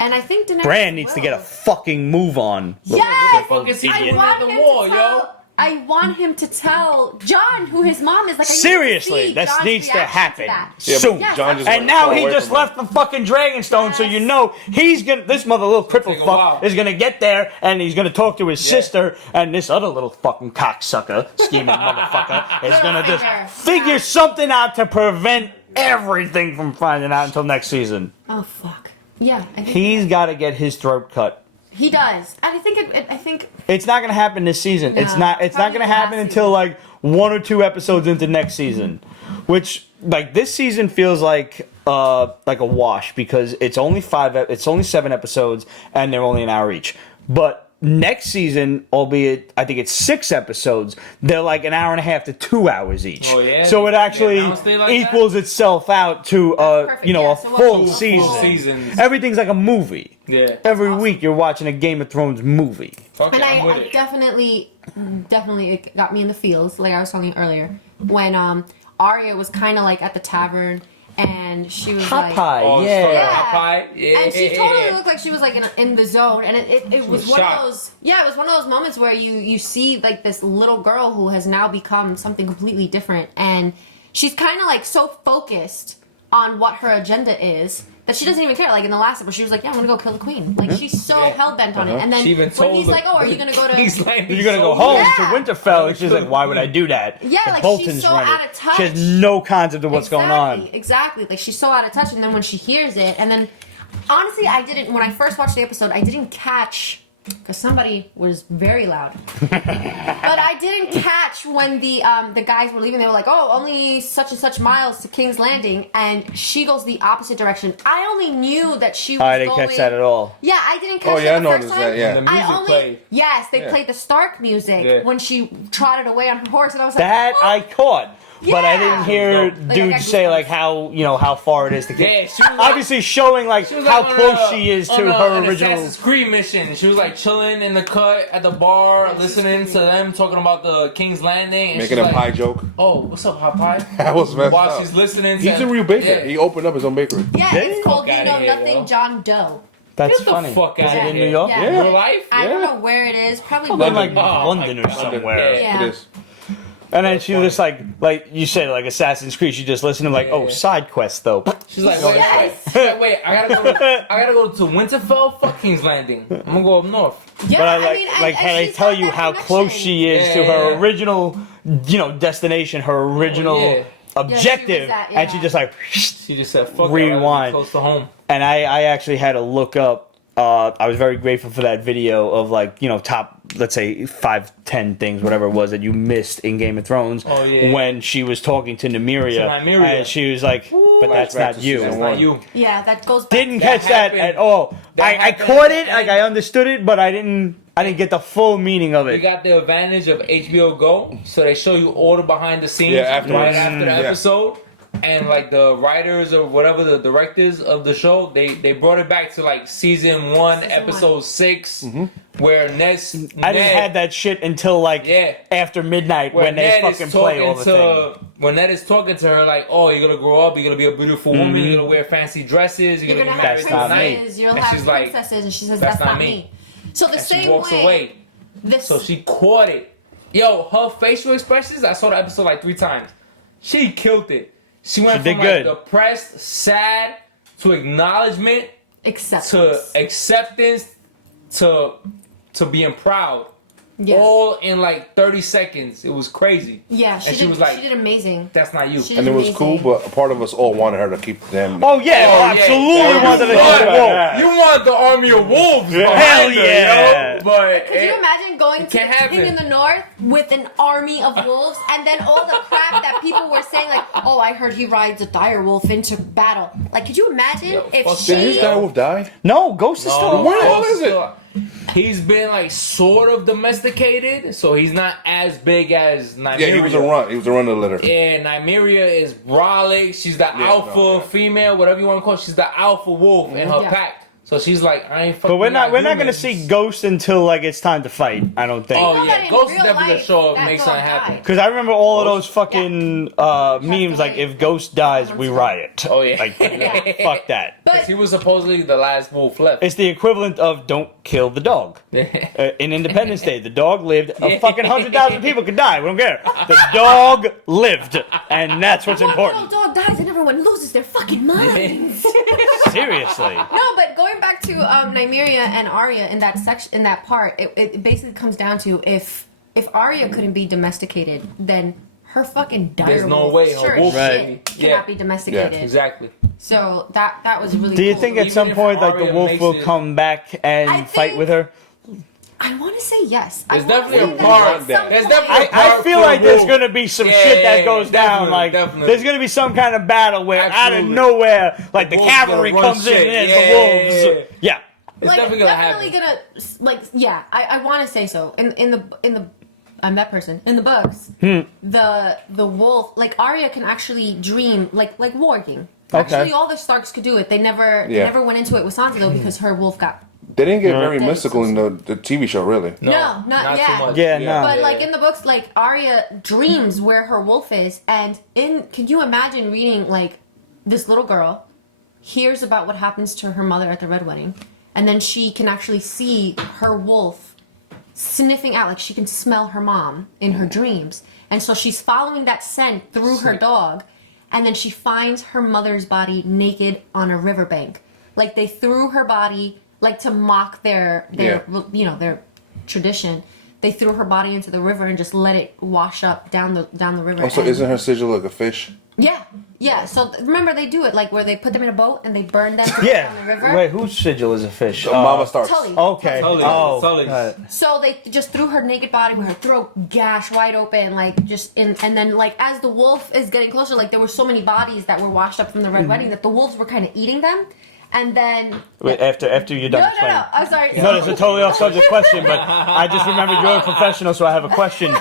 And I think Daenerys Bran needs to get a will. fucking move on. Yes! Fucking see I you want in him the war, to yo. tell. I want him to tell John who his mom is. Like, I need to Seriously, see this John's needs to reaction happen that. Yeah, but soon. Yes, John just And went now far he away just from her. left the fucking Dragonstone, so Yes. you know he's gonna. This mother little cripple Take a fuck while. is gonna get there, and he's gonna talk to his Yeah. sister, and this other little fucking cocksucker, scheming motherfucker, is gonna just Littlefinger. figure something out to prevent everything from finding out until next season. Oh fuck. Yeah, I think He's got to get his throat cut. he does. And I think It's not gonna happen this season. It's No, not. It's not probably gonna last happen until season. like 1 or 2 episodes into next season, which like this season feels like a wash because it's only 7 episodes and they're only an hour each. But next season, albeit I think it's 6 episodes, they're like an hour and a half to 2 hours each. Oh, yeah? So it They actually announced it like equals itself out to perfect, yeah, a so full what's season. full seasons. Everything's like a movie. Yeah. Every week you're watching a Game of Thrones movie. Fuck And it, I'm with I it. definitely it got me in the feels, like I was telling you earlier, when Arya was kind of like at the tavern and she was like, Popeye, Oh, yeah. sorry, Yeah. Popeye? Yeah. and she totally looked like she was like in the zone, and it was was one shocked. of those, it was one of those moments where you see like this little girl who has now become something completely different, and she's kind of like so focused on what her agenda is that she doesn't even care. Like in the last episode, she was like, "Yeah, I'm gonna go kill the queen." Like she's so Yeah. hell bent on it. And then She even when told he's the- like, "Oh, are you gonna go to?" He's like, You're gonna go so- home Yeah. to Winterfell, and she's like, "Why would I do that?" Yeah, The like, she's Bolton's so running. out of touch. She has no concept of what's going on. Exactly. Like she's so out of touch, and then when she hears it, and then honestly, I didn't. When I first watched the episode, I didn't catch because somebody was very loud. But I didn't catch when the guys were leaving. They were like, "Oh, only such and such miles to King's Landing," and she goes the opposite direction. I only knew that she was. I didn't going, catch that at all. Yeah, I didn't catch Oh, yeah, that the I first noticed time. that, yeah. And the music I only played. yes, they Yeah. played the Stark music Yeah. when she trotted away on her horse, and I was like, That "Oh." I caught. But I didn't Yeah. hear Like, I dude got say goosebumps. like how far it is to Yeah, get. she was like- Obviously showing like She was how like on close a- she is on to a- her an original. Assassin's Creed mission. She was like chilling in the cut at the bar, listening to them talking about the King's Landing, and Making she's a like, pie joke. "Oh, what's up, Popeye?" That was messed While up. she's listening to He's a real baker. Yeah. He opened up his own bakery. Yeah, it's called Fuck You outta Know here, Nothing yo. John Doe. That's Get the funny. fuck Is outta it in here. New York? Yeah. Real life? I don't Yeah. know where it is. Probably Probably London. like Oh, London my or God. somewhere. Yeah. It is. And then she was just like you said, like Assassin's Creed. She just listened to like, oh, Yeah. side quest though. She's like, Yes. wait, I gotta go to Winterfell. Fuck King's Landing. I'm gonna go up north. Yeah, But I and had I she's tell got you that how connection. close she is to Yeah, her yeah. original, destination, her original yeah. objective, Yeah, she was and she yeah. just like. She just said, "Fuck it, I gotta Rewind. be close to home." And I actually had to look up. I was very grateful for that video of like top, let's say 5-10 things, whatever it was that you missed in Game of Thrones. Oh, yeah. When she was talking to Nymeria, To Nymeria. and she was like, but that's Flashback not to you. season That's one. not you. Yeah, that goes back. Didn't to- catch that happened- at all. that I happened caught at it, the like end. I understood it, but I didn't get the full meaning of You it. got the advantage of HBO Go, so they show you all the behind the scenes Yeah, afterwards. right after the Yeah. episode. And like the writers or whatever the directors of the show, they brought it back to like season 1, Season episode 6, where I didn't have that shit until like Yeah. after midnight where when they Ned is fucking play all the talking things. when Ned is talking to her like, oh, you're gonna grow up, you're gonna be a beautiful woman, you're gonna wear fancy dresses, You're you're gonna gonna have get That's not married me. princesses. You'll And have she's like, princesses, and she says "That's that's not not me." me. So the and same she walks way. away. This. So she caught it. Yo, her facial expressions, I saw the episode like 3 times. She killed it. She went She did from good. like depressed, sad, to acknowledgement, acceptance. to acceptance, to being proud. Yeah. All in like 30 seconds. It was crazy. Yeah, and she did, was like, she did amazing. that's not you. She And it was amazing. cool, but a part of us all wanted her to keep them. Oh yeah, absolutely yeah. wanted to You hit want- the wall. You want the army of wolves. Hell behind her, yeah. yo. But Could you imagine going to can't the king happen. in the north with an army of wolves, and then all the crap that people were saying, like, "Oh, I heard he rides a dire wolf into battle." Like, could you imagine if fuck she? Did his direwolf die? No, Ghost is still No, alive. What is it? He's been like sort of domesticated, so he's not as big as Nymeria. Yeah, he was a run. He was a run of the litter. Yeah, Nymeria is brolic. She's the alpha no, yeah. female, whatever you want to call it. She's the alpha wolf in her Yeah. pack. So she's like, I ain't fucking. But we're not gonna humans. see Ghost until like it's time to fight. I don't think. Oh know that yeah, in Ghost is real definitely gonna life, show up, that make dog something happen. died. Because I remember all of those fucking memes like, if Ghost dies, we riot. Oh yeah, Like, fuck that. But he was supposedly the last wolf left. It's the equivalent of don't kill the dog. In Independence Day, the dog lived. A fucking 100,000 people could die. We don't care. The dog lived, and that's what's one little important. dog dies and everyone loses their fucking minds. Seriously. No, but going back to Nymeria and Arya in that section, in that part, it basically comes down to if Arya couldn't be domesticated, then her fucking dire There's no wolf way her sure wolf as Right. shit cannot Yeah. be domesticated. Exactly. So that was really. Do you cool. think at Even some if point like the Arya wolf makes will it- come back and I fight think- with her? I want to say yes. There's I wanna definitely say a that part- at some there's point. definitely a I part feel for like the there's wolf. gonna be some Yeah, shit that yeah, goes down. definitely, Like definitely. there's gonna be some kind of battle where out of Absolutely. nowhere, like the wolves cavalry gonna run comes in shit. and Yeah, the wolves. Yeah. It's Like, definitely gonna happen. gonna like yeah. I want to say so. In the I'm that person in the books. The wolf, like Arya can actually dream like warging. Okay. Actually, all the Starks could do it. They never went into it with Sansa though because her wolf got. They didn't get very Yeah. mystical in the TV show, really. No, not yet. too much. Yeah, no. But like in the books, like Arya dreams where her wolf is, and can you imagine reading like this little girl hears about what happens to her mother at the Red Wedding, and then she can actually see her wolf sniffing out, like she can smell her mom in her dreams, and so she's following that scent through her dog, and then she finds her mother's body naked on a riverbank. Like they threw her body, like to mock their their tradition. They threw her body into the river and just let it wash up down the river. Also, And- isn't her sigil like a fish? Yeah. So remember they do it like where they put them in a boat and they burn them down the Yeah. river. Wait, whose sigil is a fish? Mama Starks. Tully. Okay. Tully. Oh. Tully. got it. So they just threw her naked body with her throat gash wide open, like just in, and then like as the wolf is getting closer, like there were so many bodies that were washed up from the Red Wedding that the wolves were kind of eating them, and then Wait, after you're done no, explaining. I'm sorry. No, it's a totally off subject question, but I just remembered you're a professional, so I have a question.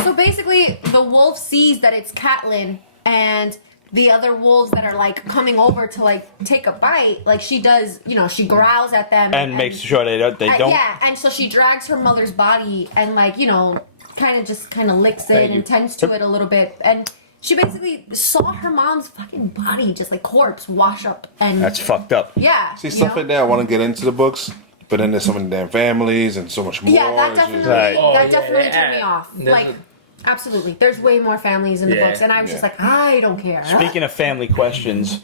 So basically, the wolf sees that it's Catelyn and the other wolves that are like coming over to like take a bite. Like she does, she growls at them And makes sure they don't. Yeah, and so she drags her mother's body and like kind of licks it and tends to it a little bit, and she basically saw her mom's fucking body just like corpse wash up, and That's fucked up. yeah. See, stuff like that, I want to get into the books, but then there's so many damn families and so much more. Yeah, that It's definitely just- Right. Oh, that yeah, definitely yeah. turned me off. There's Like, absolutely, there's way more families in the Yeah, books, and I was just yeah. like, I don't care. Speaking of family questions,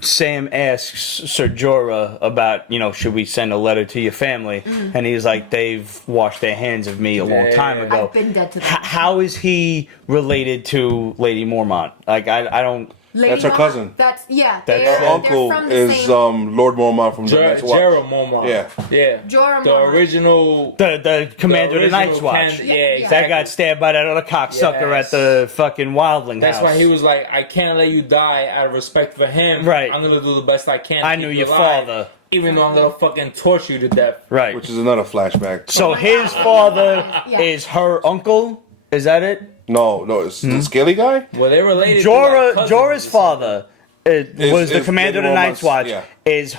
Sam asks Sir Jorah about, should we send a letter to your family? And he's like, they've washed their hands of me a long time ago. I've been dead to them. How is he related to Lady Mormont? Like, I don't. That's her cousin. That's That's they're, Her uncle they're from the is same, Lord Mormont from the Night's Watch. Jorah Momoa. Yeah. Jorah The Momoa. original. The commander of the Night's original Watch. yeah, Yeah. exactly. That got stabbed by that other cocksucker Yes. at the fucking Wildling That's house. why he was like, I can't let you die out of respect for him. Right. I'm gonna do the best I can. to I keep knew you your alive, father. even though I'm gonna fucking torture you to death. Right. Which is another flashback. So his father Yeah. is her uncle. Is that it? No, it's the scaly guy. Well, they related. Jorah, to like Jorah's father was the is commander of the Lady Night's Mormont's- Watch. yeah. Is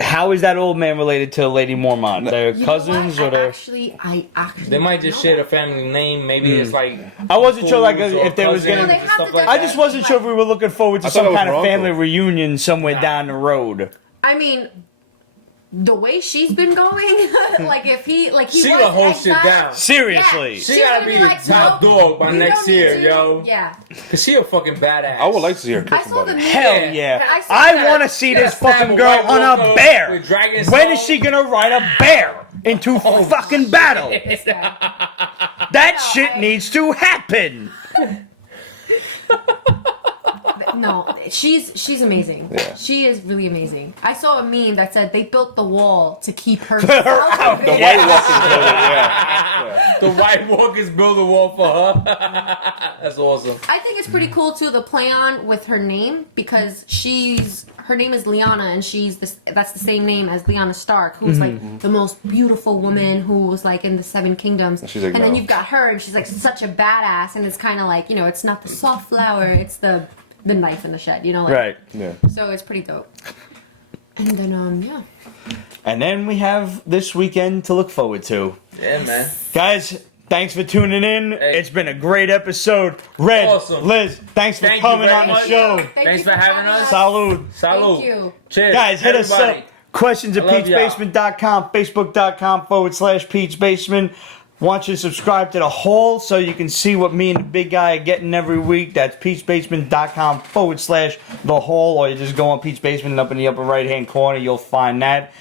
how is that old man related to Lady Mormont? They're You know cousins what? or they're? I actually. They might just know share that. a family name. Maybe it's like. I wasn't sure like fools or if there was cousins gonna. No, they and have stuff to like I that. just wasn't sure if we were looking forward to I thought it some was kind of her family uncle. reunion somewhere down the road. I mean, the way she's been going, like if he She was gonna hold shit exiled- down. Seriously. Yeah, She she's gotta gonna be the like, top no, dog by we next don't need year, to. yo. Yeah. Cause she a fucking badass. I would like to see her I kiss saw the somebody. meme. Hell Yeah. yeah! I saw I that. want to see Yeah, this stab fucking a girl White on a Walker bear. with dragon When is soul. she gonna ride a bear into fucking battle? That shit needs to happen. No, she's amazing. Yeah. She is really amazing. I saw a meme that said they built the wall to keep her Her out. The Yeah. White Walkers building, yeah. The White Walkers build a wall for her. That's awesome. I think it's pretty cool too, the play on with her name, because her name is Lyanna, and that's the same name as Lyanna Stark, who's like the most beautiful woman who was like in the Seven Kingdoms. she's like, and then no. you've got her, and she's like such a badass, and it's kind of like, it's not the soft flower, it's the knife in the shed, like, Right. Yeah. So it's pretty dope. And then yeah. And then we have this weekend to look forward to. Yeah, man. Guys, thanks for tuning in. Hey. It's been a great episode. Red, Awesome. Liz, thanks for Thank you coming very on the much. show. Thanks for having us. Salud. Salud. Thank you. Cheers. Guys, hit us Everybody. up. Questions at I love y'all. peachbasement.com, facebook.com/peachbasement. Want you to subscribe to the Hall so you can see what me and the big guy are getting every week. That's peachbasement.com/the Hall, or you just go on Peach Basement and up in the upper right hand corner, you'll find that.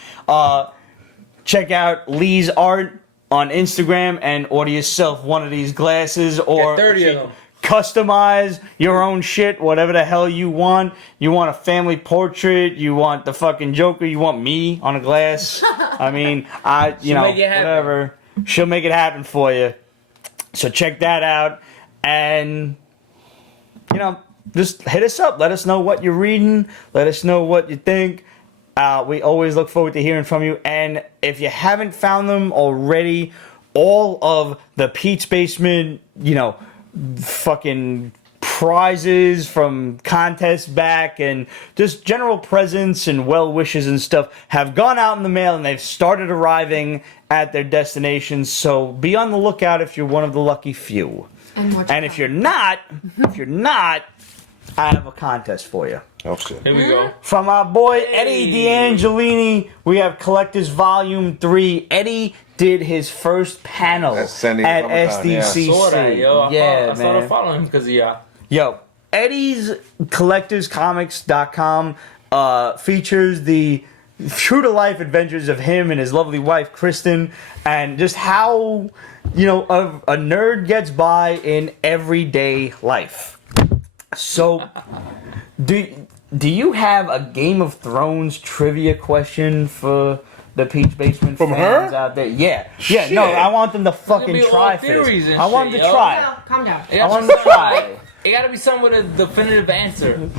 Check out Lee's art on Instagram and order yourself one of these glasses, or Get 30 of them. customize your own shit, whatever the hell you want. You want a family portrait, you want the fucking Joker, you want me on a glass. I mean, She'll make it happen. whatever. She'll make it happen for you. So check that out, and just hit us up. Let us know what you're reading. Let us know what you think. We always look forward to hearing from you. And if you haven't found them already, all of the Pete's Basement, fucking prizes from contests back and just general presents and well wishes and stuff have gone out in the mail, and they've started arriving at their destinations. So be on the lookout if you're one of the lucky few. And if you're not, I have a contest for you. Oh shit. Here we go. From our boy Eddie D'Angelini, we have Collectors Volume 3. Eddie did his first panel That's San Diego at Comic-Con, yeah. SDCC. Saw that, yo. I started man. following him because of y'all. Yo, Eddie's collectorscomics.com features the true-to-life adventures of him and his lovely wife, Kristen, and just how, a nerd gets by in everyday life. So, do you have a Game of Thrones trivia question for the Peach Basement From fans her? out there? Yeah. No, I want them to fucking be all try for theories this. and I want them shit, to yo. try. Calm down. It I gotta want be them to something try. like- It gotta be something with a definitive answer.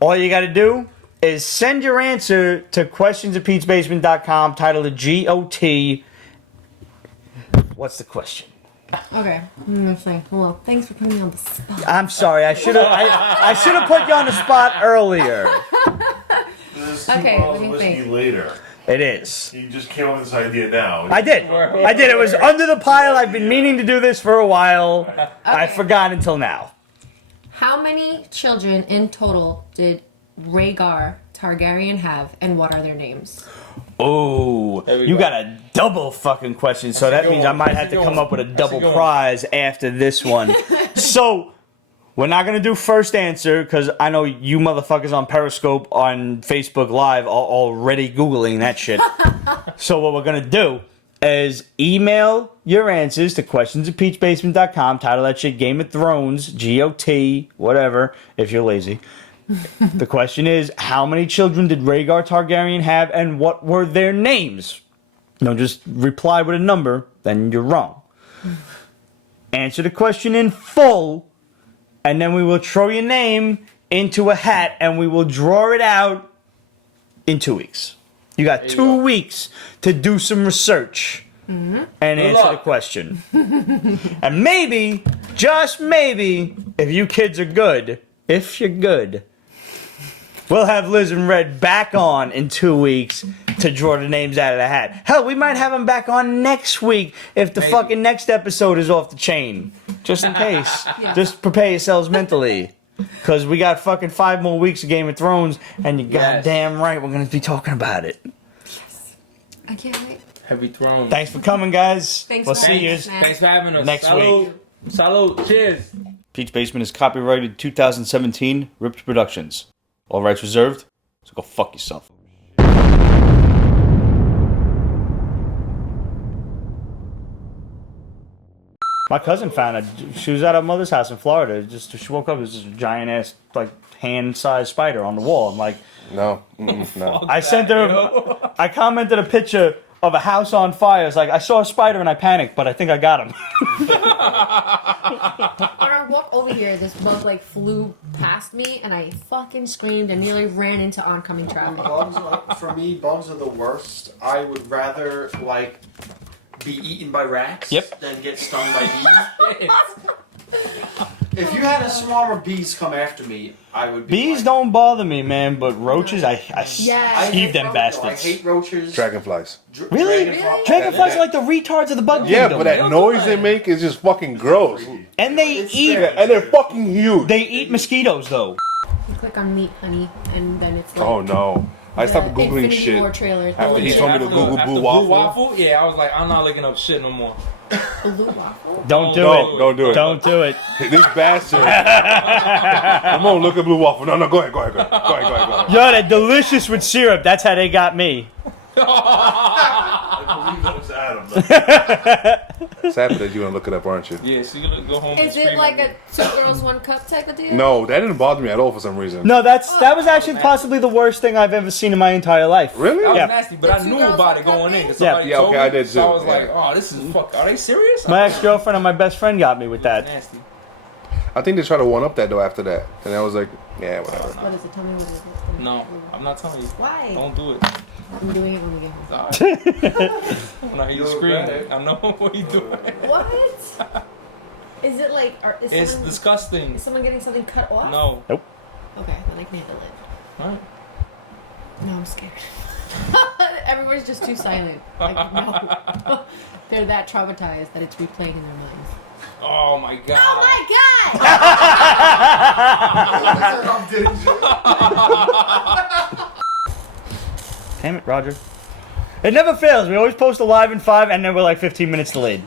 All you gotta do is send your answer to questions@peachbasement.com, titled GOT. What's the question? Okay. I'm gonna say hello. Thanks for putting me on the spot. I'm sorry, I should have put you on the spot earlier. This Okay, two let bottles me of whiskey think. later. It is. You just came up with this idea now. I did. It was under the pile. I've been meaning to do this for a while. I Okay. forgot until now. How many children in total did Rhaegar Targaryen have, and what are their names? Oh, There we you go. got a double fucking question, so that good means I one. might That's have a to good come one. up with a That's a double good one. prize after this one. So, we're not going to do first answer, because I know you motherfuckers on Periscope, on Facebook Live, are already Googling that shit. So what we're going to do is email your answers to questions@peachbasement.com, title that shit Game of Thrones, GOT, whatever, if you're lazy. The question is, how many children did Rhaegar Targaryen have, and what were their names? Don't just reply with a number, then you're wrong. Answer the question in full, and then we will throw your name into a hat, and we will draw it out in 2 weeks. You got 2 weeks to do some research and answer the question. And maybe, just maybe, if you kids are good, if you're good, we'll have Liz and Red back on in 2 weeks to draw the names out of the hat. Hell, we might have them back on next week if the fucking next episode is off the chain. Just in case. Just prepare yourselves mentally. Because we got fucking 5 more weeks of Game of Thrones, and you're goddamn right we're going to be talking about it. I can't wait. Heavy Throne. Thanks for coming, guys. Thanks we'll for see having you us, man. Thanks for having us. next Salud. week. Salud. Cheers. Pete's Basement is copyrighted 2017, Ripped Productions. All rights reserved, so go fuck yourself. My cousin found it. She was at her mother's house in Florida. She woke up, there's this giant ass, like, hand-sized spider on the wall. I'm like, No. No. I sent her, I commented a picture of a house on fire. It's like, I saw a spider and I panicked, but I think I got him. When I walked over here, this bug like flew past me, and I fucking screamed and nearly ran into oncoming traffic. For me, bugs are the worst. I would rather like be eaten by rats than get stung by bees. If you had a swarm of bees come after me, I would be Bees like, don't bother me, man, but roaches, I I heave them roaches. bastards. I hate roaches. Dragonflies. Really? Dragonflies. Dragonflies are like the retards of the bug Yeah, kingdom. but that noise they make is just fucking gross. And they eat, And they're fucking huge. they eat mosquitoes though. You click on Meat Honey, and then it's like Oh no. I stopped the Googling Infinity shit. War trailer. After he told me to After- Google after Blue Waffle. Yeah, I was like, I'm not looking up shit no more. Blue waffle. Don't do No, it. don't do it. Don't do it. This bastard. Come on, look at Blue Waffle. No, go ahead. Go ahead. Yo, they're delicious with syrup. That's how they got me. I believe that was Adam. Sad that you want to look it up, aren't you? Yeah, so you're gonna go home. Is and it like a 2 girls 1 cup type of deal? No, that didn't bother me at all for some reason. No, that was actually possibly the worst thing I've ever seen in my entire life. Really? That was Yeah. nasty, but The I two knew girls about one it going cup in. 'cause Yeah. somebody Yeah, told okay, me, I did So I too, was like, yeah. oh, this is fuck. Are they serious? My ex-girlfriend and my best friend got me with that. Nasty. I think they tried to one up that though after that, and I was like, yeah, whatever. What is it? Tell me what it is. No, I'm not telling you. Why? Don't do it. I'm doing it when we get home. Alright. When I hear you scream, I know what you doing. What? Is it like? It's disgusting. Is someone getting something cut off? No. Okay, then I can handle it. Right. No, I'm scared. Everyone's just too silent. Like, no. They're that traumatized that it's replaying in their minds. Oh my god. Oh my god! Damn it, Roger. It never fails. We always post a live in 5, and then we're like 15 minutes delayed.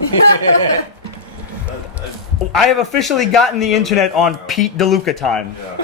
I have officially gotten the internet on Pete DeLuca time. Yeah.